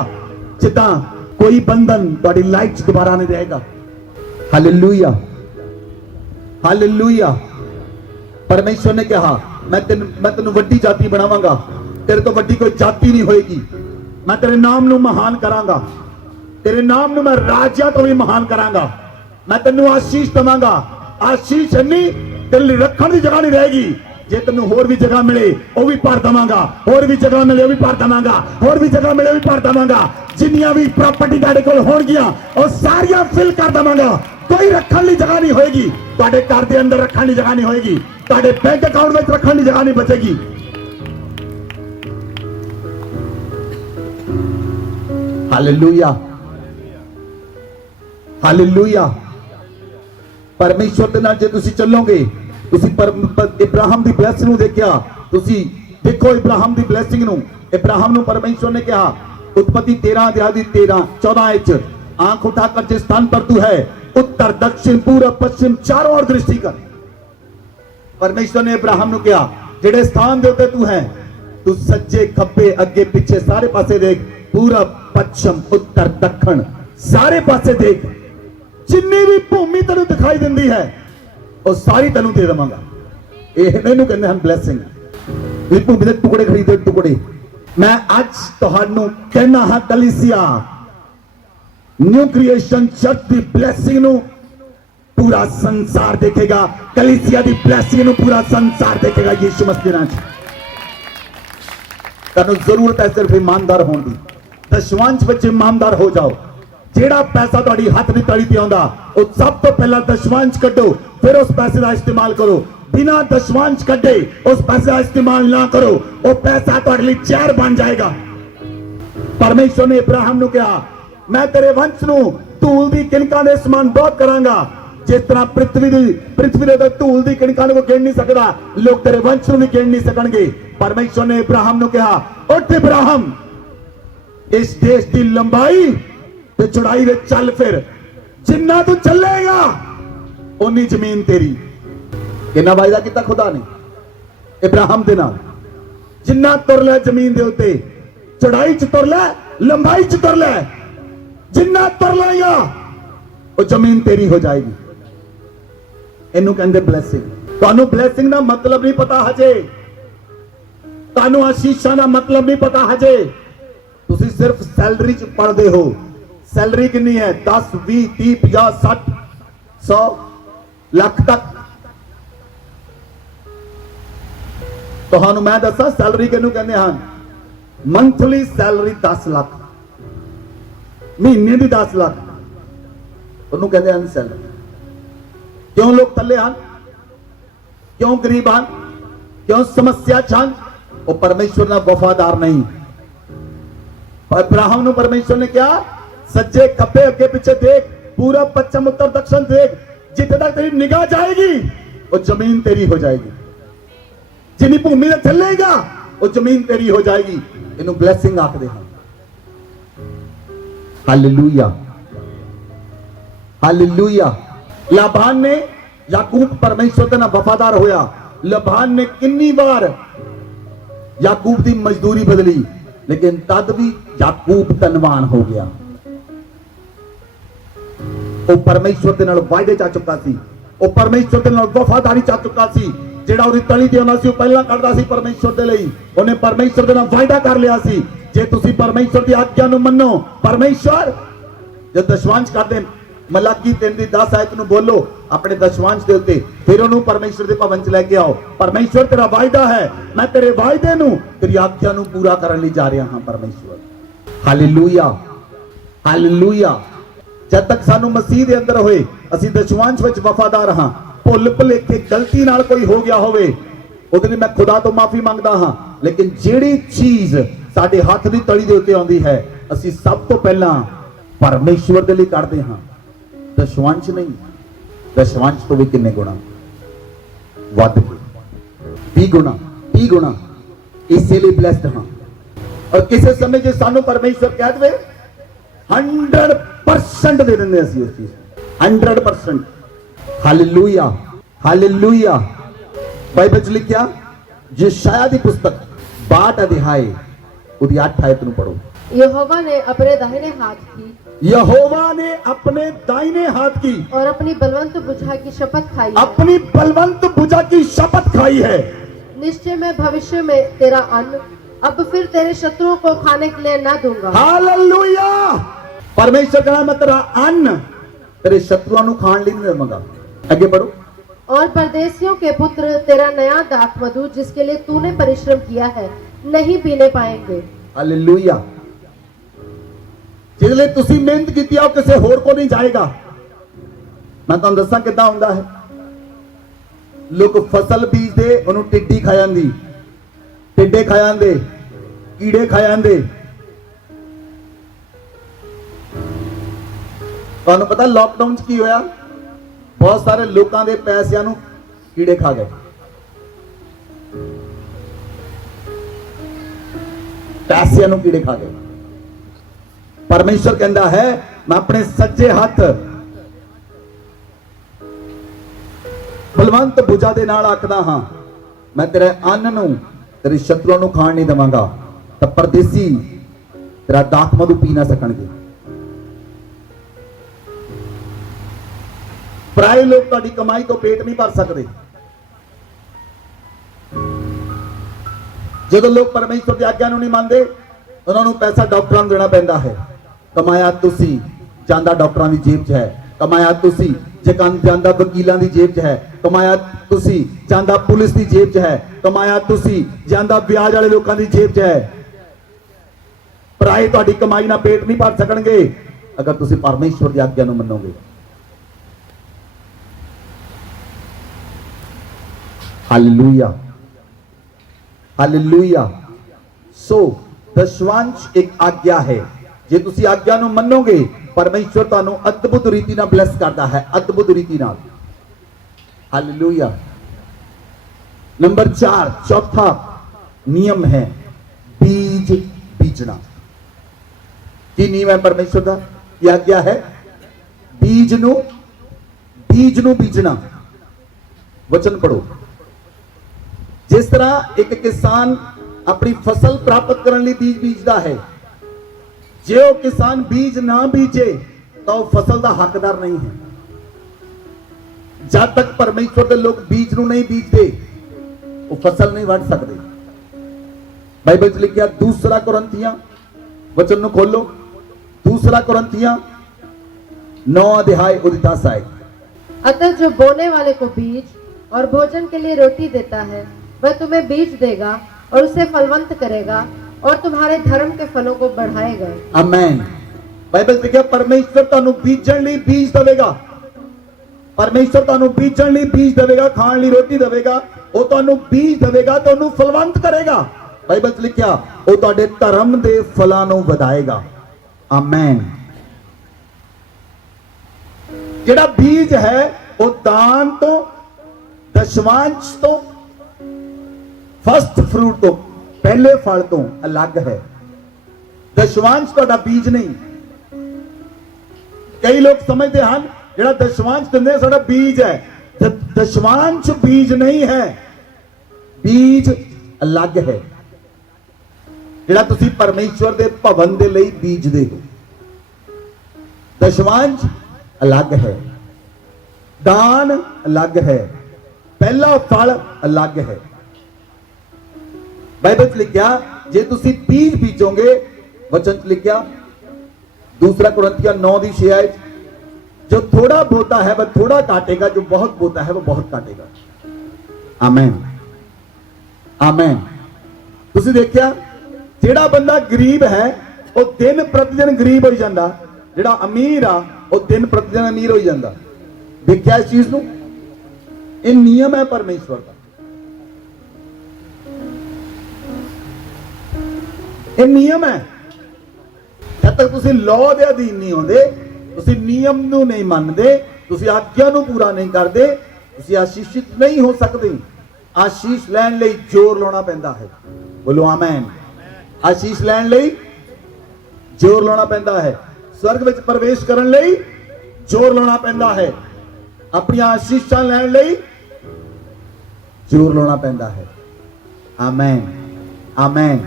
जिद्दां कोई बंधन तुहाडी लाइफ च दोबारा नहीं रहेगा। Hallelujah, hallelujah. परमेश्वर ने कहा मैं तेनू वड्डी जाति बनावांगा, तेरे तो वड्डी कोई जाति नहीं होएगी। मैं तेरे नाम नू महान करांगा, तेरे नाम नू मैं राजा तो भी महान करांगा। मैं तेनू आशीष देवांगा। आशीष नहीं तेरे लिए रखण दी जगह नहीं रहेगी। जे तेनू होर भी जगह मिले वो भी भर देवांगा, होर भी जगह मिले वो भी भर देवांगा, होर भी जगह मिले वो भी भर देवांगा। जिन्नियां भी प्रॉपर्टी तुहाडे कोल होणगीਆਂ ਉਹ ਸਾਰੀਆਂ ਫਿਲ ਕਰ ਦੇਵਾਂਗਾ। कोई रखण दी जगह नहीं होएगी, तुहाडे घर दे अंदर रखण दी जगह नहीं होएगी, तुहाडे बैंक अकाउंट में रखण दी जगह नहीं बचेगी। Hallelujah, hallelujah. परमेश्वर दे नाल जे तुसीं चलोगे, तुसीं इब्राहिम दी ब्लेसिंग नूं देखिया, तुसीं देखो इब्राहिम दी ब्लेसिंग नूं। इब्राहिम नूं परमेश्वर ने कहा उत्पत्ति 13 अध्याय 13-14 आयत, आंख उठाकर जिस स्थान पर तू है उत्तर दक्षिण पूरब पश्चिम चारों ओर दृष्टि कर। परमेश्वर ने इब्राहिम नूं कहा जेड़े स्थान दे उत्ते तू है, तू सज्जे खब्बे अगे पीछे सारे पासे देख, पूरब पश्चिम उत्तर दक्षिण सारे पासे देख। जिन्नी भी भूमि तेनू दिखाई दिंदी है वो सारी तेनू दे देवांगा। ਇਹਨੂੰ ਕਹਿੰਦੇ ਹਨ ਬਲੇਸਿੰਗ। ਇਹ ਭੂਮੀ ਦੇ ਟੁਕੜੇ ਖਰੀਦੇ ਟੁਕੜੇ। ਮੈਂ ਅੱਜ ਤੁਹਾਨੂੰ ਕਹਿਣਾ ਹਾਂ ਕਲੀਸਿਆ, न्यू क्रिएशन चर्च की ब्लेसिंग नु पूरा संसार देखेगा। कलीसिया की ब्लेसिंग नु पूरा संसार देखेगा। यीशु मसीह नाम तनु जरूरत है सिर्फ ईमानदार होने की। दशवांश बच्चे ईमानदार हो जाओ। जेड़ा पैसा तुहाडी हाथ नहीं तली ते आउंदा वो सब तो पहला दशवांश कड्डो, फिर उस पैसे का इस्तेमाल करो। बिना दशवांश कड्डे उस पैसे का इस्तेमाल ना करो, वो पैसा तुहाडे लिए जहर बन जाएगा। परमेश्वर ने इब्राहिम नु कहा मैं तेरे वंश नू धूल दी किणकां दे समान बहुत करांगा। जिस तरह पृथ्वी दे धूल दी किणकां नू गिण नहीं सकदा, लोग तेरे वंश नू भी गिण नहीं सकणगे। परमेश्वर ने इब्राहिम नू कहा उठ इब्राहिम, इस देश की लंबाई ते चौड़ाई विच चल, फिर जिन्ना तू चलेगा उन्नी जमीन तेरी। किन्ना वायदा कीता खुदा ने इब्राहिम दे नाल, जिन्ना तुर लै जमीन दे उत्ते, चौड़ाई च तुर लै, लंबाई च तुर लै, जिन्ना तुर लेगा वो जमीन तेरी हो जाएगी। इनू कहंदे ब्लेसिंग। तुहानू ब्लेसिंग का मतलब नहीं पता हजे, तुहानू आशीषां का मतलब नहीं पता हजे। तुसी सिर्फ सैलरी च पढ़दे हो। सैलरी कितनी है? 10, 20, 30, 50, 60, 100 लाख तक। तुहानू मैं दसा सैलरी किनू कहंदे हन? मंथली सैलरी 10 लाख, महीने की 10 लाख। ਉਹਨੂੰ ਕਹਿੰਦੇ ਅਨਸੈਲਡ। ਕਿਉਂ ਲੋਕ ਥੱਲੇ ਹਨ, ਕਿਉਂ ਗਰੀਬ ਹਨ, ਕਿਉਂ ਸਮੱਸਿਆ ਚ ਹਨ? ਉਹ ਪਰਮੇਸ਼ਵਰ ਨਾਲ ਵਫਾਦਾਰ ਨਹੀਂ। ਅਬਰਾਹਮ ਨੂੰ ਪਰਮੇਸ਼ਵਰ ਨੇ ਕਿਹਾ ਸੱਜੇ ਖੱਬੇ ਅੱਗੇ ਪਿੱਛੇ ਦੇਖ, ਪੂਰਬ ਪੱਛਮ ਉੱਤਰ दक्षिण देख, ਜਿੱਥੇ ਤੱਕ ਤੇਰੀ ਨਿਗਾਹ ਜਾਏਗੀ ਉਹ ਜ਼ਮੀਨ ਤੇਰੀ ਹੋ ਜਾਏਗੀ। ਜਿੰਨੀ ਭੂਮੀ ਤੇ ਚੱਲੇਗਾ ਉਹ ਜ਼ਮੀਨ ਤੇਰੀ ਹੋ ਜਾਏਗੀ। ਇਹਨੂੰ ਬਲੇਸਿੰਗ ਆਖਦੇ ਹਨ। Hallelujah, hallelujah. ਲਾਬਾਨ ਨੇ, याकूब परमेश्वर ਦੇ ਨਾਲ ਵਫਾਦਾਰ ਹੋਇਆ। ਲਾਬਾਨ ਨੇ ਕਿੰਨੀ ਵਾਰ याकूब ਦੀ ਮਜ਼ਦੂਰੀ ਬਦਲੀ, ਲੇਕਿਨ ਤਦ ਵੀ याकूब ਧਨਵਾਨ ਹੋ ਗਿਆ। ਉਹ ਪਰਮੇਸ਼ਵਰ ਦੇ ਨਾਲ ਵਾਅਦੇ ਚਾ ਚੁੱਕਾ ਸੀ, ਉਹ ਪਰਮੇਸ਼ਵਰ ਦੇ ਨਾਲ ਵਫਾਦਾਰੀ ਚਾ ਚੁੱਕਾ ਸੀ। ਜਿਹੜਾ ਉਹਦੀ ਤਲੀ ਤੇ ਆਉਂਦਾ ਸੀ ਉਹ ਪਹਿਲਾਂ ਕਰਦਾ ਸੀ ਪਰਮੇਸ਼ਵਰ ਦੇ ਲਈ। ਉਹਨੇ ਪਰਮੇਸ਼ਵਰ ਦੇ ਨਾਲ ਵਾਅਦਾ ਕਰ ਲਿਆ ਸੀ ਜੇ ਤੁਸੀਂ ਪਰਮੇਸ਼ਵਰ ਦੀ ਆਗਿਆ ਨੂੰ ਮੰਨੋ। ਪਰਮੇਸ਼ਵਰ ਜਦ ਦਸ਼ਵਾਂਸ਼ ਕਰਦੇ, ਮਲਾਕੀ 3 ਦੀ 10 ਆਇਤ ਨੂੰ ਬੋਲੋ ਆਪਣੇ ਦਸ਼ਵਾਂਸ਼ ਦੇ ਉੱਤੇ, ਫਿਰ ਉਹਨੂੰ ਪਰਮੇਸ਼ਵਰ ਦੇ ਭਵਨ ਚ ਲੈ ਕੇ ਆਓ। ਪਰਮੇਸ਼ਵਰ ਤੇਰਾ ਵਾਅਦਾ ਹੈ, ਮੈਂ ਤੇਰੇ ਵਾਅਦੇ ਨੂੰ, ਤੇਰੀ ਆਗਿਆ ਨੂੰ ਪੂਰਾ ਕਰਨ ਲਈ ਜਾ ਰਿਹਾ ਹਾਂ ਪਰਮੇਸ਼ਵਰ। Hallelujah, hallelujah. ਜਦ ਤੱਕ ਸਾਨੂੰ ਮਸੀਹ ਦੇ ਅੰਦਰ ਹੋਏ ਅਸੀਂ ਦਸ਼ਵਾਂਸ਼ ਵਿੱਚ ਵਫਾਦਾਰ ਹਾਂ। ਭੁੱਲ ਭੁਲੇਖੇ ਗਲਤੀ ਨਾਲ ਕੋਈ ਹੋ ਗਿਆ ਹੋਵੇ ਉਹਦੇ ਲਈ ਮੈਂ ਖੁਦਾ ਤੋਂ ਮਾਫੀ ਮੰਗਦਾ ਹਾਂ, ਲੇਕਿਨ ਜਿਹੜੀ ਚੀਜ਼ ਸਾਡੇ ਹੱਥ ਦੀ ਤਲੀ ਦੇ ਉੱਤੇ ਆਉਂਦੀ ਹੈ ਅਸੀਂ ਸਭ ਤੋਂ ਪਹਿਲਾਂ ਪਰਮੇਸ਼ਵਰ ਦੇ ਲਈ ਕਰਦੇ ਹਾਂ, ਦਸ਼ਵਾਂਸ਼ ਨਹੀਂ। ਦਸ਼ਵਾਂਸ਼ ਤੋਂ ਵੀ ਕਿੰਨੇ ਗੁਣਾ ਵੱਧ ਕੇ 20 ਗੁਣਾ 30 ਗੁਣਾ ਇਸੇ ਲਈ ਬਲੈਸਡ ਹਾਂ। ਔਰ ਕਿਸੇ ਸਮੇਂ ਜੇ ਸਾਨੂੰ ਪਰਮੇਸ਼ਵਰ ਕਹਿ ਦੇਵੇ 100% ਦੇ ਦਿੰਦੇ ਅਸੀਂ ਉਸ ਚੀਜ਼ 100%। Hallelujah, hallelujah. बाइबल च लिखा यशायाह दी पुस्तक 62 अध्याय ਉਹਦੀ 8 आयत ਨੂੰ पढ़ो। यहोवा ने अपने दाहिने हाथ की, यहोवा ने अपने दाहिने हाथ की और अपनी बलवंत भुजा की शपथ खाई है। अपनी बलवंत भुजा की शपथ खाई है। निश्चय में भविष्य में तेरा अन्न अब फिर तेरे शत्रुओं को खाने के लिए न दूंगा। हालेलुया। परमेश्वर कहना मैं तेरा अन्न तेरे शत्रुओं को खाने लिए नहीं देवांगा। आगे बढ़ो। और परदेशियों के पुत्र तेरा नया दाख मधु जिसके लिए तूने परिश्रम किया है नहीं पीने पाएंगे। हालेलुया। जिस लिए तुसी मेहनत की है किसी होर को नहीं जाएगा। मैं तुहानू दसां किदां हुंदा है। लोग फसल बीजदे उन्होंने टिड्डी खा जांदी, टिड्डे खा जांदे, कीड़े खा जांदे। तुहानू पता लॉकडाउन च की होया? बहुत सारे लोगों के पैसों नू कीड़े खा गए। पैसों नू कीड़े खा गए। परमेश्वर कहता है मैं अपने सज्जे हाथ बलवंत भुजा दे नाल आखदा हां मैं तेरे अन्न नू तेरे शत्रुओं नू खाण नहीं देवांगा, तो परदेसी तेरा दाख मधु पी ना सकणगे। पराए लोग तुहाडी कमाई तो पेट नहीं भर सकते। जो लोग परमेश्वर की आज्ञा नहीं मानते उन्होंने पैसा डॉक्टरों देना पैंदा है। कमाया तुसी जांदा डॉक्टरों की जेब च है, कमाया तुसी जांदा वकीलों की जेब च है, कमाया तुसी जांदा पुलिस की जेब च है, कमाया तुसी जांदा ब्याज वाले लोगों की जेब च है। पराए तुहाडी कमाई ना पेट नहीं भर सकणगे अगर तुसी परमेश्वर की आज्ञा नूं मन्नोगे। Hallelujah, hallelujah. सो दशवांश एक आज्ञा है। जे तुसी आज्ञा नूं मन्नोगे परमेश्वर तुहानूं अद्भुत रीति नाल ब्लेस करता है, अद्भुत रीति नाल। हालेलुया। नंबर 4 चौथा नियम है बीज बीजना। की नियम है परमेश्वर का? यह आज्ञा है बीज नूं बीजना। वचन पढ़ो। जिस तरह एक किसान अपनी फसल प्राप्त करने लिए बीज बीजता है, जे वो किसान बीज ना बीजे तो फसल का हकदार नहीं है। जब तक परमेश्वर के लोग बीज नूं नहीं बीजते वो फसल नहीं वड़ सकते। बाइबल च लिखा 2 कुरिन्थियां वचन नूं खोलो। 2 कुरिन्थियां 9 अध्याय 10 आयत। अतः जो बोने वाले को बीज और भोजन के लिए रोटी देता है वह तुम्हें बीज देगा और उसे फलवंत करेगा और तुम्हारे धर्म के फलों को बढ़ाएगा। आमीन। ਬਾਈਬਲ 'ਚ ਲਿਖਿਆ ਪਰਮੇਸ਼ਰ ਤੁਹਾਨੂੰ ਬੀਜਣ ਲਈ ਬੀਜ ਦੇਵੇਗਾ। ਪਰਮੇਸ਼ਰ ਤੁਹਾਨੂੰ ਬੀਜਣ ਲਈ ਬੀਜ ਦੇਵੇਗਾ, ਖਾਣ ਲਈ ਰੋਟੀ ਦੇਵੇਗਾ। ਉਹ ਤੁਹਾਨੂੰ ਬੀਜ ਦੇਵੇਗਾ, ਤੁਹਾਨੂੰ ਫਲਵੰਤ ਕਰੇਗਾ। ਬਾਈਬਲ 'ਚ ਲਿਖਿਆ ਉਹ ਤੁਹਾਡੇ ਧਰਮ ਦੇ ਫਲਾਂ ਨੂੰ ਵਧਾਏਗਾ। ਆਮੇਨ। ਜਿਹੜਾ ਬੀਜ ਹੈ ਉਹ ਦਾਨ ਤੋਂ, ਦਸ਼ਮਾਂਸ਼ ਤੋਂ, ਫਸਟ ਫਰੂਟ ਤੋਂ, ਪਹਿਲੇ ਫਲ ਤੋਂ ਅਲੱਗ ਹੈ। ਦਸ਼ਮਾਂਸ਼ ਤੁਹਾਡਾ ਬੀਜ ਨਹੀਂ। ਕਈ ਲੋਕ ਸਮਝਦੇ ਹਨ ਜਿਹੜਾ ਦਸ਼ਮਾਂਸ਼ ਦਿੰਦੇ ਸਾਡਾ ਬੀਜ ਹੈ। ਦਸ਼ਮਾਂਸ਼ ਬੀਜ ਨਹੀਂ ਹੈ, ਬੀਜ ਅਲੱਗ ਹੈ। ਜਿਹੜਾ ਤੁਸੀਂ ਪਰਮੇਸ਼ਵਰ ਦੇ ਭਵਨ ਦੇ ਲਈ ਬੀਜਦੇ ਹੋ, ਦਸ਼ਮਾਂਸ਼ ਅਲੱਗ ਹੈ, ਦਾਨ ਅਲੱਗ ਹੈ, ਪਹਿਲਾ ਫਲ ਅਲੱਗ ਹੈ। ਬਾਈਬਲ 'ਚ ਲਿਖਿਆ ਜੇ ਤੁਸੀਂ ਬੀਜ ਬੀਜੋਗੇ, वचन च लिखा 2 कुरिन्थियों 9:6 जो थोड़ा बोता है वह थोड़ा काटेगा, जो बहुत बोता है वह बहुत काटेगा। आमेन आमेन। तुसी देखिया जेड़ा बंदा गरीब है वो दिन प्रतिदिन गरीब हो जाता, जेड़ा अमीर आ वो दिन प्रतिदिन अमीर हो जाता। देखिया इस चीज नूं, ये नियम है परमेश्वर का, ये नियम है। जब तक तुसी लॉ दे अधीन नहीं होंदे, तुसी नियम नूं नहीं मानदे, तुसी आज्ञा नूं पूरा नहीं करदे, तुसी आशीषित नहीं हो सकदे। आशीष लैण लई जोर लाउणा पैंदा है। बोलो आमीन। आशीष लैण लई जोर लाउणा पैंदा है। स्वर्ग विच प्रवेश करन लई जोर लाउणा पैंदा है। अपनी आशीषां लैण लई जोर लाउणा पैंदा है। आमीन आमीन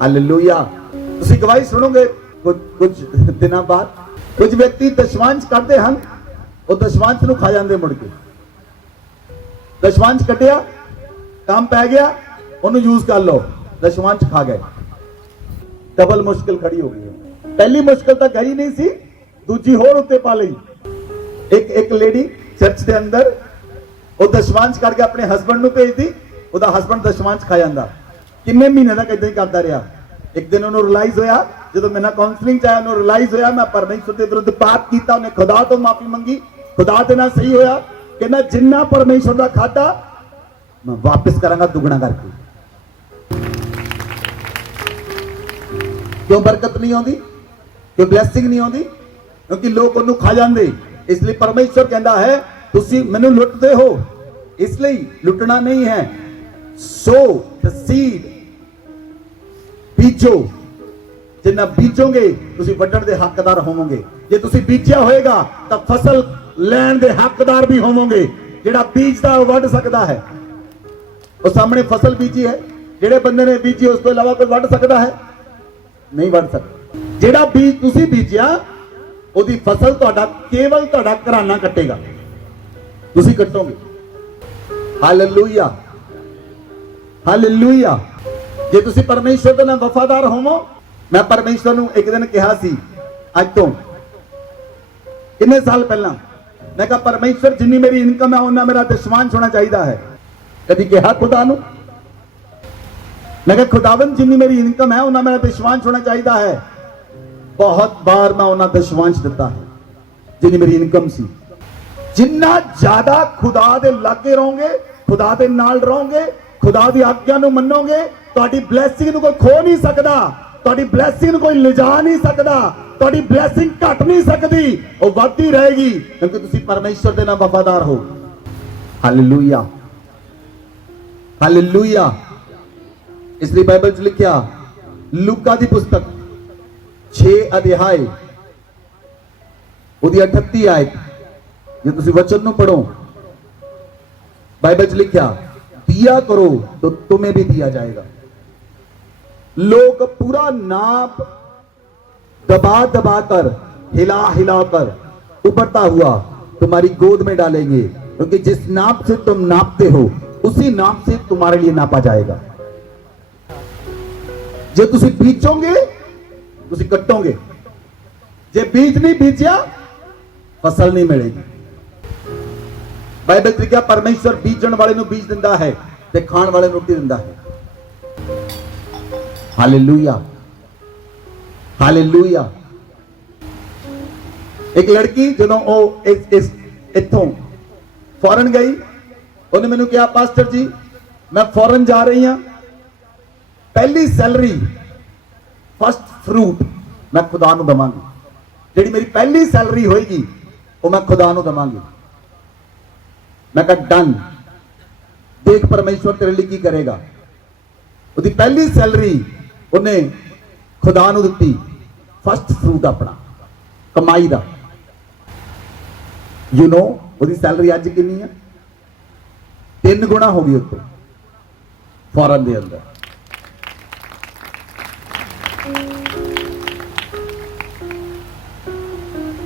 हालेलुया। तुसी गवाही सुनोगे कुछ दिनों बाद, कुछ व्यक्ति दशमांश करते हैं, वो दशमांश नूं खा जाते मुड़ के। दशमांश कटिया, काम पै गया, उन्हें यूज कर लो, दशमांश खा गए, डबल मुश्किल खड़ी हो गई। पहली मुश्किल तो गई नहीं सी, दूजी होर उत्ते पा लई। एक लेडी चर्च के अंदर वो दशमांश करके अपने हसबैंड नूं भेजदी, ਉਹਦਾ ਹਸਬੰਡ ਦਸ਼ਮਾਂਸ਼ ਖਾ ਜਾਂਦਾ। ਕਿੰਨੇ ਮਹੀਨੇ ਤੱਕ ਇਦਾਂ ਹੀ ਕਰਦਾ ਰਿਹਾ। ਇੱਕ ਦਿਨ ਉਹਨੂੰ ਰਿਅਲਾਈਜ਼ ਹੋਇਆ, ਜਦੋਂ ਮੇਰੇ ਨਾਲ ਕਾਉਂਸਲਿੰਗ ਚ ਆਇਆ, ਉਹਨੂੰ ਰਿਅਲਾਈਜ਼ ਹੋਇਆ ਮੈਂ ਪਰਮੇਸ਼ਰ ਦੇ ਵਿਰੁੱਧ ਪਾਪ ਕੀਤਾ। ਉਹਨੇ ਖੁਦਾ ਤੋਂ ਮਾਫੀ ਮੰਗੀ, ਖੁਦਾ ਦੇ ਨਾਲ ਸਹੀ ਹੋਇਆ, ਕਹਿੰਦਾ ਜਿੰਨਾ ਪਰਮੇਸ਼ਰ ਦਾ ਖਾਦਾ ਮੈਂ ਵਾਪਸ ਕਰਾਂਗਾ ਦੁੱਗਣਾ ਕਰਕੇ। ਕਿਉਂ ਬਰਕਤ ਨਹੀਂ ਆਉਂਦੀ, ਕਿਉਂ ਬਲੈਸਿੰਗ ਨਹੀਂ ਆਉਂਦੀ? ਕਿਉਂਕਿ ਲੋਕ ਉਹਨੂੰ ਖਾ ਜਾਂਦੇ। ਇਸ ਲਈ ਪਰਮੇਸ਼ਰ ਕਹਿੰਦਾ ਹੈ ਤੁਸੀਂ ਮੈਨੂੰ ਲੁੱਟਦੇ ਹੋ, ਇਸ ਲਈ ਲੁੱਟਣਾ ਨਹੀਂ ਹੈ। ਸੋ ਦ ਸੀਡ ਬੀਜੋ, ਜਿੰਨਾ ਬੀਜੋਗੇ ਤੁਸੀਂ ਵੱਢਣ ਦੇ ਹੱਕਦਾਰ ਹੋਵੋਗੇ। ਜੇ ਤੁਸੀਂ ਬੀਜਿਆ ਹੋਏਗਾ ਤਾਂ ਫਸਲ ਲੈਣ ਦੇ ਹੱਕਦਾਰ ਵੀ ਹੋਵੋਗੇ। ਜਿਹੜਾ ਬੀਜਦਾ ਉਹ ਵੱਢ ਸਕਦਾ ਹੈ। ਉਹ ਸਾਹਮਣੇ ਫਸਲ ਬੀਜੀ ਹੈ, ਜਿਹੜੇ ਬੰਦੇ ਨੇ ਬੀਜੀ ਉਸ ਤੋਂ ਇਲਾਵਾ ਕੋਈ ਵੱਢ ਸਕਦਾ ਹੈ? ਨਹੀਂ ਵੱਢ ਸਕਦਾ। ਜਿਹੜਾ ਬੀਜ ਤੁਸੀਂ ਬੀਜਿਆ ਉਹਦੀ ਫਸਲ ਤੁਹਾਡਾ ਕੇਵਲ ਤੁਹਾਡਾ ਘਰਾਨਾ ਕੱਟੇਗਾ, ਤੁਸੀਂ ਕੱਟੋਗੇ। Hallelujah hallelujah. ਜੇ ਤੁਸੀਂ ਪਰਮੇਸ਼ਰ ਦੇ ਨਾਲ ਵਫਾਦਾਰ ਹੋਵੋ। ਮੈਂ ਪਰਮੇਸ਼ਰ ਨੂੰ ਇੱਕ ਦਿਨ ਕਿਹਾ ਸੀ, ਅੱਜ ਤੋਂ ਕਿੰਨੇ ਸਾਲ ਪਹਿਲਾਂ, ਮੈਂ ਕਿਹਾ ਪਰਮੇਸ਼ਰ ਜਿੰਨੀ ਮੇਰੀ ਇਨਕਮ ਹੈ ਉਹਨਾਂ ਮੇਰਾ ਦਸ਼ਮਾਂਸ਼ ਹੋਣਾ ਚਾਹੀਦਾ ਹੈ। ਕਦੀ ਕਿਹਾ ਖੁਦਾ ਨੂੰ? ਮੈਂ ਕਿਹਾ ਖੁਦਾਵੰਦ ਜਿੰਨੀ ਮੇਰੀ ਇਨਕਮ ਹੈ ਉਹਨਾਂ ਮੇਰਾ ਦਸ਼ਮਾਂਸ਼ ਹੋਣਾ ਚਾਹੀਦਾ ਹੈ। ਬਹੁਤ ਬਾਰ ਮੈਂ ਉਹਨਾਂ ਦਸ਼ਮਾਂਸ਼ ਦਿੱਤਾ ਹੈ ਜਿੰਨੀ ਮੇਰੀ ਇਨਕਮ ਸੀ। ਜਿੰਨਾ ਜ਼ਿਆਦਾ ਖੁਦਾ ਦੇ ਲਾਗੇ ਰਹੋਗੇ, ਖੁਦਾ ਦੇ ਨਾਲ ਰਹੋਗੇ, ਖੁਦਾ ਦੀ ਆਗਿਆ ਨੂੰ ਮੰਨੋਗੇ, ਤੁਹਾਡੀ ਬਲੇਸਿੰਗ ਨੂੰ ਕੋਈ ਖੋ ਨਹੀਂ ਸਕਦਾ, ਤੁਹਾਡੀ ਬਲੇਸਿੰਗ ਨੂੰ ਕੋਈ ਲਿਜਾ ਨਹੀਂ ਸਕਦਾ, ਤੁਹਾਡੀ ਬਲੇਸਿੰਗ ਘਟ ਨਹੀਂ ਸਕਦੀ, ਉਹ ਵੱਧਦੀ ਰਹੇਗੀ ਕਿਉਂਕਿ ਤੁਸੀਂ ਪਰਮੇਸ਼ਰ ਦੇ ਨਾਲ ਵਫਾਦਾਰ ਹੋ। Hallelujah hallelujah. ਇਸ ਲਈ ਬਾਈਬਲ 'ਚ ਲਿਖਿਆ ਲੂਕਾ ਦੀ ਪੁਸਤਕ 6 ਅਧਿਆਇ ਉਹਦੀ 38 ਆਇਤ, ਜੇ ਤੁਸੀਂ वचन ਨੂੰ ਪੜੋ, बाइबल लिखा दिया करो तो तुम्हें भी दिया जाएगा। लोग पूरा नाप दबा दबा कर, हिला हिला कर उभरता हुआ तुम्हारी गोद में डालेंगे, क्योंकि जिस नाप से तुम नापते हो उसी नाप से तुम्हारे लिए नापा जाएगा। जे तुसी बीजोगे तुसी कटोगे, जे बीज नहीं बीजिया फसल नहीं मिलेगी। बाइबल च लिखा परमेश्वर बीजण वाले ਨੂੰ बीज ਦਿੰਦਾ ਹੈ ਤੇ ਖਾਣ ਵਾਲੇ ਨੂੰ ਰੋਟੀ ਦਿੰਦਾ ਹੈ। Hallelujah hallelujah. एक लड़की ਜਦੋਂ ਉਹ ਇਸ ਇੱਥੋਂ ਫੌਰਨ ਗਈ, ਉਹਨੇ ਮੈਨੂੰ ਕਿਹਾ ਪਾਸਟਰ ਜੀ ਮੈਂ ਫੌਰਨ ਜਾ ਰਹੀ ਹਾਂ, ਪਹਿਲੀ ਸੈਲਰੀ ਫਸਟ ਫਰੂਟ ਮੈਂ ਖੁਦਾ ਨੂੰ ਦਵਾਂਗੀ, ਜਿਹੜੀ ਮੇਰੀ ਪਹਿਲੀ ਸੈਲਰੀ ਹੋਏਗੀ ਉਹ ਮੈਂ ਖੁਦਾ ਨੂੰ ਦਵਾਂਗੀ। ਮੈਂ ਕਿਹਾ ਡਨ, ਦੇਖ ਪਰਮੇਸ਼ਵਰ ਤੇਰੇ ਲਈ ਕੀ ਕਰੇਗਾ। ਉਹਦੀ ਪਹਿਲੀ ਸੈਲਰੀ ਉਹਨੇ ਖੁਦਾ ਨੂੰ ਦਿੱਤੀ, ਫਸਟ ਫਰੂਟ ਆਪਣਾ ਕਮਾਈ ਦਾ। ਯੂ نو ਉਹਦੀ ਸੈਲਰੀ ਅੱਜ ਕਿੰਨੀ ਆ? 3 ਗੁਣਾ ਹੋ ਗਈ ਉੱਤੋਂ ਫੌਰਨ ਦੇ ਅੰਦਰ।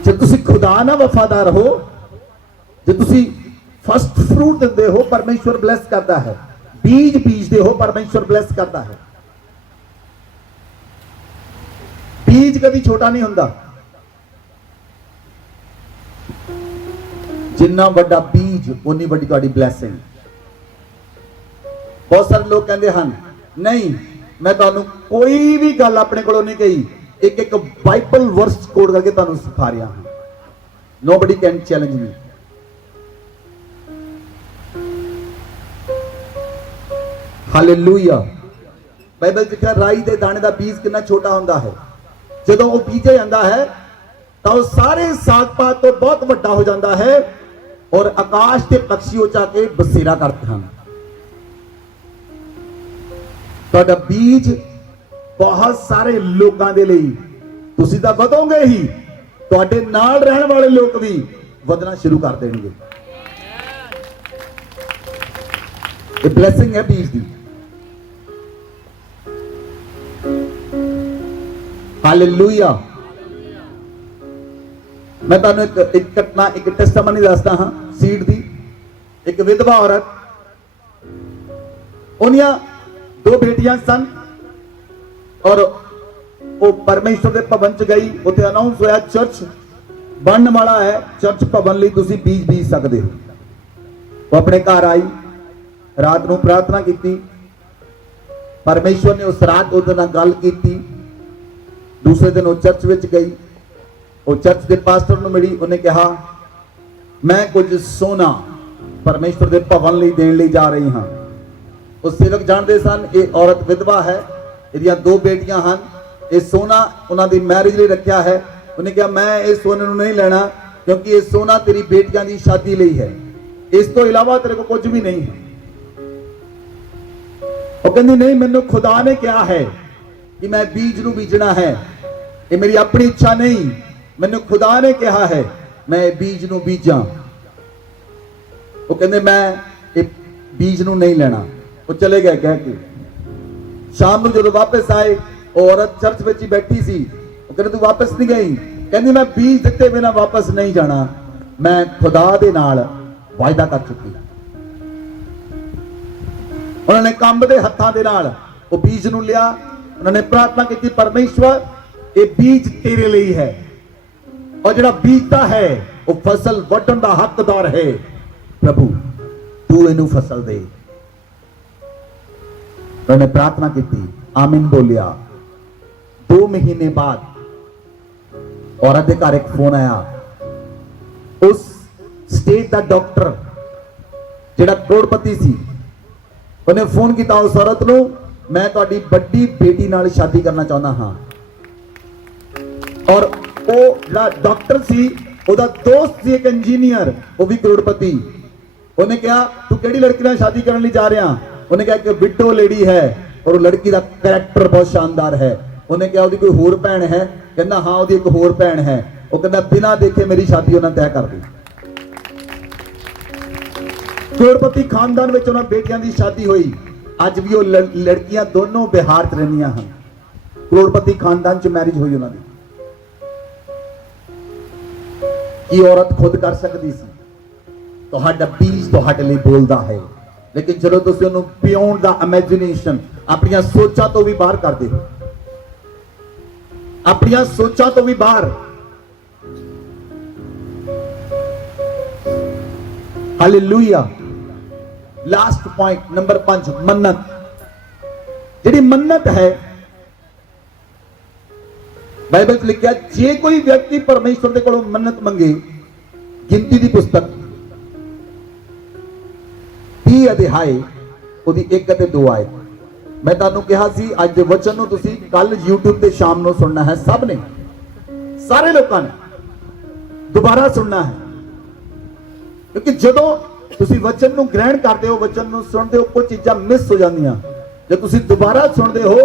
ਜੇ ਤੁਸੀਂ ਖੁਦਾ ਨਾਲ ਵਫਾਦਾਰ ਹੋ, ਜੇ ਤੁਸੀਂ ਫਸਟ ਫਰੂਟ ਦਿੰਦੇ ਹੋ, ਪਰਮੇਸ਼ਵਰ ਬਲੈਸ ਕਰਦਾ ਹੈ। ਬੀਜ ਬੀਜਦੇ ਹੋ, ਪਰਮੇਸ਼ਵਰ ਬਲੈਸ ਕਰਦਾ ਹੈ। ਬੀਜ ਕਦੀ ਛੋਟਾ ਨਹੀਂ ਹੁੰਦਾ। ਜਿੰਨਾ ਵੱਡਾ ਬੀਜ ਉਨੀ ਵੱਡੀ ਤੁਹਾਡੀ ਬਲੈਸਿੰਗ। ਬਹੁਤ ਸਾਰੇ ਲੋਕ ਕਹਿੰਦੇ ਹਨ ਨਹੀਂ ਮੈਂ ਤੁਹਾਨੂੰ ਕੋਈ ਵੀ ਗੱਲ ਆਪਣੇ ਕੋਲੋਂ ਨਹੀਂ ਕਹੀ, ਇੱਕ ਇੱਕ ਬਾਈਬਲ ਵਰਸ ਕੋਡ ਕਰਕੇ ਤੁਹਾਨੂੰ ਸਿਖਾ ਰਿਹਾ ਹਾਂ। Nobody can challenge me. Hallelujah. Bible ਚ ਕਿਹਾ ਰਾਈ ਦੇ ਦਾਣੇ ਦਾ ਬੀਜ ਕਿੰਨਾ ਛੋਟਾ ਹੁੰਦਾ ਹੈ, ਜਦੋਂ ਉਹ ਬੀਜਿਆ ਜਾਂਦਾ ਹੈ ਤਾਂ ਉਹ ਸਾਰੇ ਸਾਗ ਪਾਤ ਤੋਂ ਬਹੁਤ ਵੱਡਾ ਹੋ ਜਾਂਦਾ ਹੈ ਔਰ ਆਕਾਸ਼ ਦੇ ਪੰਛੀ ਉਹ ਚਾ ਕੇ ਬਸੇਰਾ ਕਰਦੇ ਹਨ। ਤੁਹਾਡਾ ਬੀਜ ਬਹੁਤ ਸਾਰੇ ਲੋਕਾਂ ਦੇ ਲਈ, ਤੁਸੀਂ ਤਾਂ ਵਧੋਗੇ ਹੀ, ਤੁਹਾਡੇ ਨਾਲ ਰਹਿਣ ਵਾਲੇ ਲੋਕ ਵੀ ਵਧਣਾ ਸ਼ੁਰੂ ਕਰ ਦੇਣਗੇ। ਇਹ ਬਲੇਸਿੰਗ ਹੈ ਬੀਜ ਦੀ। ਹਾਲੇਲੂਇਆ। ਮੈਂ ਤੁਹਾਨੂੰ ਇੱਕ ਘਟਨਾ, ਇੱਕ ਟੈਸਟਮਨੀ ਦੱਸਦਾ ਹਾਂ ਸੀਡ ਦੀ। ਇੱਕ ਵਿਧਵਾ ਔਰਤ, ਉਹਨੀਆਂ 2 ਬੇਟੀਆਂ ਸਨ ਔਰ ਉਹ ਪਰਮੇਸ਼ਵਰ ਦੇ ਭਵਨ ਚ ਗਈ। ਉੱਥੇ ਅਨਾਉਂਸ ਹੋਇਆ ਚਰਚ ਬਣਨ ਵਾਲਾ ਹੈ, ਚਰਚ ਭਵਨ ਲਈ ਤੁਸੀਂ ਬੀਜ ਬੀਜ ਸਕਦੇ ਹੋ। ਉਹ ਆਪਣੇ ਘਰ ਆਈ, ਰਾਤ ਨੂੰ ਪ੍ਰਾਰਥਨਾ ਕੀਤੀ, ਪਰਮੇਸ਼ਵਰ ਨੇ ਉਸ ਰਾਤ ਉਹਦੇ ਨਾਲ ਗੱਲ ਕੀਤੀ। ਦੂਸਰੇ ਦਿਨ ਉਹ ਚਰਚ ਵਿੱਚ ਗਈ, ਉਹ ਚਰਚ ਦੇ ਪਾਸਟਰ ਨੂੰ ਮਿਲੀ। ਉਹਨੇ ਕਿਹਾ ਮੈਂ ਕੁਝ ਸੋਨਾ ਪਰਮੇਸ਼ਵਰ ਦੇ ਭਵਨ ਲਈ ਦੇਣ ਲਈ ਜਾ ਰਹੀ ਹਾਂ। ਉਹ ਸੇਵਕ ਜਾਣਦੇ ਸਨ ਇਹ ਔਰਤ ਵਿਧਵਾ ਹੈ, ਇਹਦੀਆਂ 2 ਬੇਟੀਆਂ ਹਨ, ਇਹ ਸੋਨਾ ਉਹਨਾਂ ਦੀ ਮੈਰਿਜ ਲਈ ਰੱਖਿਆ ਹੈ। ਉਹਨੇ ਕਿਹਾ ਮੈਂ ਇਹ ਸੋਨੇ ਨੂੰ ਨਹੀਂ ਲੈਣਾ ਕਿਉਂਕਿ ਇਹ ਸੋਨਾ ਤੇਰੀ ਬੇਟੀਆਂ ਦੀ ਸ਼ਾਦੀ ਲਈ ਹੈ, ਇਸ ਤੋਂ ਇਲਾਵਾ ਤੇਰੇ ਕੋਲ ਕੁਝ ਵੀ ਨਹੀਂ ਹੈ। ਉਹ ਕਹਿੰਦੀ ਨਹੀਂ, ਮੈਨੂੰ ਖੁਦਾ ਨੇ ਕਿਹਾ ਹੈ ਕਿ ਮੈਂ ਬੀਜ ਨੂੰ ਬੀਜਣਾ ਹੈ, ਇਹ ਮੇਰੀ ਆਪਣੀ ਇੱਛਾ ਨਹੀਂ, ਮੈਨੂੰ ਖੁਦਾ ਨੇ ਕਿਹਾ ਹੈ ਮੈਂ ਬੀਜ ਨੂੰ ਬੀਜਾਂ। ਉਹ ਕਹਿੰਦੇ ਮੈਂ ਇਹ ਬੀਜ ਨੂੰ ਨਹੀਂ ਲੈਣਾ। ਉਹ ਚਲੇ ਗਏ ਕਹਿ ਕੇ। ਸ਼ਾਮ ਨੂੰ ਜਦੋਂ ਵਾਪਸ ਆਏ, ਉਹ ਔਰਤ ਚਰਚ ਵਿੱਚ ਹੀ ਬੈਠੀ ਸੀ। ਉਹ ਕਹਿੰਦੇ ਤੂੰ ਵਾਪਸ ਨਹੀਂ ਗਈ? ਕਹਿੰਦੀ ਮੈਂ ਬੀਜ ਦਿੱਤੇ ਬਿਨਾਂ ਵਾਪਸ ਨਹੀਂ ਜਾਣਾ, ਮੈਂ ਖੁਦਾ ਦੇ ਨਾਲ ਵਾਅਦਾ ਕਰ ਚੁੱਕੀ। ਉਹਨਾਂ ਨੇ ਕੰਮ ਦੇ ਹੱਥਾਂ ਦੇ ਨਾਲ ਉਹ ਬੀਜ ਨੂੰ ਲਿਆ। ਉਹਨਾਂ ਨੇ ਪ੍ਰਾਰਥਨਾ ਕੀਤੀ, ਪਰਮੇਸ਼ਵਰ ਇਹ ਬੀਜ ਤੇਰੇ ਲਈ ਹੈ ਔਰ ਜਿਹੜਾ ਬੀਜਦਾ ਹੈ ਉਹ ਫਸਲ ਵੱਢਣ ਦਾ ਹੱਕਦਾਰ ਹੈ। ਪ੍ਰਭੂ ਤੂੰ ਇਹਨੂੰ ਫਸਲ ਦੇ। ਉਹਨੇ ਪ੍ਰਾਰਥਨਾ ਕੀਤੀ, ਆਮੀਨ ਬੋਲਿਆ। 2 ਮਹੀਨੇ ਬਾਅਦ ਔਰਤ ਦੇ ਘਰ ਇੱਕ ਫੋਨ ਆਇਆ। ਉਸ ਸਟੇਟ ਦਾ ਡਾਕਟਰ ਜਿਹੜਾ ਕਰੋੜਪਤੀ ਸੀ, ਉਹਨੇ ਫੋਨ ਕੀਤਾ ਉਸ ਔਰਤ ਨੂੰ, ਮੈਂ ਤੁਹਾਡੀ ਵੱਡੀ ਬੇਟੀ ਨਾਲ ਸ਼ਾਦੀ ਕਰਨਾ ਚਾਹੁੰਦਾ ਹਾਂ। ਔਰ ਉਹ ਜਿਹੜਾ ਡਾਕਟਰ ਸੀ ਉਹਦਾ ਦੋਸਤ ਸੀ ਇੱਕ ਇੰਜੀਨੀਅਰ, ਉਹ ਵੀ ਕਰੋੜਪਤੀ। ਉਹਨੇ ਕਿਹਾ ਤੂੰ ਕਿਹੜੀ ਲੜਕੀ ਨਾਲ ਸ਼ਾਦੀ ਕਰਨ ਲਈ ਜਾ ਰਿਹਾ? ਉਹਨੇ ਕਿਹਾ ਇੱਕ ਵਿਡੋ ਲੇਡੀ ਹੈ ਔਰ ਉਹ ਲੜਕੀ ਦਾ ਕੈਰੈਕਟਰ ਬਹੁਤ ਸ਼ਾਨਦਾਰ ਹੈ। ਉਹਨੇ ਕਿਹਾ ਉਹਦੀ ਕੋਈ ਹੋਰ ਭੈਣ ਹੈ? ਕਹਿੰਦਾ ਹਾਂ ਉਹਦੀ ਇੱਕ ਹੋਰ ਭੈਣ ਹੈ। ਉਹ ਕਹਿੰਦਾ ਬਿਨਾਂ ਦੇਖੇ ਮੇਰੀ ਸ਼ਾਦੀ ਉਹਨਾਂ ਤੈਅ ਕਰ ਦਿੱਤੀ। ਕਰੋੜਪਤੀ ਖਾਨਦਾਨ ਵਿੱਚ ਉਹਨਾਂ ਬੇਟੀਆਂ ਦੀ ਸ਼ਾਦੀ ਹੋਈ। ਅੱਜ ਵੀ ਉਹ ਲੜਕੀਆਂ ਦੋਨੋਂ ਬਿਹਾਰ 'ਚ ਰਹਿੰਦੀਆਂ ਹਨ। ਕਰੋੜਪਤੀ ਖਾਨਦਾਨ 'ਚ ਮੈਰਿਜ ਹੋਈ ਉਹਨਾਂ ਦੀ। ਕੀ ਔਰਤ ਖੁਦ ਕਰ ਸਕਦੀ ਸੀ? ਤੁਹਾਡਾ ਬੀਜ ਤੁਹਾਡੇ ਲਈ ਬੋਲਦਾ ਹੈ, ਲੇਕਿਨ ਜਦੋਂ ਤੁਸੀਂ ਉਹਨੂੰ ਬਿਯੋਂਡ ਦਾ ਇਮੇਜਿਨੇਸ਼ਨ, ਆਪਣੀਆਂ ਸੋਚਾਂ ਤੋਂ ਵੀ ਬਾਹਰ ਕਰਦੇ ਹੋ, ਆਪਣੀਆਂ ਸੋਚਾਂ ਤੋਂ ਵੀ ਬਾਹਰ। ਹਾਲੇਲੂਇਆ। ਲਾਸਟ ਪੁਆਇੰਟ ਨੰਬਰ 5, ਮੰਨਤ। ਜਿਹੜੀ ਮੰਨਤ ਹੈ ਬਾਈਬਲ 'ਚ ਲਿਖਿਆ ਜੇ ਕੋਈ ਵਿਅਕਤੀ ਪਰਮੇਸ਼ਵਰ ਦੇ ਕੋਲੋਂ ਮੰਨਤ ਮੰਗੇ, ਗਿਣਤੀ ਦੀ ਪੁਸਤਕ 30 ਅਧਿਆਏ ਉਹਦੀ 1 ਅਤੇ 2 ਆਇਤ। ਮੈਂ ਤੁਹਾਨੂੰ ਕਿਹਾ ਸੀ ਅੱਜ ਦੇ ਵਚਨ ਨੂੰ ਤੁਸੀਂ ਕੱਲ YouTube ਤੇ ਸ਼ਾਮ ਨੂੰ ਸੁਣਨਾ ਹੈ, ਸਭ ਨੇ, ਸਾਰੇ ਲੋਕਾਂ ਨੇ ਦੁਬਾਰਾ ਸੁਣਨਾ ਹੈ, ਕਿਉਂਕਿ ਜਦੋਂ ਤੁਸੀਂ ਵਚਨ ਨੂੰ ਗ੍ਰਹਿਣ ਕਰਦੇ ਹੋ, ਵਚਨ ਨੂੰ ਸੁਣਦੇ ਹੋ, ਕੁਝ ਚੀਜ਼ਾਂ ਮਿਸ ਹੋ ਜਾਂਦੀਆਂ। ਜੇ ਤੁਸੀਂ ਦੁਬਾਰਾ ਸੁਣਦੇ ਹੋ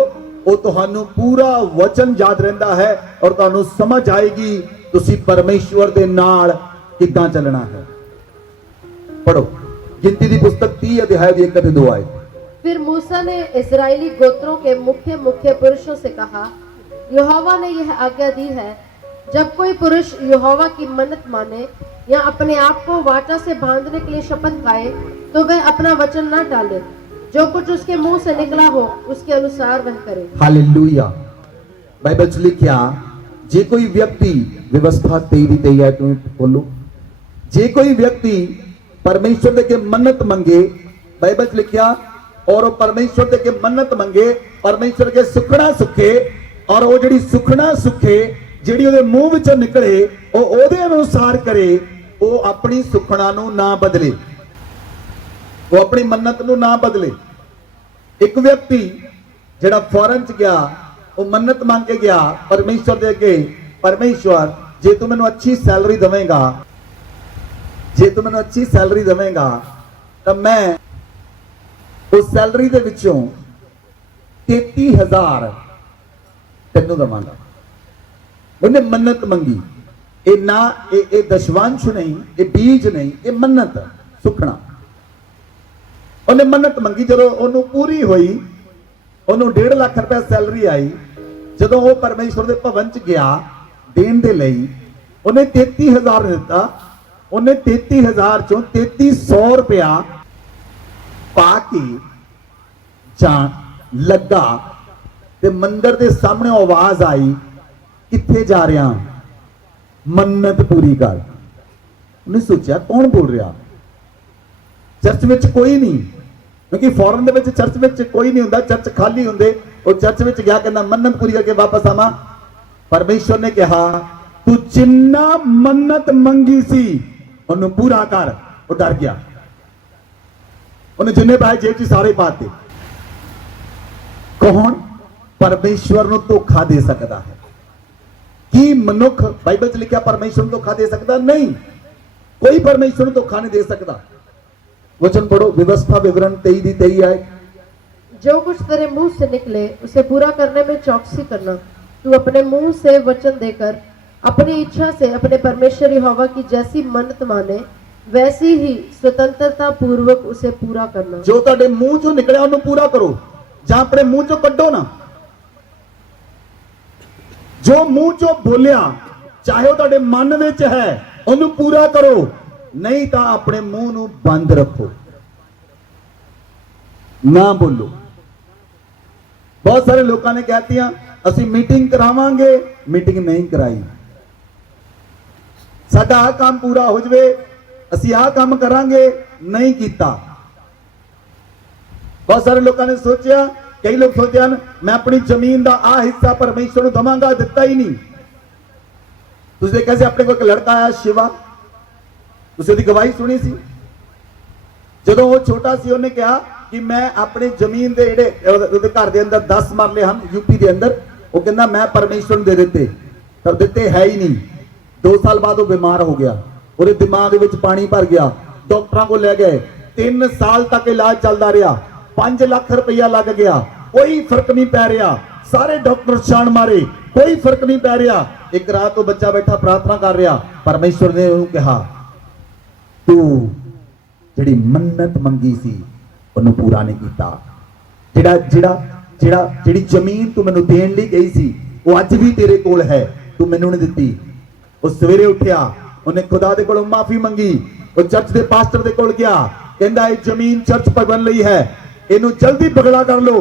ਉਹ ਤੁਹਾਨੂੰ ਪੂਰਾ ਵਚਨ ਯਾਦ ਰਹਿੰਦਾ ਹੈ ਔਰ ਤੁਹਾਨੂੰ ਸਮਝ ਆਏਗੀ ਤੁਸੀਂ ਪਰਮੇਸ਼ਵਰ ਦੇ ਨਾਲ ਕਿੱਦਾਂ ਚੱਲਣਾ ਹੈ। ਪੜੋ ਗਿਣਤੀ ਦੀ ਪੁਸਤਕ 30 ਅਧਿਆय ਦੀ 1 ਅਤੇ 2 ਆਇਤ। फिर मूसा ने इजरायली गोत्रों के मुख्य मुख्य पुरुषों से कहा, यहोवा ने यह आज्ञा दी है, जब कोई पुरुष यहोवा की मन्नत माने या अपने आप को वाचा से बांधने के लिए शपथ खाए तो वह अपना वचन न टाले, जो कुछ उसके मुंह से निकला हो उसके अनुसार वह करे। हालेलुया। बाइबल 'ਚ ਲਿਖਿਆ ਜੇ ਕੋਈ ਵਿਅਕਤੀ, ਵਿਵਸਥਾ 23 ਦੀ 23 ਆਇਤ ਨੂੰ ਬੋਲੋ, ਜੇ ਕੋਈ ਵਿਅਕਤੀ ਪਰਮੇਸ਼ਵਰ ਦੇ ਕੇ ਮੰਨਤ ਮੰਗੇ, ਬਾਈਬਲ 'ਚ ਲਿਖਿਆ और परमेश्वर के मन्नत मंगे, परमेश्वर के सुखना सुखे, और वो जिहड़ी सुखना सुखे जिहड़ी ओदे मुंह विचों निकले वो ओदे अनुसार करे, वो अपनी सुखना नूं ना बदले, वो अपनी मन्नत नूं ना बदले। एक व्यक्ति जिहड़ा फॉरन च गया, वो मन्नत मांग के गया परमेश्वर दे अगे, परमेश्वर जे तू मैनूं अच्छी सैलरी देवेगा, जे तू मैनूं अच्छी सैलरी देवेगा तो मैं उस सैलरी दे विचों 33,000 तेनों दवांगा। उन्हें मन्नत मंगी, ये ना ये दशवांश नहीं, ये बीज नहीं, ये मन्नत सुखना। उन्हें मन्नत मंगी, जदों ओनू पूरी हुई, ओनू 1.5 लाख रुपया सैलरी आई, जदों वो परमेश्वर दे भवन च गया देण दे लई, उन्हें 33,000 दिता। उन्हें 33,000 चों 3300 रुपया पा के जान लगा ते मंदिर के सामने आवाज आई, किथे जा रहा? मन्नत पूरी कर। उन्हें सोचा कौन बोल रहा? चर्च में कोई नहीं, क्योंकि फॉरन दे चर्च में कोई नहीं हुंदा, चर्च खाली हुंदे। और चर्च में गया कहना मन्नत पूरी करके वापस आवा। परमेश्वर ने कहा तू जिन्ना मन्नत मंगी सी उन्हें पूरा कर। वो डर गया, उन्हें जिन्ने पैसे जेब च सारे पाते। कौन? परमेश्वर नूं धोखा दे सकता है कि मनुख? बाइबल च लिखा परमेश्वर नूं धोखा दे सकता नहीं, कोई परमेश्वर नूं धोखा नहीं दे सकता। वचन पढ़ो, व्यवस्था विवरण 23 दी 23 आए। जो कुछ तेरे मुंह से निकले उसे पूरा करने में चौकसी करना। तू अपने मुंह से वचन देकर अपनी इच्छा से अपने परमेश्वर यहोवा की जैसी मन्नत माने वैसी ही स्वतंत्रता पूर्वक उसे पूरा करना। जो तुहाडे मुंह चों निकलिया उन्हें पूरा करो, जां अपने मुंह चों कड्डो ना। जो मुंह चों बोलिया चाहे वो तुहाडे मन विच है उन्हें पूरा करो, नहीं तो अपने मुंह नूं बंद रखो, ना बोलो। बहुत सारे लोगों ने कहती असीं मीटिंग करावांगे, मीटिंग नहीं कराई। साडा आ काम पूरा हो जाए, ਅਸੀਂ ਆਹ ਕੰਮ ਕਰਾਂਗੇ, नहीं कीता। बहुत सारे लोगों ने सोचा, कई लोग सोचते हैं मैं अपनी जमीन का आ हिस्सा परमेश्वर को दवांगा, दिता ही नहीं। तुसीं देखिया सी अपने कोल एक लड़का आया शिवा, तुसीं उसदी गवाही सुनी सी। जदों वो छोटा सी उन्हें कहा कि मैं अपनी जमीन के जिहड़े घर के अंदर 10 मरले हैं यूपी के अंदर, वो कहना मैं परमेश्वर दे दिते, पर दिते है ही नहीं। 2 साल बाद वो बीमार हो गया, ਉਹਦੇ दिमाग ਵਿੱਚ पानी भर गया, डॉक्टरों को ले गए, 3 साल तक इलाज चलता रहा, 5 लाख रुपया लग गया, कोई फर्क नहीं पै रहा। सारे डॉक्टर छाण मारे, कोई फर्क नहीं पै रहा। एक रात तो बच्चा बैठा प्रार्थना कर रहा, परमेश्वर ने उन्हें कहा तू जिहड़ी मन्नत मंगी सी उन्हें पूरा नहीं कीता। जिहड़ी जमीन तू मैनूं देण लई गई सी वो अज भी तेरे कोल है, तू मैनूं नहीं दित्ती। वो सवेरे उठिया, उन्हें खुदा दे कोलों माफी मंगी। वो चर्च दे पास्टर दे कोल गया, कहंदा ये जमीन चर्च भवन लई है, इनू जल्दी बगड़ा कर लो,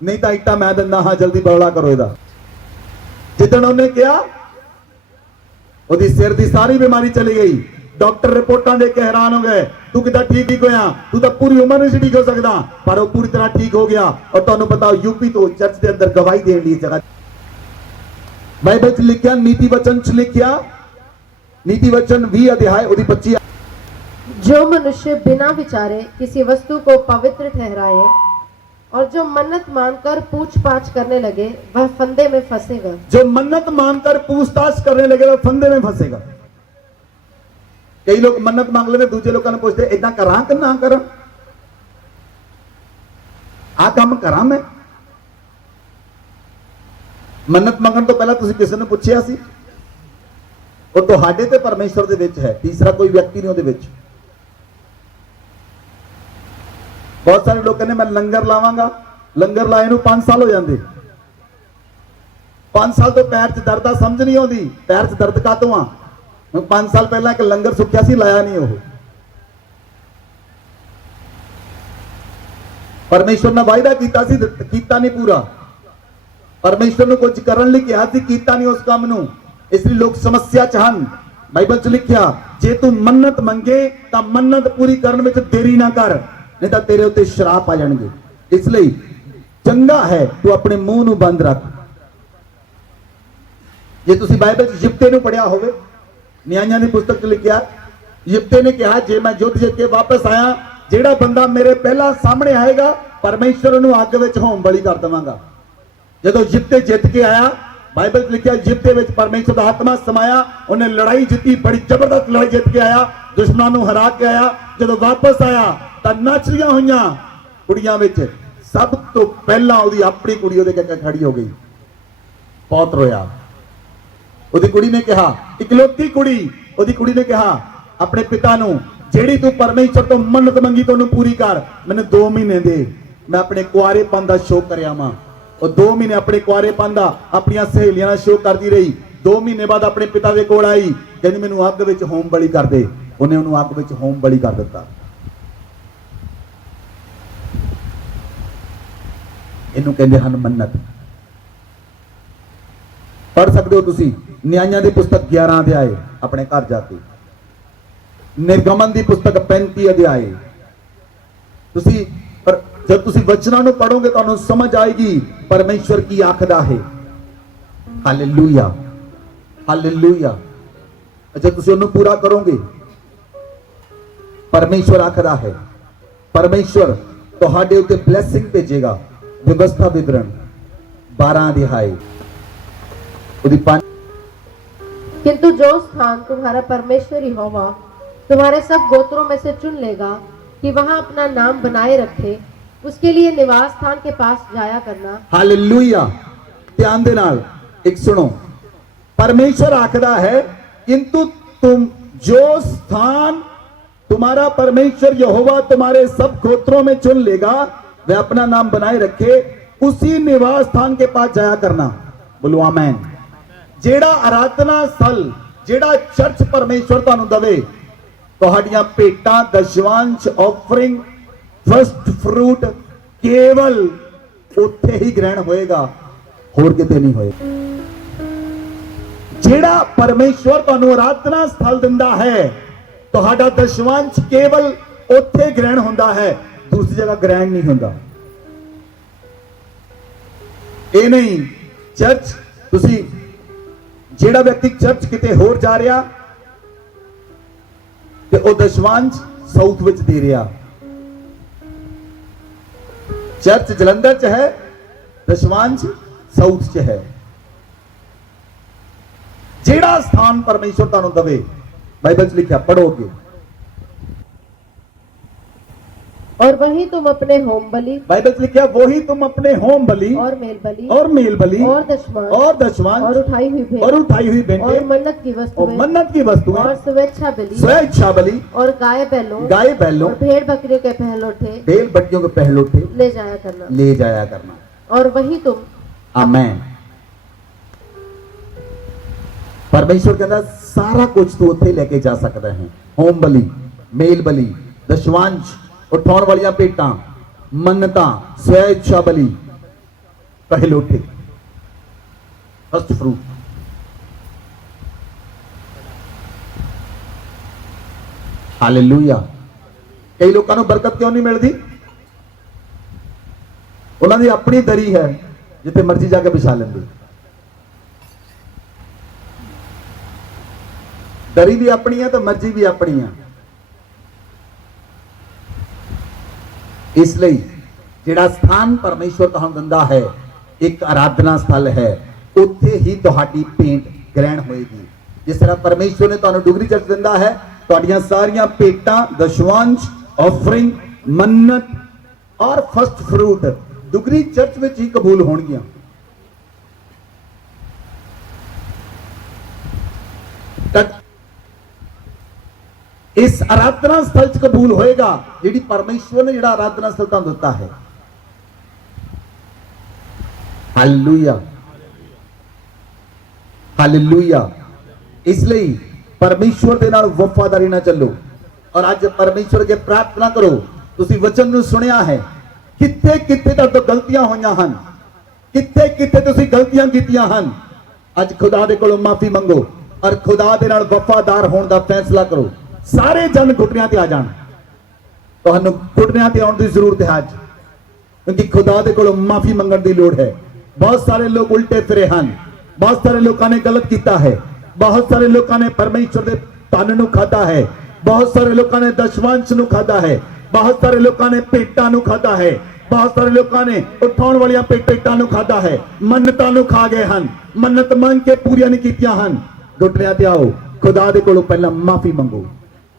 नहीं तो इट्टा मैं दिंदा हां, जल्दी बगड़ा करो इहदा। जिदन उन्हें किया ओदी सिर दी सारी बीमारी चली गई। डॉक्टर रिपोर्टां देख के हैरान हो गए, तू किदां ठीक होया, तू तो पूरी उम्र नहीं ठीक हो सकता, पर वो पूरी तरह ठीक हो गया। और तुहानूं पता यूपी तो चर्च के अंदर गवाही देण लई जगह ਬਾਈਬਲ ਚ ਲਿਖਿਆ, ਨੀਤੀ ਵਚਨ ਚ ਲਿਖਿਆ, ਨੀति वचन 20 अध्याय ਉਹਦੀ 25। जो मनुष्य बिना विचारे किसी वस्तु को पवित्र ठहराए और जो मन्नत मानकर पूछ पाछ करने लगे वह फंदे में फंसेगा। जो मन्नत मानकर पूछताछ करने लगे वह फंदे में फंसेगा। कई लोग मन्नत मांग लेते, दूसरे लोगों ने पूछते इतना करा कि ना करा, आ काम करा मैं। मन्नत मंगण तो पहला तुसी किसी ने पूछया सी, ਉਹ ਤੁਹਾਡੇ ਤੇ ਪਰਮੇਸ਼ਰ ਦੇ ਵਿੱਚ ਹੈ, ਤੀਸਰਾ ਕੋਈ ਵਿਅਕਤੀ ਨਹੀਂ ਉਹਦੇ ਵਿੱਚ। ਬਹੁਤ ਸਾਰੇ ਲੋਕ ਕਹਿੰਦੇ ਮੈਂ ਲੰਗਰ ਲਾਵਾਂਗਾ, ਲੰਗਰ ਲਾਏ ਨੂੰ 5 ਸਾਲ ਹੋ ਜਾਂਦੇ। 5 ਸਾਲ ਤੋਂ ਪੈਰ 'ਚ ਦਰਦ ਆ, ਸਮਝ ਨਹੀਂ ਆਉਂਦੀ ਪੈਰ 'ਚ ਦਰਦ ਕਾਤੋਂ ਆ। 5 ਸਾਲ ਪਹਿਲਾਂ ਇੱਕ ਲੰਗਰ ਸੁੱਕਿਆ ਸੀ, ਲਾਇਆ ਨਹੀਂ ਉਹ। ਪਰਮੇਸ਼ਰ ਨੇ ਵਾਅਦਾ ਕੀਤਾ ਸੀ, ਕੀਤਾ ਨਹੀਂ ਪੂਰਾ। ਪਰਮੇਸ਼ਰ ਨੂੰ ਕੁਝ ਕਰਨ ਲਈ ਕਿਹਾ ਸੀ, ਕੀਤਾ ਨਹੀਂ ਉਸ ਕੰਮ ਨੂੰ। इसलिए लोग समस्या च हन। बाइबल च लिखिया, जे तू मन्नत मंगे तो मन्नत पूरी करने में देरी ना कर, नहीं तो तेरे उत्ते श्राप आ जाएंगे। इसलिए चंगा है तू अपने मुंह नूं बंद रख। जे तुसी बाइबल च यिप्ते नूं पढ़िया होवे, न्यायां दी पुस्तक च लिखिया, यिप्ते ने कहा जे मैं युद्ध जित के वापस आया, जेड़ा बंदा मेरे पहला सामने आएगा परमेश्वर नूं अग विच होम बलि कर देवांगा। जदों यिप्ते जित के आया, बाइबल लिखा जिते विच परमेश्वर का आत्मा समाया, उन्हें लड़ाई जीती, बड़ी जबरदस्त लड़ाई जीत के आया, दुश्मनों को हरा के आया। जब वापस आया तो नाचरियां हुई कुड़ियां विच सब तो पहला उहदी अपनी कुड़ी उहदे अगे खड़ी हो गई। बहुत रोया। उहदी कुड़ी ने कहा, इकलौती कुड़ी, उहदी कुड़ी ने कहा अपने पिता नूं, जेड़ी तू परमेश्वर तो मन्नत मंगी तो पूरी कर, मैंने 2 महीने दे, मैं अपने कुआरेपन का शो कर आवां। और 2 महीने अपने कुआरेपन का अपनी सहेलियां नाल शो करती रही। 2 महीने बाद अपने पिता के कोल आई, कहंदी मैनूं अग विच होम बलि कर दे। उन्हें उन्होंने अग विच होम बलि कर दिता। इहनूं कहंदे हन मन्नत। पढ़ सकते हो तुसी न्यायां दी पुस्तक 11 अध्याय अपने घर जाके, निर्गमन दी पुस्तक 35 अध्याय। तुसी पर जब तुसी वचनां नूं पढ़ोगे तुहानूं समझ आएगी परमेश्वर की आखदा है। Hallelujah, hallelujah. जब तुसी उन्हें पूरा करोगे, परमेश्वर आखदा है, परमेश्वर तुहाडे उत्ते ब्लेसिंग भेजेगा। व्यवस्था विवरण 12 अध्याय उदी 5। किंतु जो स्थान तुम्हारा परमेश्वर यहोवा तुम्हारे सब गोत्रों में से चुन लेगा कि वहां अपना नाम बनाए रखे, उसके लिए निवास स्थान के पास जाया करना। हालेलुया। ध्यान दे नाल एक सुनो, परमेश्वर आखदा है किंतु तुम जो स्थान तुम्हारा परमेश्वर यहोवा तुम्हारे सब गोत्रों में चुन लेगा, वह अपना नाम बनाए रखे, उसी निवास स्थान के पास जाया करना। बोलो आमीन। जेड़ा आराधना स्थल, जेड़ा चर्च परमेश्वर तुहानूं दवे, तुहाड़ियां भेटां, दशवांश, ऑफरिंग, फर्स्ट फ्रूट केवल उत्थे ही ग्रहण होएगा, होर किते नहीं होएगा। जेड़ा परमेश्वर तुहानूं आराधना स्थल दिंदा है, तुहाडा दशवांश केवल उत्थे ग्रहण हुंदा है, दूसरी जगह ग्रहण नहीं हुंदा। ਇਹ नहीं चर्च तुसी जेड़ा व्यक्ति चर्च किते होर जा रहा ते ओ दशवांश साउथ विच दे रहा। चर्च जलंधर च है, दशवांश साउथ च है। जेड़ा स्थान परमेश्वर तुहानूं दवे, बाइबल च लिखिया, पढ़ोगे और वही तुम अपने होम बलि, बाइबल लिखा वही तुम अपने होम बलि और मेल बलि और मेल बलि और दशमांश और उठाई हुई भेंट और उठाई हुई भेंटें और मन्नत की और वस्तुएं मन्नत की वस्तुएं और स्वेच्छा बलि स्वेच्छा बलि और गाय बैलों और भेड़ बकरियों के पहलौठे भेड़ बकरियों के पहलौठे ले जाया करना। ले जाया करना। और वही तुम, आमीन। परमेश्वर कहता सारा कुछ तू उत्थे लेके जा सकता है। होम बलि, मेल बलि, दशवांश, उठाउण वालियां भेटां, मन्नतां, स्वेच्छा बलि, पहलौठे, फर्स्ट फ्रूट। हालेलुया। कई लोगों को बरकत क्यों नहीं मिलती? उन्होंने अपनी दरी है, जिथे मर्जी जाके बिछा लेंगे। दरी भी अपनी है तो मर्जी भी अपनी है। इसलिए जिहड़ा स्थान परमेश्वर तुहानूं दिंदा है एक आराधना स्थल है, उत्थे ही तुहाडी भेंट ग्रहण होएगी। जिस तरह परमेश्वर ने तुहानूं डुगरी चर्च दिंदा है, तुहाडीआं सारियां भेंटां, दशवांश, ऑफरिंग, मन्नत और फर्स्ट फ्रूट डुगरी चर्च विच ही कबूल होणगियां। इस आराधना स्थल च कबूल होएगा जिहड़ी परमेश्वर ने जिहड़ा आराधना स्थल तुहानूं दिता है। Hallelujah, hallelujah. इसलिए परमेश्वर दे नाल वफादारी ना चलो और आज परमेश्वर के प्रार्थना करो। तुसी वचन नूं सुनिया है, कित्थे कित्थे तुहाडे तों गलतियां होईयां हन, कित्थे कित्थे तुसी गलतियां कीतियां हन। आज खुदा दे कोलों माफी मंगो और खुदा दे नाल वफादार होण दा फैसला करो। सारे जन घुटनियां ते आ जाण, तुहानूं घुटनियां ते आउण दी जरूरत है आज, क्योंकि खुदा दे कोलों माफी मंगण दी लोड़ है। बहुत सारे लोग उल्टे फिरे हन, बहुत सारे लोगों ने गलत किया है, बहुत सारे लोगों ने परमेश्वर दे धन नूं खाधा है, बहुत सारे लोगों ने दशवांश नूं खाधा है, बहुत सारे लोगों ने भेंटां नूं खाधा है, बहुत सारे लोगों ने उठाउण वालियां भेंटां नूं खाधा है, मन्नतां नूं खा गए हन, मन्नत मंग के पूरियां नहीं कीतियां हन। घुटनियां ते आओ, खुदा दे कोलों पहला माफी मंगो।